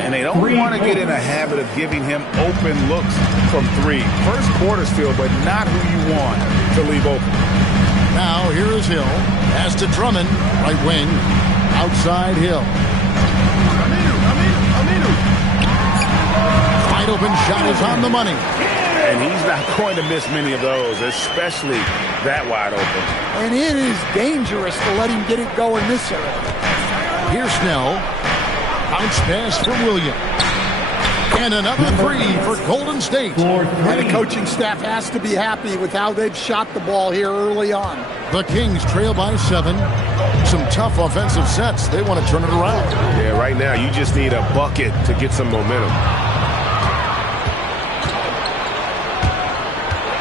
And they don't want to get in a habit of giving him open looks from 3. First quarter's field, but not who you want to leave open. Now, here is Hill. Pass to Drummond, right wing. Outside Hill. Wide open shot is on the money. And he's not going to miss many of those, especially that wide open. And it is dangerous to let him get it going this early. Here's Snell. Bounce pass for Williams. And another three for Golden State. And the coaching staff has to be happy with how they've shot the ball here early on. The Kings trail by 7. Some tough offensive sets. They want to turn it around. Yeah, right now you just need a bucket to get some momentum.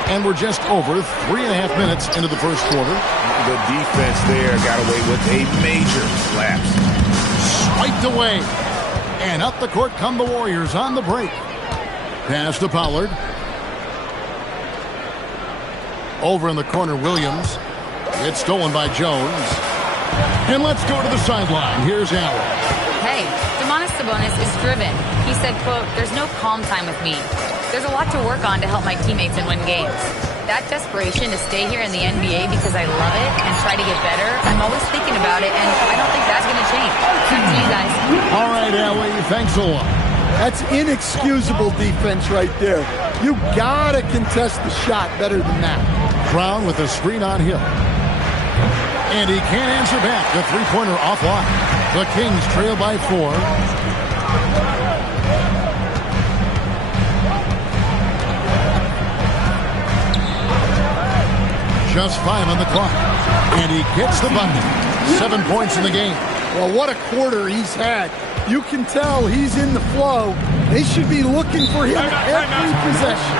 And we're just over 3.5 minutes into the first quarter. The defense there got away with a major lapse. Swiped away. And up the court come the Warriors on the break. Pass to Pollard. Over in the corner, Williams. It's stolen by Jones. And let's go to the sideline. Here's Allen. Hey, Sabonis is driven. He said, quote, "There's no calm time with me. There's a lot to work on to help my teammates and win games. That desperation to stay here in the NBA because I love it and try to get better, I'm always thinking about it, and I don't think that's going to change." Back to you guys. All right, Allie, thanks a lot. That's inexcusable defense right there. You got to contest the shot better than that. Brown with a screen on Hill. And he can't answer back. The three-pointer offline. The Kings trail by 4. Just 5 on the clock. And he gets the bucket. 7 points in the game. Well, what a quarter he's had. You can tell he's in the flow. They should be looking for him every possession.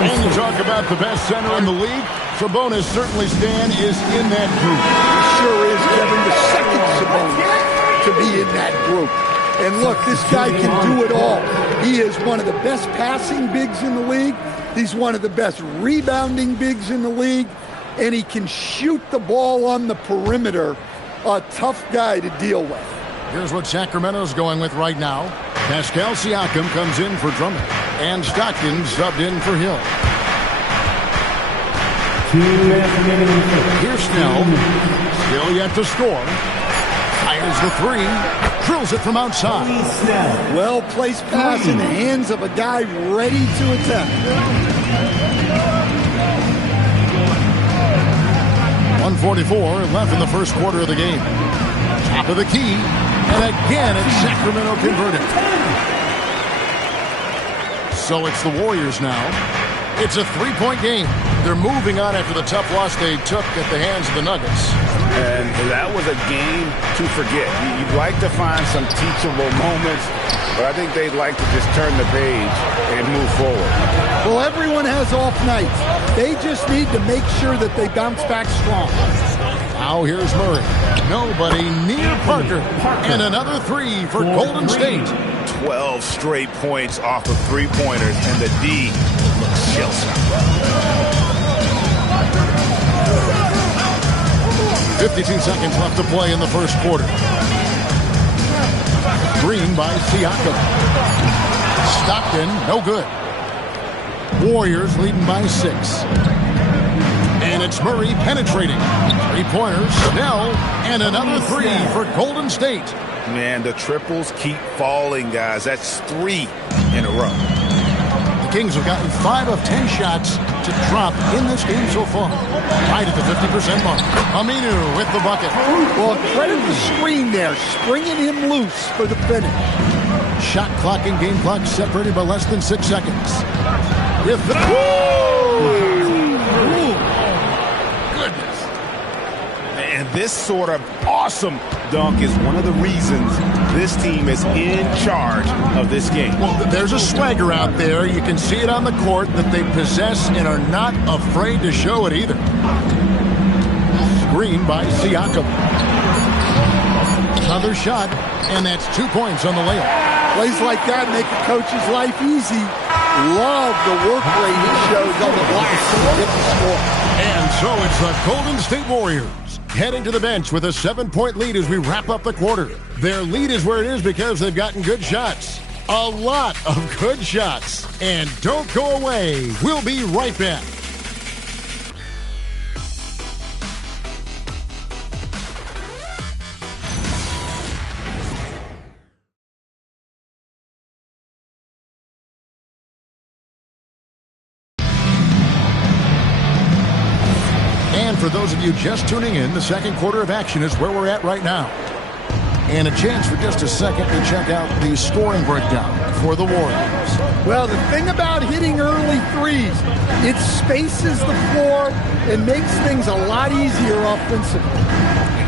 And you talk about the best center in the league. Sabonis certainly, Stan, is in that group. He sure is, Kevin, the second Sabonis to be in that group. And look, this guy can do it all. He is one of the best passing bigs in the league. He's one of the best rebounding bigs in the league. And he can shoot the ball on the perimeter. A tough guy to deal with. Here's what Sacramento's going with right now. Pascal Siakam comes in for Drummond. And Stockton subbed in for Hill. Here's Snell. Still yet to score. Fires the three. Drills it from outside. Well-placed pass in the hands of a guy ready to attempt. 1:44 left in the first quarter of the game. Top of the key. And again, it's Sacramento converted. So it's the Warriors now. It's a 3-point game. They're moving on after the tough loss they took at the hands of the Nuggets. And that was a game to forget. You'd like to find some teachable moments, but I think they'd like to just turn the page and move forward. Well, everyone has off nights. They just need to make sure that they bounce back strong. Now here's Murray. Nobody near Parker. And another three for Golden State. 12 straight points off of three-pointers, and the D looks shell-shocked. 52 seconds left to play in the first quarter. Green by Siakam. Stockton, no good. Warriors leading by 6. And it's Murray penetrating. Three-pointers, Snell, and another 3 for Golden State. Man, the triples keep falling, guys. That's 3 in a row. The Kings have gotten 5 of 10 shots to drop in this game so far. Right at the 50% mark. Aminu with the bucket. Well, credit the screen there, springing him loose for the finish. Shot clock and game clock separated by less than 6 seconds. With the... Goodness. And this sort of awesome dunk is one of the reasons this team is in charge of this game. Well, there's a swagger out there. You can see it on the court that they possess and are not afraid to show it either. Screen by Siakam. Another shot, and that's 2 points on the layup. Plays like that make a coach's life easy. Love the work rate he shows on the glass to get the score. And so it's the Golden State Warriors heading to the bench with a 7-point lead as we wrap up the quarter. Their lead is where it is because they've gotten good shots. A lot of good shots. And don't go away. We'll be right back. For those of you just tuning in, the second quarter of action is where we're at right now. And a chance for just a second to check out the scoring breakdown for the Warriors. Well, the thing about hitting early threes, it spaces the floor and makes things a lot easier offensively.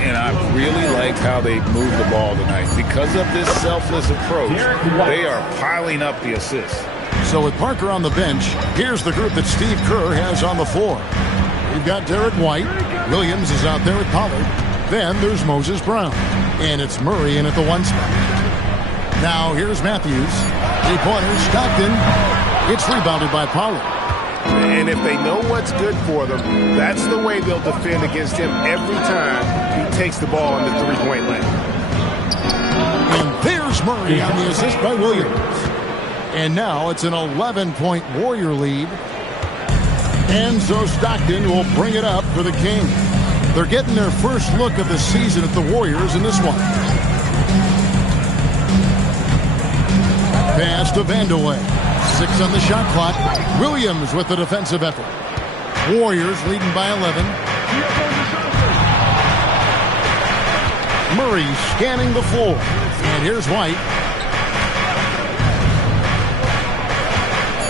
And I really like how they moved the ball tonight. Because of this selfless approach, they are piling up the assists. So with Parker on the bench, here's the group that Steve Kerr has on the floor. We've got Derek White. Williams is out there with Pollard. Then there's Moses Brown. And it's Murray in at the 1 spot. Now here's Matthews. 3-pointer, Stockton. It's rebounded by Pollard. And if they know what's good for them, that's the way they'll defend against him every time he takes the ball in the 3-point lane. And there's Murray on the assist by Williams. And now it's an 11-point Warrior lead. And so Stockton will bring it up for the Kings. They're getting their first look of the season at the Warriors in this one. Pass to Vandeweghe. 6 on the shot clock. Williams with the defensive effort. Warriors leading by 11. Murray scanning the floor. And here's White.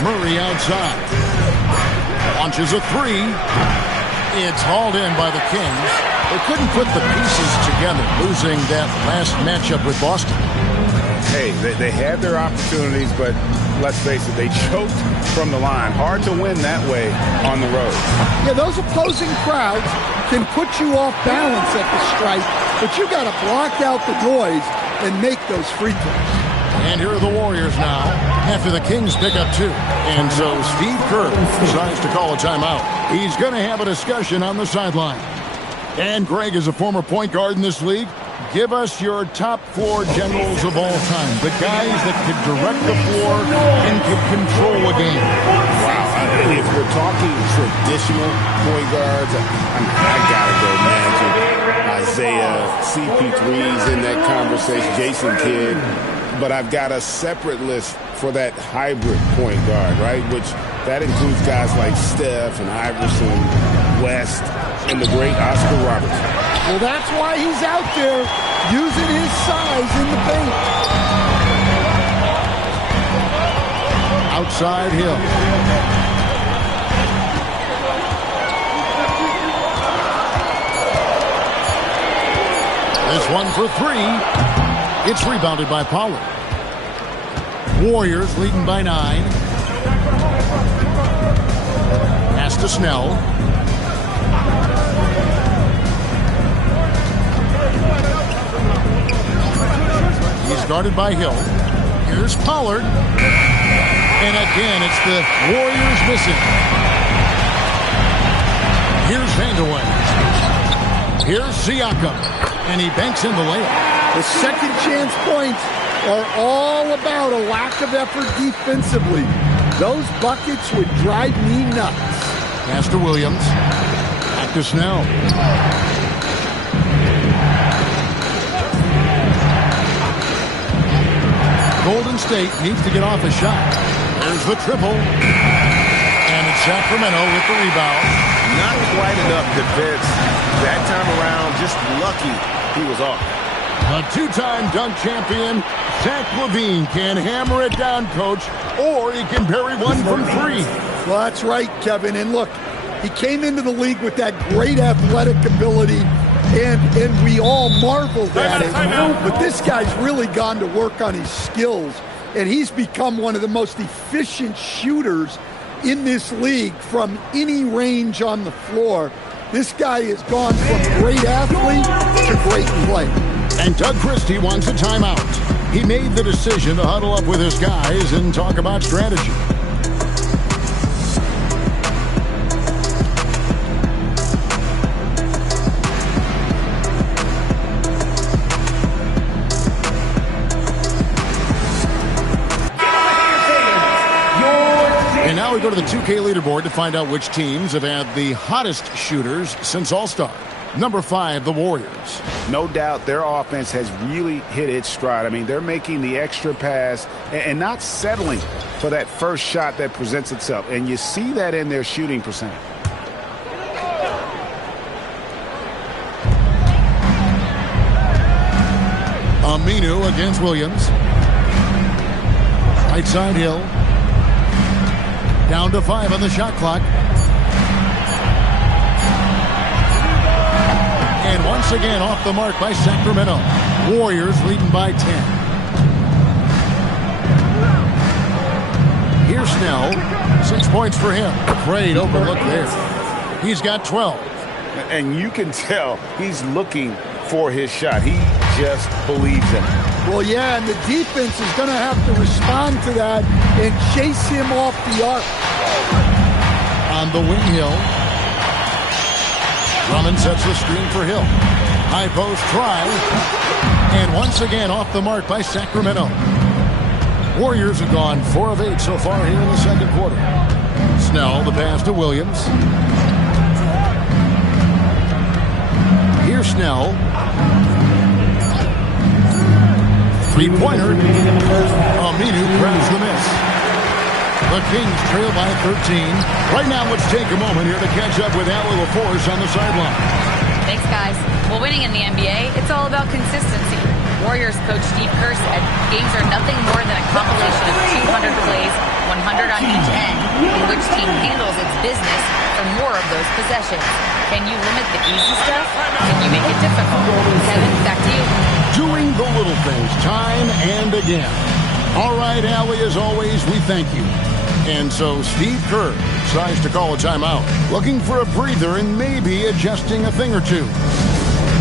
Murray outside. Launches a 3. It's hauled in by the Kings. They couldn't put the pieces together, losing that last matchup with Boston. Hey, they had their opportunities, but let's face it, they choked from the line. Hard to win that way on the road. Yeah, those opposing crowds can put you off balance at the stripe, but you got to block out the noise and make those free throws. And here are the Warriors now after the Kings pick up 2. And so Steve Kerr decides to call a timeout. He's going to have a discussion on the sideline. And Greg is a former point guard in this league. Give us your top 4 generals of all time. The guys that could direct the floor and could control a game. Wow. If we're talking traditional point guards, I got to go Magic, Isaiah, CP3's in that conversation, Jason Kidd. But I've got a separate list for that hybrid point guard, right? Which that includes guys like Steph and Iverson, West, and the great Oscar Robertson. Well, that's why he's out there using his size in the paint. Outside Hill. This one for 3. It's rebounded by Pollard. Warriors leading by 9. Pass to Snell. He's guarded by Hill. Here's Pollard. And again, it's the Warriors missing. Here's Vandeweghe. Here's Siakam, and he banks in the layup. The second chance points are all about a lack of effort defensively. Those buckets would drive me nuts. Pass to Williams. Back to Snell. Golden State needs to get off a shot. There's the triple. And it's Sacramento with the rebound. Not quite enough defense. That time around, just lucky he was off. A two-time dunk champion, Zach LaVine can hammer it down, Coach, or he can bury one from three. Well, that's right, Kevin. And look, he came into the league with that great athletic ability, and we all marveled at it. But this guy's really gone to work on his skills, and he's become one of the most efficient shooters in this league from any range on the floor. This guy has gone from great athlete to great player. And Doug Christie wants a timeout. He made the decision to huddle up with his guys and talk about strategy. And now we go to the 2K leaderboard to find out which teams have had the hottest shooters since All-Star. Number 5, the Warriors. No doubt their offense has really hit its stride. I mean, they're making the extra pass and not settling for that first shot that presents itself. And you see that in their shooting percentage. Aminu against Williams. Right side Hill. Down to 5 on the shot clock. And once again off the mark by Sacramento. Warriors leading by 10. Here's Snell. 6 points for him. Great overlook there. He's got 12. And you can tell he's looking for his shot. He just believes in it. Well, yeah, and the defense is going to have to respond to that and chase him off the arc. On the wing, Hill. Drummond sets the screen for Hill. High post try. And once again off the mark by Sacramento. Warriors have gone 4 of 8 so far here in the second quarter. Snell, the pass to Williams. Here's Snell. Three-pointer. Aminu grabs the miss. The Kings trail by 13. Right now, let's take a moment here to catch up with Allie LaForce on the sideline. Thanks, guys. Well, winning in the NBA, it's all about consistency. Warriors coach Steve Kerr said games are nothing more than a compilation of 200 plays, 100 on each end, in which team handles its business for more of those possessions. Can you limit the easy stuff? Can you make it difficult? Kevin, back to you. Doing the little things time and again. All right, Allie, as always, we thank you. And so Steve Kerr decides to call a timeout, looking for a breather and maybe adjusting a thing or two.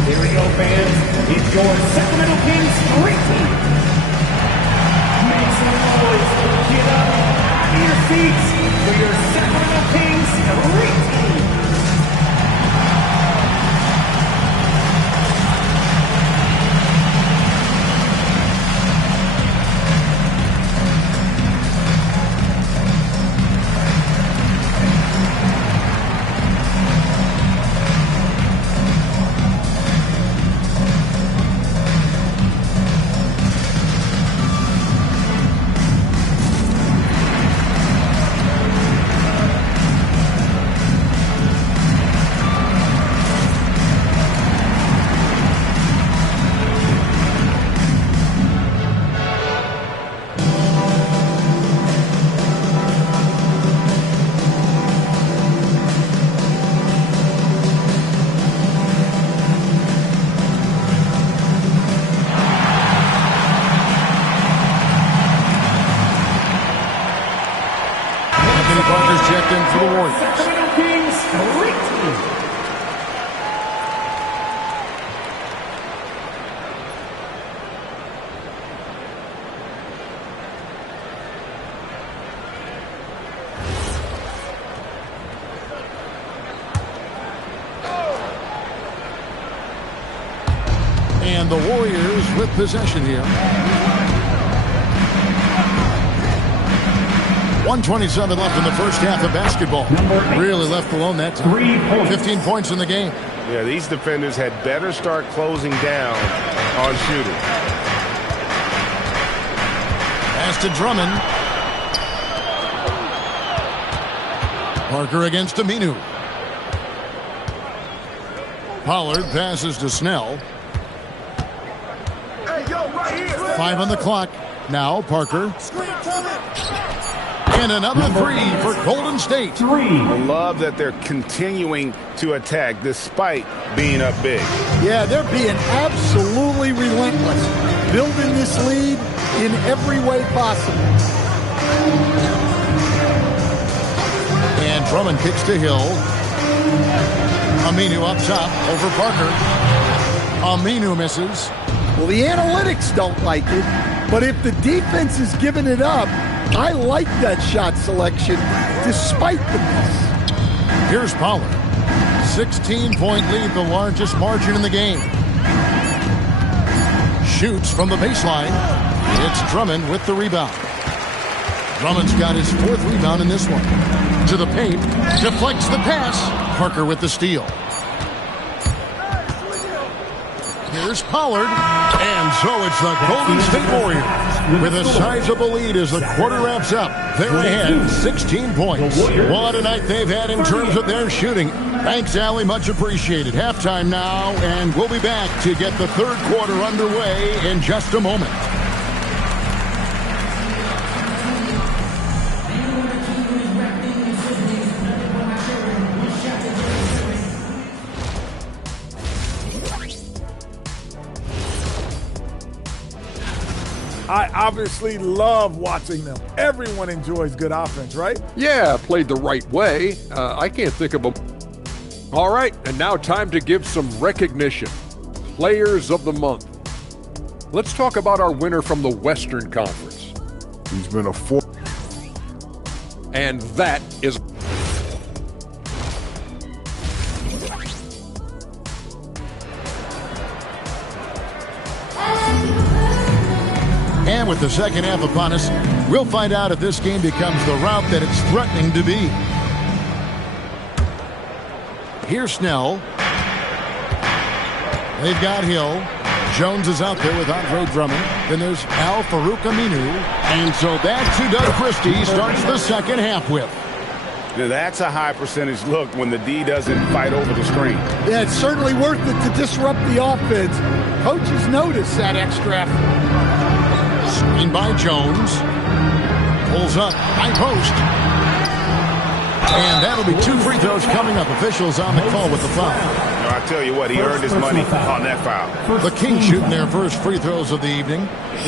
Here we go, fans. It's your Sacramento Kings Street Team. Make some noise. Get up out of your seats for your Sacramento Kings Street Team. Checked in for the Warriors. Sacramento Kings Street Team. And the Warriors with possession here. 1:27 left in the first half of basketball. Really left alone that time. 15 points in the game. Yeah, these defenders had better start closing down on shooting. Pass to Drummond. Parker against Aminu. Pollard passes to Snell. 5 on the clock. Now Parker. And another three for Golden State. I love that they're continuing to attack despite being up big. Yeah, they're being absolutely relentless, building this lead in every way possible. And Drummond kicks to Hill. Aminu up top over Parker. Aminu misses. Well, the analytics don't like it, but if the defense is giving it up, I like that shot selection despite the miss. Here's Pollard. 16-point lead, the largest margin in the game. Shoots from the baseline. It's Drummond with the rebound. Drummond's got his 4th rebound in this one. To the paint. Deflects the pass. Parker with the steal. Here's Pollard. And so it's the Golden State Warriors with a sizable lead as the quarter wraps up. They're ahead 16 points. What a night they've had in terms of their shooting. Thanks, Allie. Much appreciated. Halftime now, and we'll be back to get the third quarter underway in just a moment. I obviously love watching them. Everyone enjoys good offense, right? Yeah, played the right way. I can't think of them. All right, and now time to give some recognition. Players of the Month. Let's talk about our winner from the Western Conference. He's been a 4. And that is... And with the second half upon us, we'll find out if this game becomes the route that it's threatening to be. Here's Snell. They've got Hill. Jones is out there with Andre Drummond. Then there's Al-Farouq Aminu. And so that's who Doug Christie starts the second half with. Now that's a high percentage look when the D doesn't fight over the screen. Yeah, it's certainly worth it to disrupt the offense. Coaches notice that extra effort. Screen by Jones. Pulls up. High post. And that'll be 2 free throws coming up. Officials on the call with the foul. I tell you what, he earned his money on that foul. The Kings shooting their first free throws of the evening.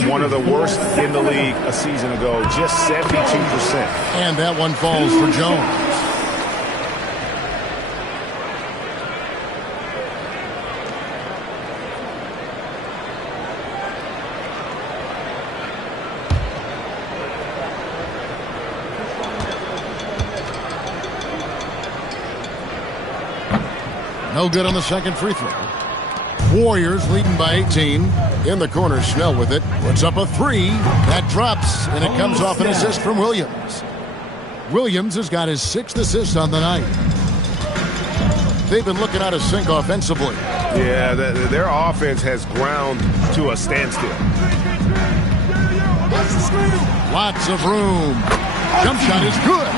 One of the worst in the league a season ago. Just 72%. And that one falls for Jones. No good on the second free throw. Warriors leading by 18. In the corner, Snell with it. Puts up a 3. That drops, and it comes off an assist from Williams. Williams has got his 6th assist on the night. They've been looking out of sync offensively. Yeah, their offense has ground to a standstill. Lots of room. Jump shot is good.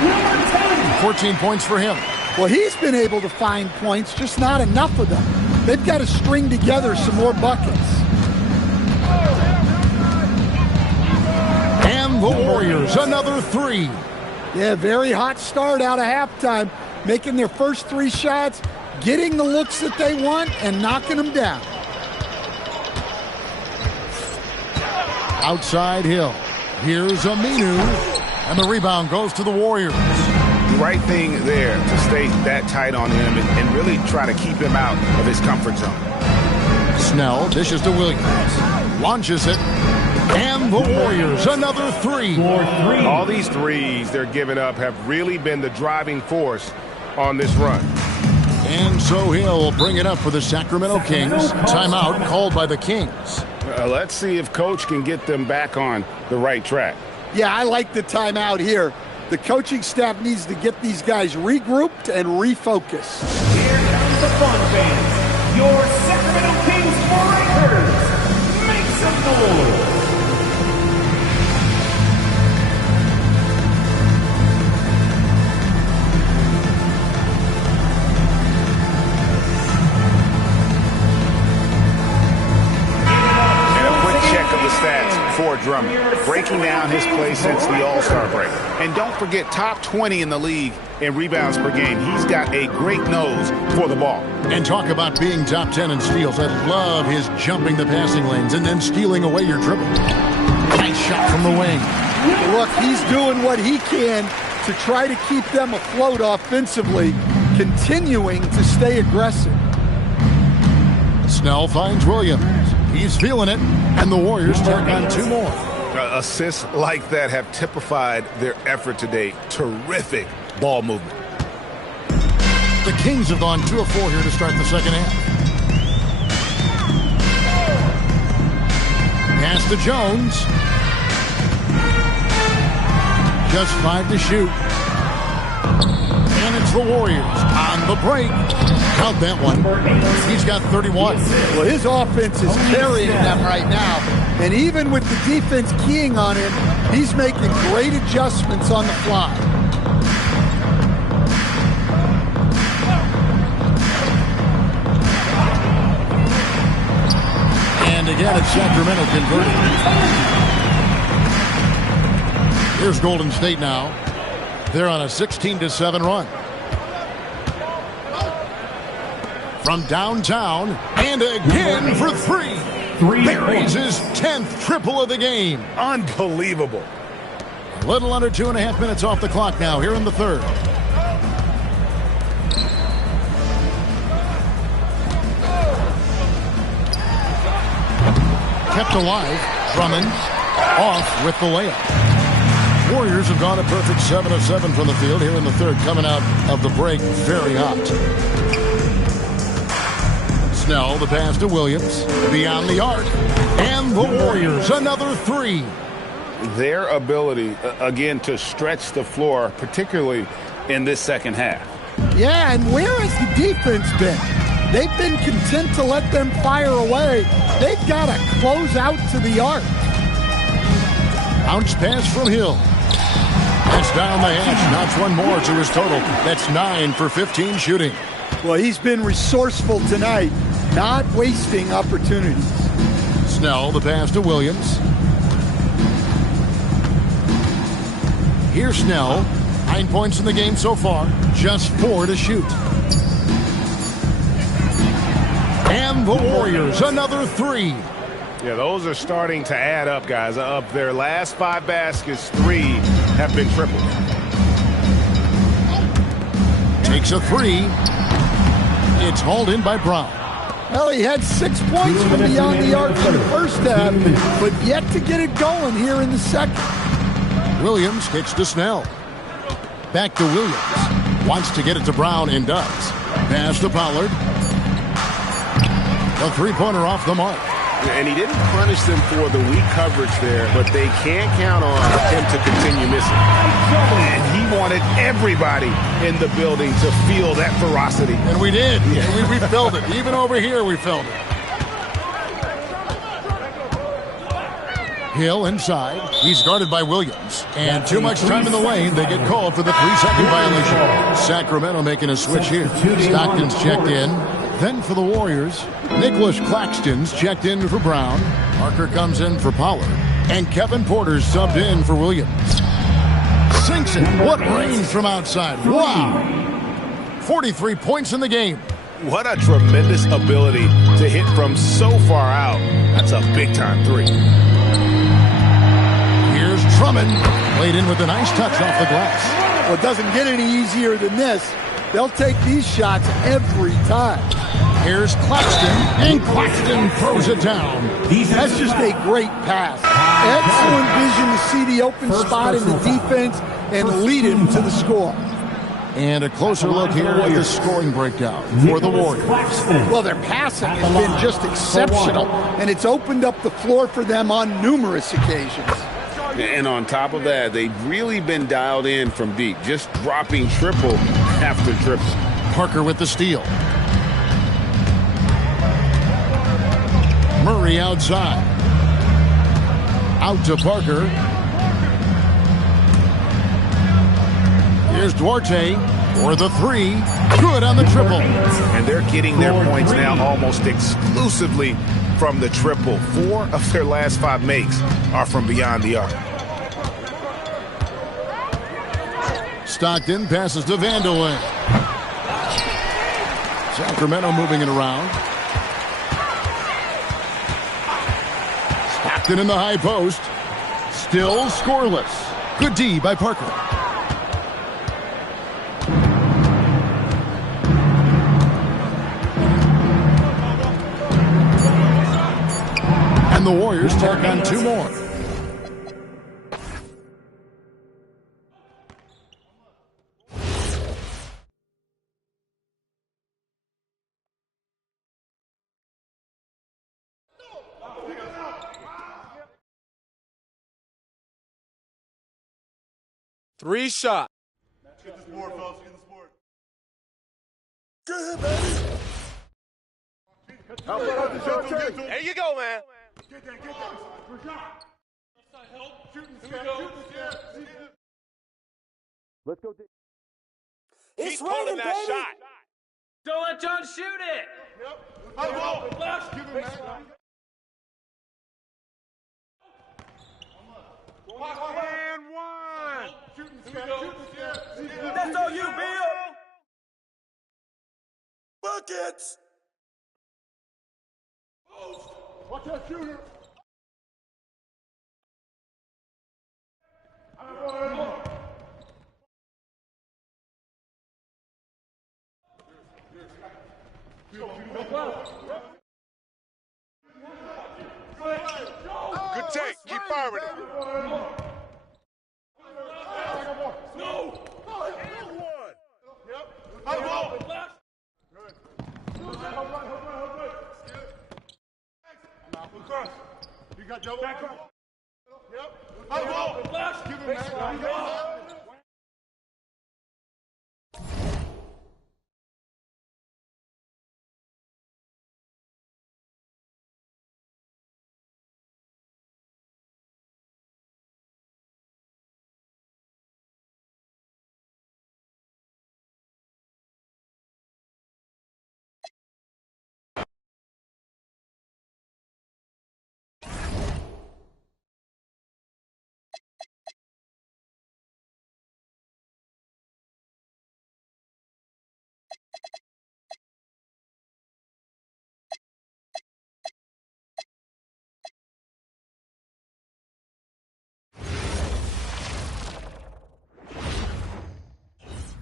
14 points for him. Well, he's been able to find points, just not enough of them. They've got to string together some more buckets. And the Warriors, another 3. Yeah, very hot start out of halftime, making their first 3 shots, getting the looks that they want, and knocking them down. Outside Hill. Here's Aminu. And the rebound goes to the Warriors. The right thing there to stay that tight on him and really try to keep him out of his comfort zone. Snell dishes to Williams. Launches it. And the Warriors, another 3. All these threes they're giving up have really been the driving force on this run. And so he'll bring it up for the Sacramento Kings. Timeout called by the Kings. Let's see if Coach can get them back on the right track. Yeah, I like the timeout here. The coaching staff needs to get these guys regrouped and refocused. Here comes the fun fans. Your Sacramento Kings Breakers. Make some noise. For Drummond, breaking down his play since the All-Star break. And don't forget, top 20 in the league in rebounds per game. He's got a great nose for the ball. And talk about being top 10 in steals. I love his jumping the passing lanes and then stealing away your dribble. Nice shot from the wing. Look, he's doing what he can to try to keep them afloat offensively, continuing to stay aggressive. Snell finds Williams. He's feeling it, and the Warriors tack on 2 more. Assists like that have typified their effort today. Terrific ball movement. The Kings have gone 2 of 4 here to start the second half. Pass to Jones. Just 5 to shoot. And it's the Warriors on the break. Count that one. He's got 31. Well, his offense is carrying them right now. And even with the defense keying on him, he's making great adjustments on the fly. And again, it's Sacramento converting. Here's Golden State now. They're on a 16-7 run. From downtown, and again for 3. Buries his 10th triple of the game. Unbelievable. A little under 2.5 minutes off the clock now here in the third. Kept alive. Drummond off with the layup. Warriors have gone a perfect 7 of 7 from the field here in the third, coming out of the break very hot. Snell, the pass to Williams, beyond the arc, and the Warriors another 3. Their ability, again, to stretch the floor, particularly in this second half. Yeah, and where has the defense been? They've been content to let them fire away. They've got to close out to the arc. Bounce pass from Hill. That's down the hatch, knocks one more to his total. That's 9 for 15 shooting. Well, he's been resourceful tonight, not wasting opportunities. Snell, the pass to Williams. Here's Snell. 9 points in the game so far, just 4 to shoot. And the Warriors, another 3. Yeah, those are starting to add up, guys. Of their last 5 baskets, 3 have been tripled. Takes a 3. It's hauled in by Brown. Well, he had 6 points from beyond the arc in the first half, but yet to get it going here in the second. Williams kicks to Snell. Back to Williams. Wants to get it to Brown and does. Pass to Pollard. A 3-pointer off the mark. And he didn't punish them for the weak coverage there, but they can't count on him to continue missing. And he wanted everybody in the building to feel that ferocity. And we did. Yeah. We felt it. Even over here, we felt it. Hill inside. He's guarded by Williams. And too much time in the lane. They get called for the 3-second violation. Sacramento making a switch here. Stockton's checked in. Then for the Warriors, Nicholas Claxton's checked in for Brown. Parker comes in for Pollard. And Kevin Porter's subbed in for Williams. Sinks it. What range from outside. Wow. 43 points in the game. What a tremendous ability to hit from so far out. That's a big-time 3. Here's Drummond. Played in with a nice touch off the glass. Well, it doesn't get any easier than this. They'll take these shots every time. Here's Claxton, and Claxton throws it down. That's just a great pass. Excellent vision to see the open spot in the defense and lead him to the score. And a closer look here at the scoring breakdown for the Warriors. Well, their passing has been just exceptional, and it's opened up the floor for them on numerous occasions. And on top of that, they've really been dialed in from deep, just dropping triple after triple. Parker with the steal. Murray outside. Out to Parker. Here's Duarte for the three. Good on the triple. And they're getting their points now almost exclusively from the triple. 4 of their last 5 makes are from beyond the arc. Stockton passes to Vanderlyn. Sacramento moving it around. Stockton in the high post. Still scoreless. Good D by Parker. And the Warriors tack on 2 more. Three shot. Get this board, fellas. Get this board. Good, baby. There you go, man. Get that. For shot. Let's go. It's Keep pulling that baby. shot. Don't let John shoot it. Yep. Left. Give him that. And one. That's all you, Bill. Buckets. Watch that shooter. Good take. Keep firing it. No. Yep. Across. You got double. Yep. Give him that.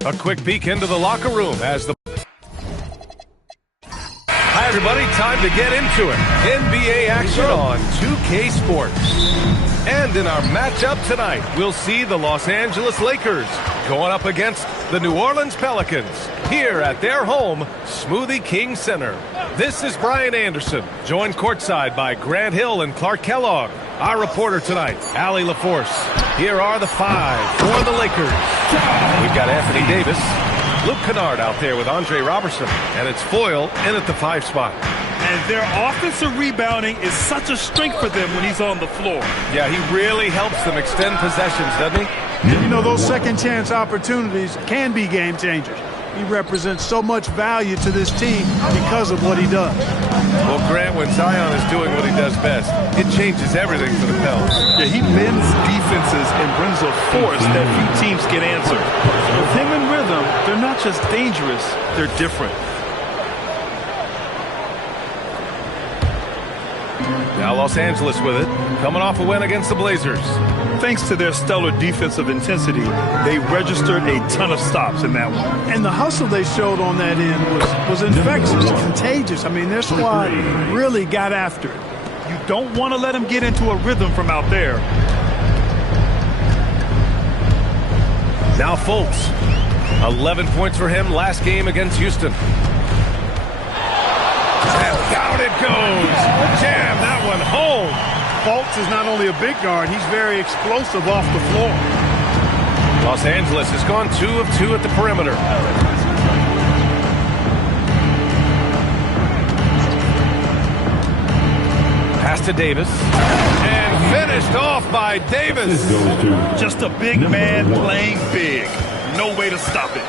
A quick peek into the locker room as the... Hi, everybody. Time to get into it. NBA action on 2K Sports. And in our matchup tonight, we'll see the Los Angeles Lakers going up against the New Orleans Pelicans here at their home, Smoothie King Center. This is Brian Anderson, joined courtside by Grant Hill and Clark Kellogg. Our reporter tonight, Allie LaForce. Here are the 5 for the Lakers. We've got Anthony Davis, Luke Kennard out there with Andre Robertson, and it's Foyle in at the 5 spot. And their offensive rebounding is such a strength for them when he's on the floor. Yeah, he really helps them extend possessions, doesn't he? You know, those second chance opportunities can be game changers. He represents so much value to this team because of what he does. Well, Grant, when Zion is doing what he does best, it changes everything for the Pels. Yeah, he mends defenses and brings a force that few teams can answer. With him in rhythm, they're not just dangerous, they're different. Now Los Angeles with it, coming off a win against the Blazers. Thanks to their stellar defensive intensity, they registered a ton of stops in that one. And the hustle they showed on that end was infectious, contagious. I mean, their squad really got after it. You don't want to let them get into a rhythm from out there. Now Fultz 11 points for him last game against Houston. And down it goes. Jam that one home. Fultz is not only a big guard, he's very explosive off the floor. Los Angeles has gone 2 of 2 at the perimeter. Pass to Davis. And finished off by Davis. Just a big man playing big. No way to stop it.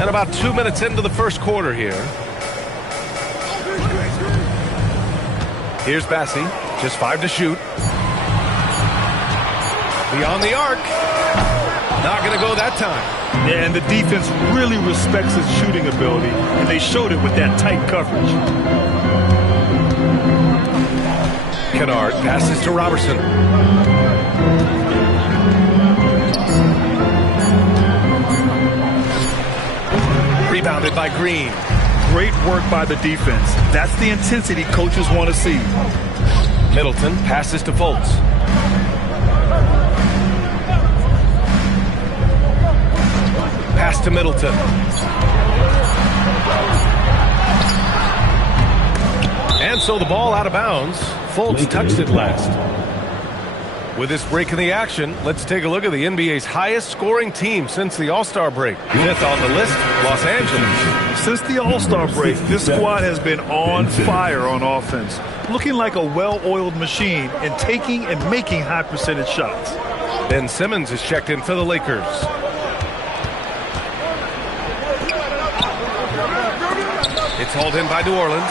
And about 2 minutes into the first quarter here. Here's Bassi. Just 5 to shoot. Beyond the arc. Not going to go that time. Yeah, and the defense really respects his shooting ability, and they showed it with that tight coverage. Kennard passes to Robertson. Rebounded by Green. Great work by the defense. That's the intensity coaches want to see. Middleton passes to Fultz. Pass to Middleton. And so the ball out of bounds. Fultz touched it last. With this break in the action, let's take a look at the NBA's highest scoring team since the All-Star break. 5th on the list, Los Angeles. Since the All-Star break, this squad has been on fire on offense, looking like a well-oiled machine and taking and making high percentage shots. Ben Simmons is checked in for the Lakers. It's hauled in by New Orleans.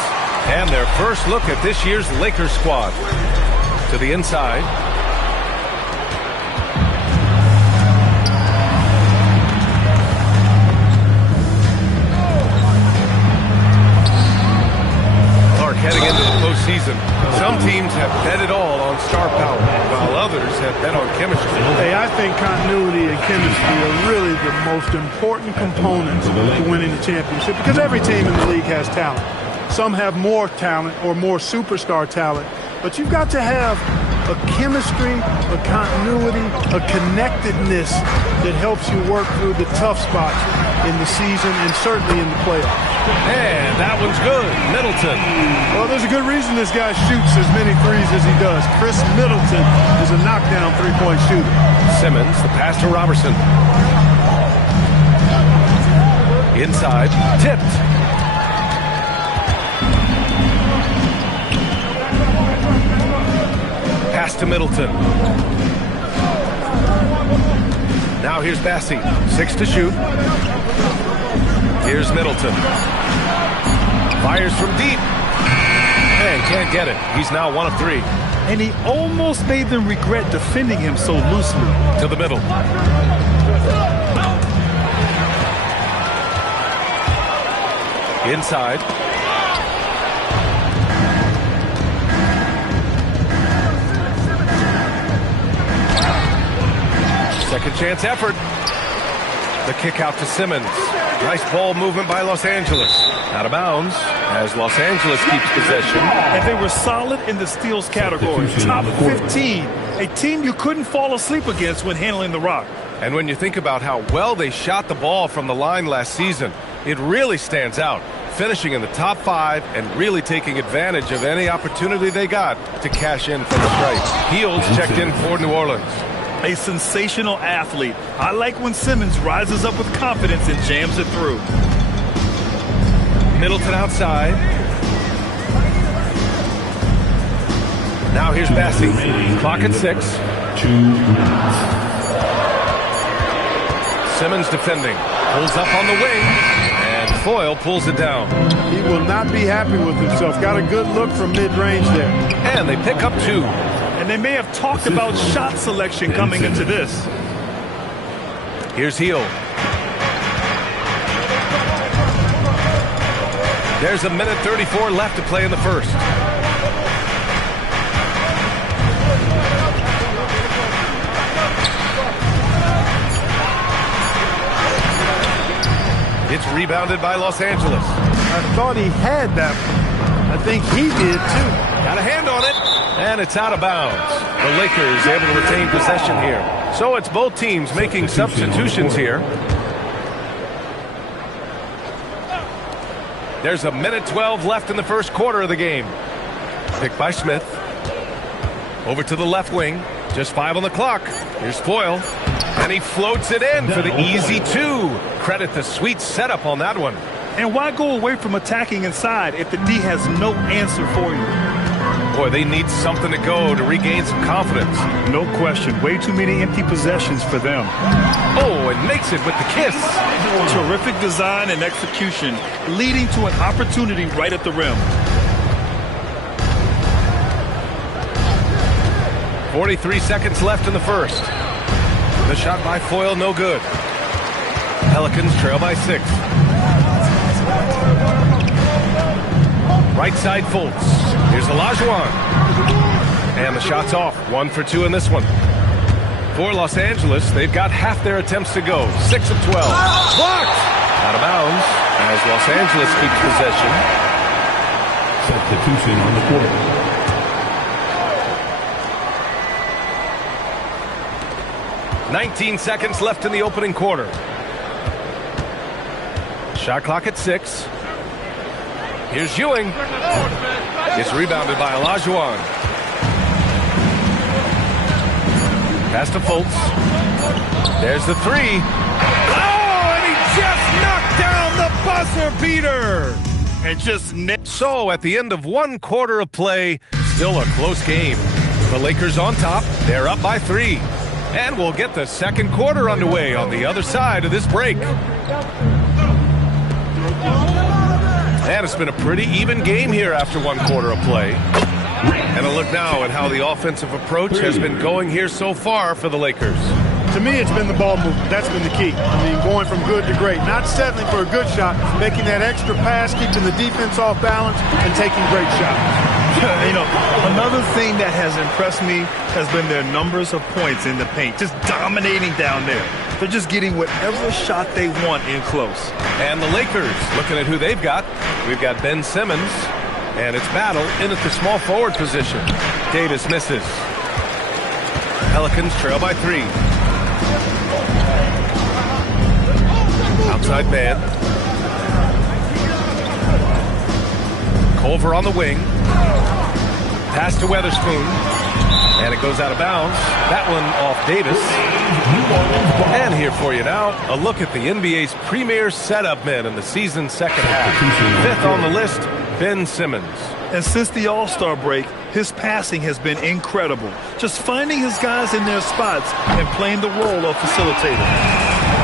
And their first look at this year's Lakers squad. To the inside. Clark heading into the postseason. Some teams have bet it all on star power, while others have bet on chemistry. Hey, I think continuity and chemistry are really the most important components to winning the championship because every team in the league has talent. Some have more talent or more superstar talent, but you've got to have a chemistry, a continuity, a connectedness that helps you work through the tough spots in the season and certainly in the playoffs. And that one's good. Middleton. Well, there's a good reason this guy shoots as many threes as he does. Chris Middleton is a knockdown three-point shooter. Simmons, the pass to Robertson. Inside, tipped. Pass to Middleton. Now here's Bassi. 6 to shoot. Here's Middleton. Fires from deep. And can't get it. He's now 1 of 3. And he almost made them regret defending him so loosely. To the middle. Inside. Second chance effort. The kick out to Simmons. Nice ball movement by Los Angeles. Out of bounds as Los Angeles keeps possession. And they were solid in the steals category. Top 15. A team you couldn't fall asleep against when handling the rock. And when you think about how well they shot the ball from the line last season, it really stands out. Finishing in the top 5 and really taking advantage of any opportunity they got to cash in from the stripes. Heels checked in for New Orleans. A sensational athlete. I like when Simmons rises up with confidence and jams it through. Middleton outside. Now here's Bassi. Clock at 6. 2 minutes. Simmons defending. Pulls up on the wing. And Foyle pulls it down. He will not be happy with himself. Got a good look from mid-range there. And they pick up 2. And they may have talked about shot selection coming into this. Here's Heel. There's a minute 34 left to play in the first. It's rebounded by Los Angeles. I thought he had that one. I think he did too. Got a hand on it, and it's out of bounds. The Lakers able to retain possession here. So it's both teams making substitutions here. There's a minute 12 left in the first quarter of the game. Picked by Smith. Over to the left wing. Just 5 on the clock. Here's Foyle. And he floats it in for the easy 2. Credit the sweet setup on that one. And why go away from attacking inside if the D has no answer for you? Boy, they need something to go to regain some confidence. No question. Way too many empty possessions for them. Oh, and makes it with the kiss. Terrific design and execution, leading to an opportunity right at the rim. 43 seconds left in the first. The shot by Foyle, no good. Pelicans trail by 6. Right side Fultz. Here's Olajuwon. And the shot's off. 1 for 2 in this one. For Los Angeles, they've got half their attempts to go. 6 of 12. Blocked! Out of bounds as Los Angeles keeps possession. Substitution on the court. 19 seconds left in the opening quarter. Shot clock at 6. Here's Ewing. It's rebounded by Olajuwon. Pass to Fultz. There's the 3. Oh, and he just knocked down the buzzer beater. And just so at the end of 1 quarter of play, still a close game. The Lakers on top. They're up by 3. And we'll get the second quarter underway on the other side of this break. And it's been a pretty even game here after 1 quarter of play. And a look now at how the offensive approach has been going here so far for the Lakers. To me, it's been the ball movement. That's been the key. I mean, going from good to great. Not settling for a good shot, making that extra pass, keeping the defense off balance, and taking great shots. You know, another thing that has impressed me has been their numbers of points in the paint. Just dominating down there. They're just getting whatever shot they want in close. And the Lakers, looking at who they've got. We've got Ben Simmons, and it's Battle in at the small forward position. Davis misses. Pelicans trail by 3. Outside man. Culver on the wing. Pass to Weatherspoon. And it goes out of bounds. That one off Davis. And here for you now, a look at the NBA's premier setup men in the season's second half. 5th on the list, Ben Simmons. And since the All-Star break, his passing has been incredible. Just finding his guys in their spots and playing the role of facilitator.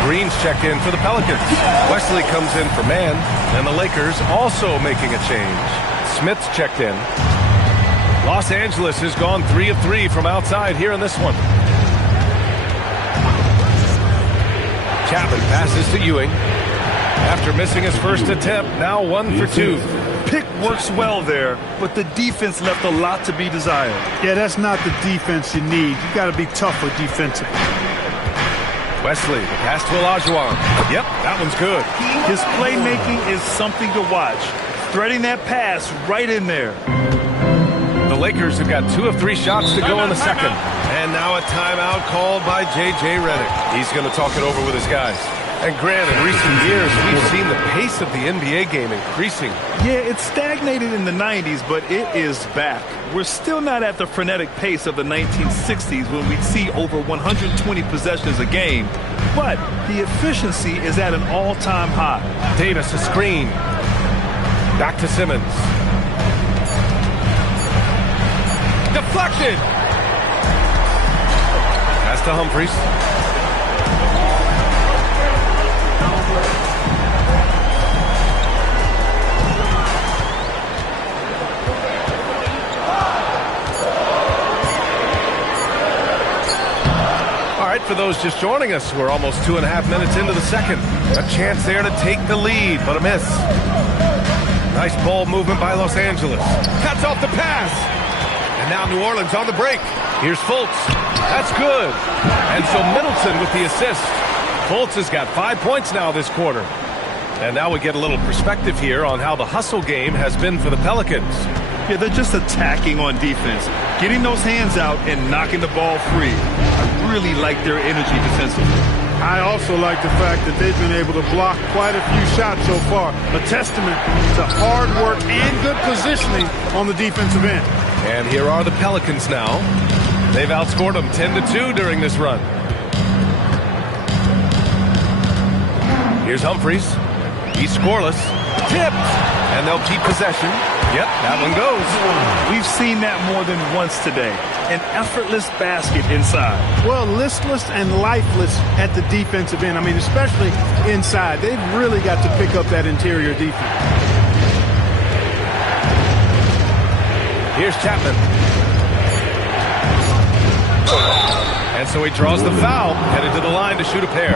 Green's checked in for the Pelicans. Wesley comes in for man, and the Lakers also making a change. Smith's checked in. Los Angeles has gone 3 of 3 from outside here in this one. Chapman passes to Ewing. After missing his first attempt, now 1 for 2. Pick works well there, but the defense left a lot to be desired. Yeah, that's not the defense you need. You got to be tougher defensively. Wesley, the pass to Olajuwon. Yep, that one's good. His playmaking is something to watch. Threading that pass right in there. The Lakers have got 2 of 3 shots to go in the second. And now a timeout called by J.J. Redick. He's going to talk it over with his guys. And Grant, in recent years, we've seen the pace of the NBA game increasing. Yeah, it stagnated in the 90s, but it is back. We're still not at the frenetic pace of the 1960s when we'd see over 120 possessions a game. But the efficiency is at an all-time high. Davis, a screen. Back to Simmons. Deflected. Pass to Humphries. All right, for those just joining us, we're almost 2.5 minutes into the second. A chance there to take the lead, but a miss. Nice ball movement by Los Angeles. Cuts off the pass. And now New Orleans on the break. Here's Fultz. That's good. And so Middleton with the assist. Fultz has got 5 points now this quarter. And now we get a little perspective here on how the hustle game has been for the Pelicans. Yeah, they're just attacking on defense, getting those hands out and knocking the ball free. I really like their energy defensively. I also like the fact that they've been able to block quite a few shots so far. A testament to hard work and good positioning on the defensive end. And here are the Pelicans now. They've outscored them 10-2 during this run. Here's Humphries. He's scoreless. Tipped. And they'll keep possession. Yep, that one goes. We've seen that more than once today. An effortless basket inside. Well, listless and lifeless at the defensive end. I mean, especially inside. They've really got to pick up that interior defense. Here's Chapman. And so he draws the foul, headed to the line to shoot a pair.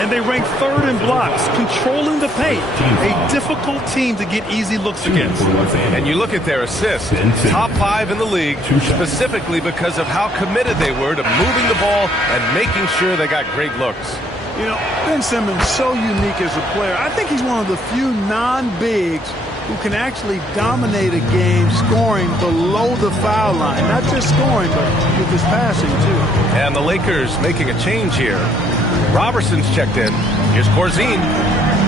And they rank third in blocks, controlling the paint. A difficult team to get easy looks against. And you look at their assists, top 5 in the league, specifically because of how committed they were to moving the ball and making sure they got great looks. You know, Ben Simmons, so unique as a player. I think he's one of the few non-bigs who can actually dominate a game scoring below the foul line. Not just scoring, but with his passing, too. And the Lakers making a change here. Roberson's checked in. Here's Corzine.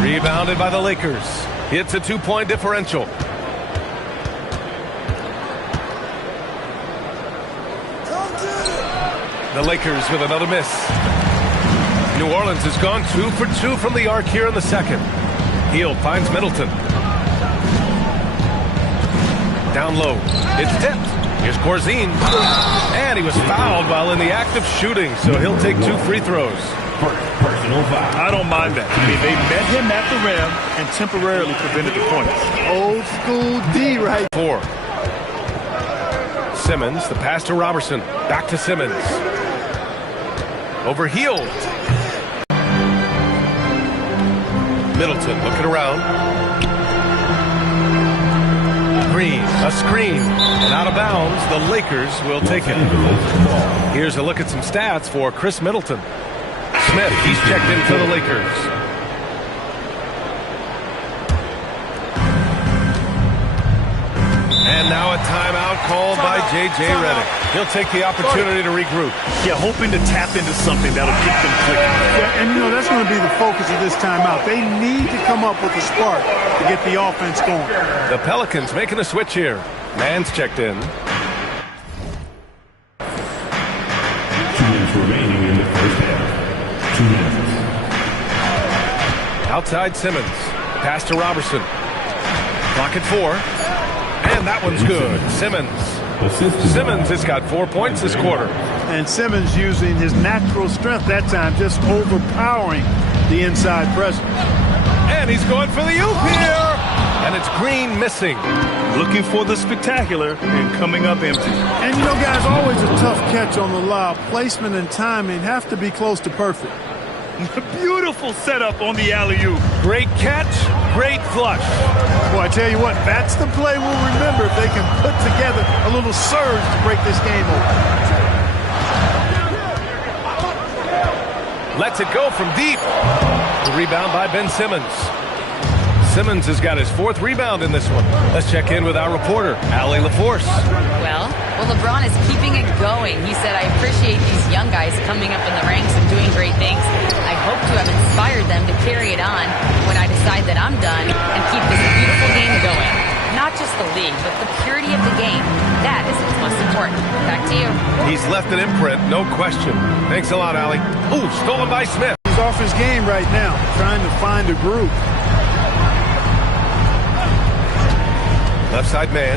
Rebounded by the Lakers. It's a 2-point differential. The Lakers with another miss. New Orleans has gone 2 for 2 from the arc here in the second. Hield finds Middleton. Down low. It's tipped. Here's Corzine. And he was fouled while in the act of shooting, so he'll take 2 free throws. Personal foul. I don't mind that. I mean, they met him at the rim and temporarily prevented the points. Old school D right. 4. Simmons, the pass to Robertson. Back to Simmons. Over Hield. Middleton looking around. Green, a screen, and out of bounds. The Lakers will take it. Here's a look at some stats for Chris Middleton. Smith, he's checked in for the Lakers. And now a timeout called by J.J. Redick. He'll take the opportunity to regroup. Yeah, hoping to tap into something that'll keep them clicking. Yeah, and you know, that's going to be the focus of this timeout. They need to come up with a spark to get the offense going. The Pelicans making a switch here. Mann's checked in. 2 minutes remaining in the first half. 2 minutes. Outside Simmons. Pass to Robertson. Clock at 4. And that one's good. Simmons has got 4 points this quarter. And Simmons using his natural strength that time, just overpowering the inside presence. And he's going for the oop here. And it's Green missing. Looking for the spectacular and coming up empty. And you know, guys, always a tough catch on the lob. Placement and timing have to be close to perfect. Beautiful setup on the alley-oop. Great catch, great flush. Well, I tell you what, that's the play we'll remember if they can put together a little surge to break this game open. Lets it go from deep. The rebound by Ben Simmons. Simmons has got his 4th rebound in this one. Let's check in with our reporter, Allie LaForce. Well, LeBron is keeping it going. He said, I appreciate these young guys coming up in the ranks and doing great things. I hope to have inspired them to carry it on when I decide that I'm done and keep this beautiful game going. Not just the league, but the purity of the game. That is what's most important. Back to you. He's left an imprint, no question. Thanks a lot, Allie. Ooh, stolen by Smith. He's off his game right now, trying to find a groove. Left side man.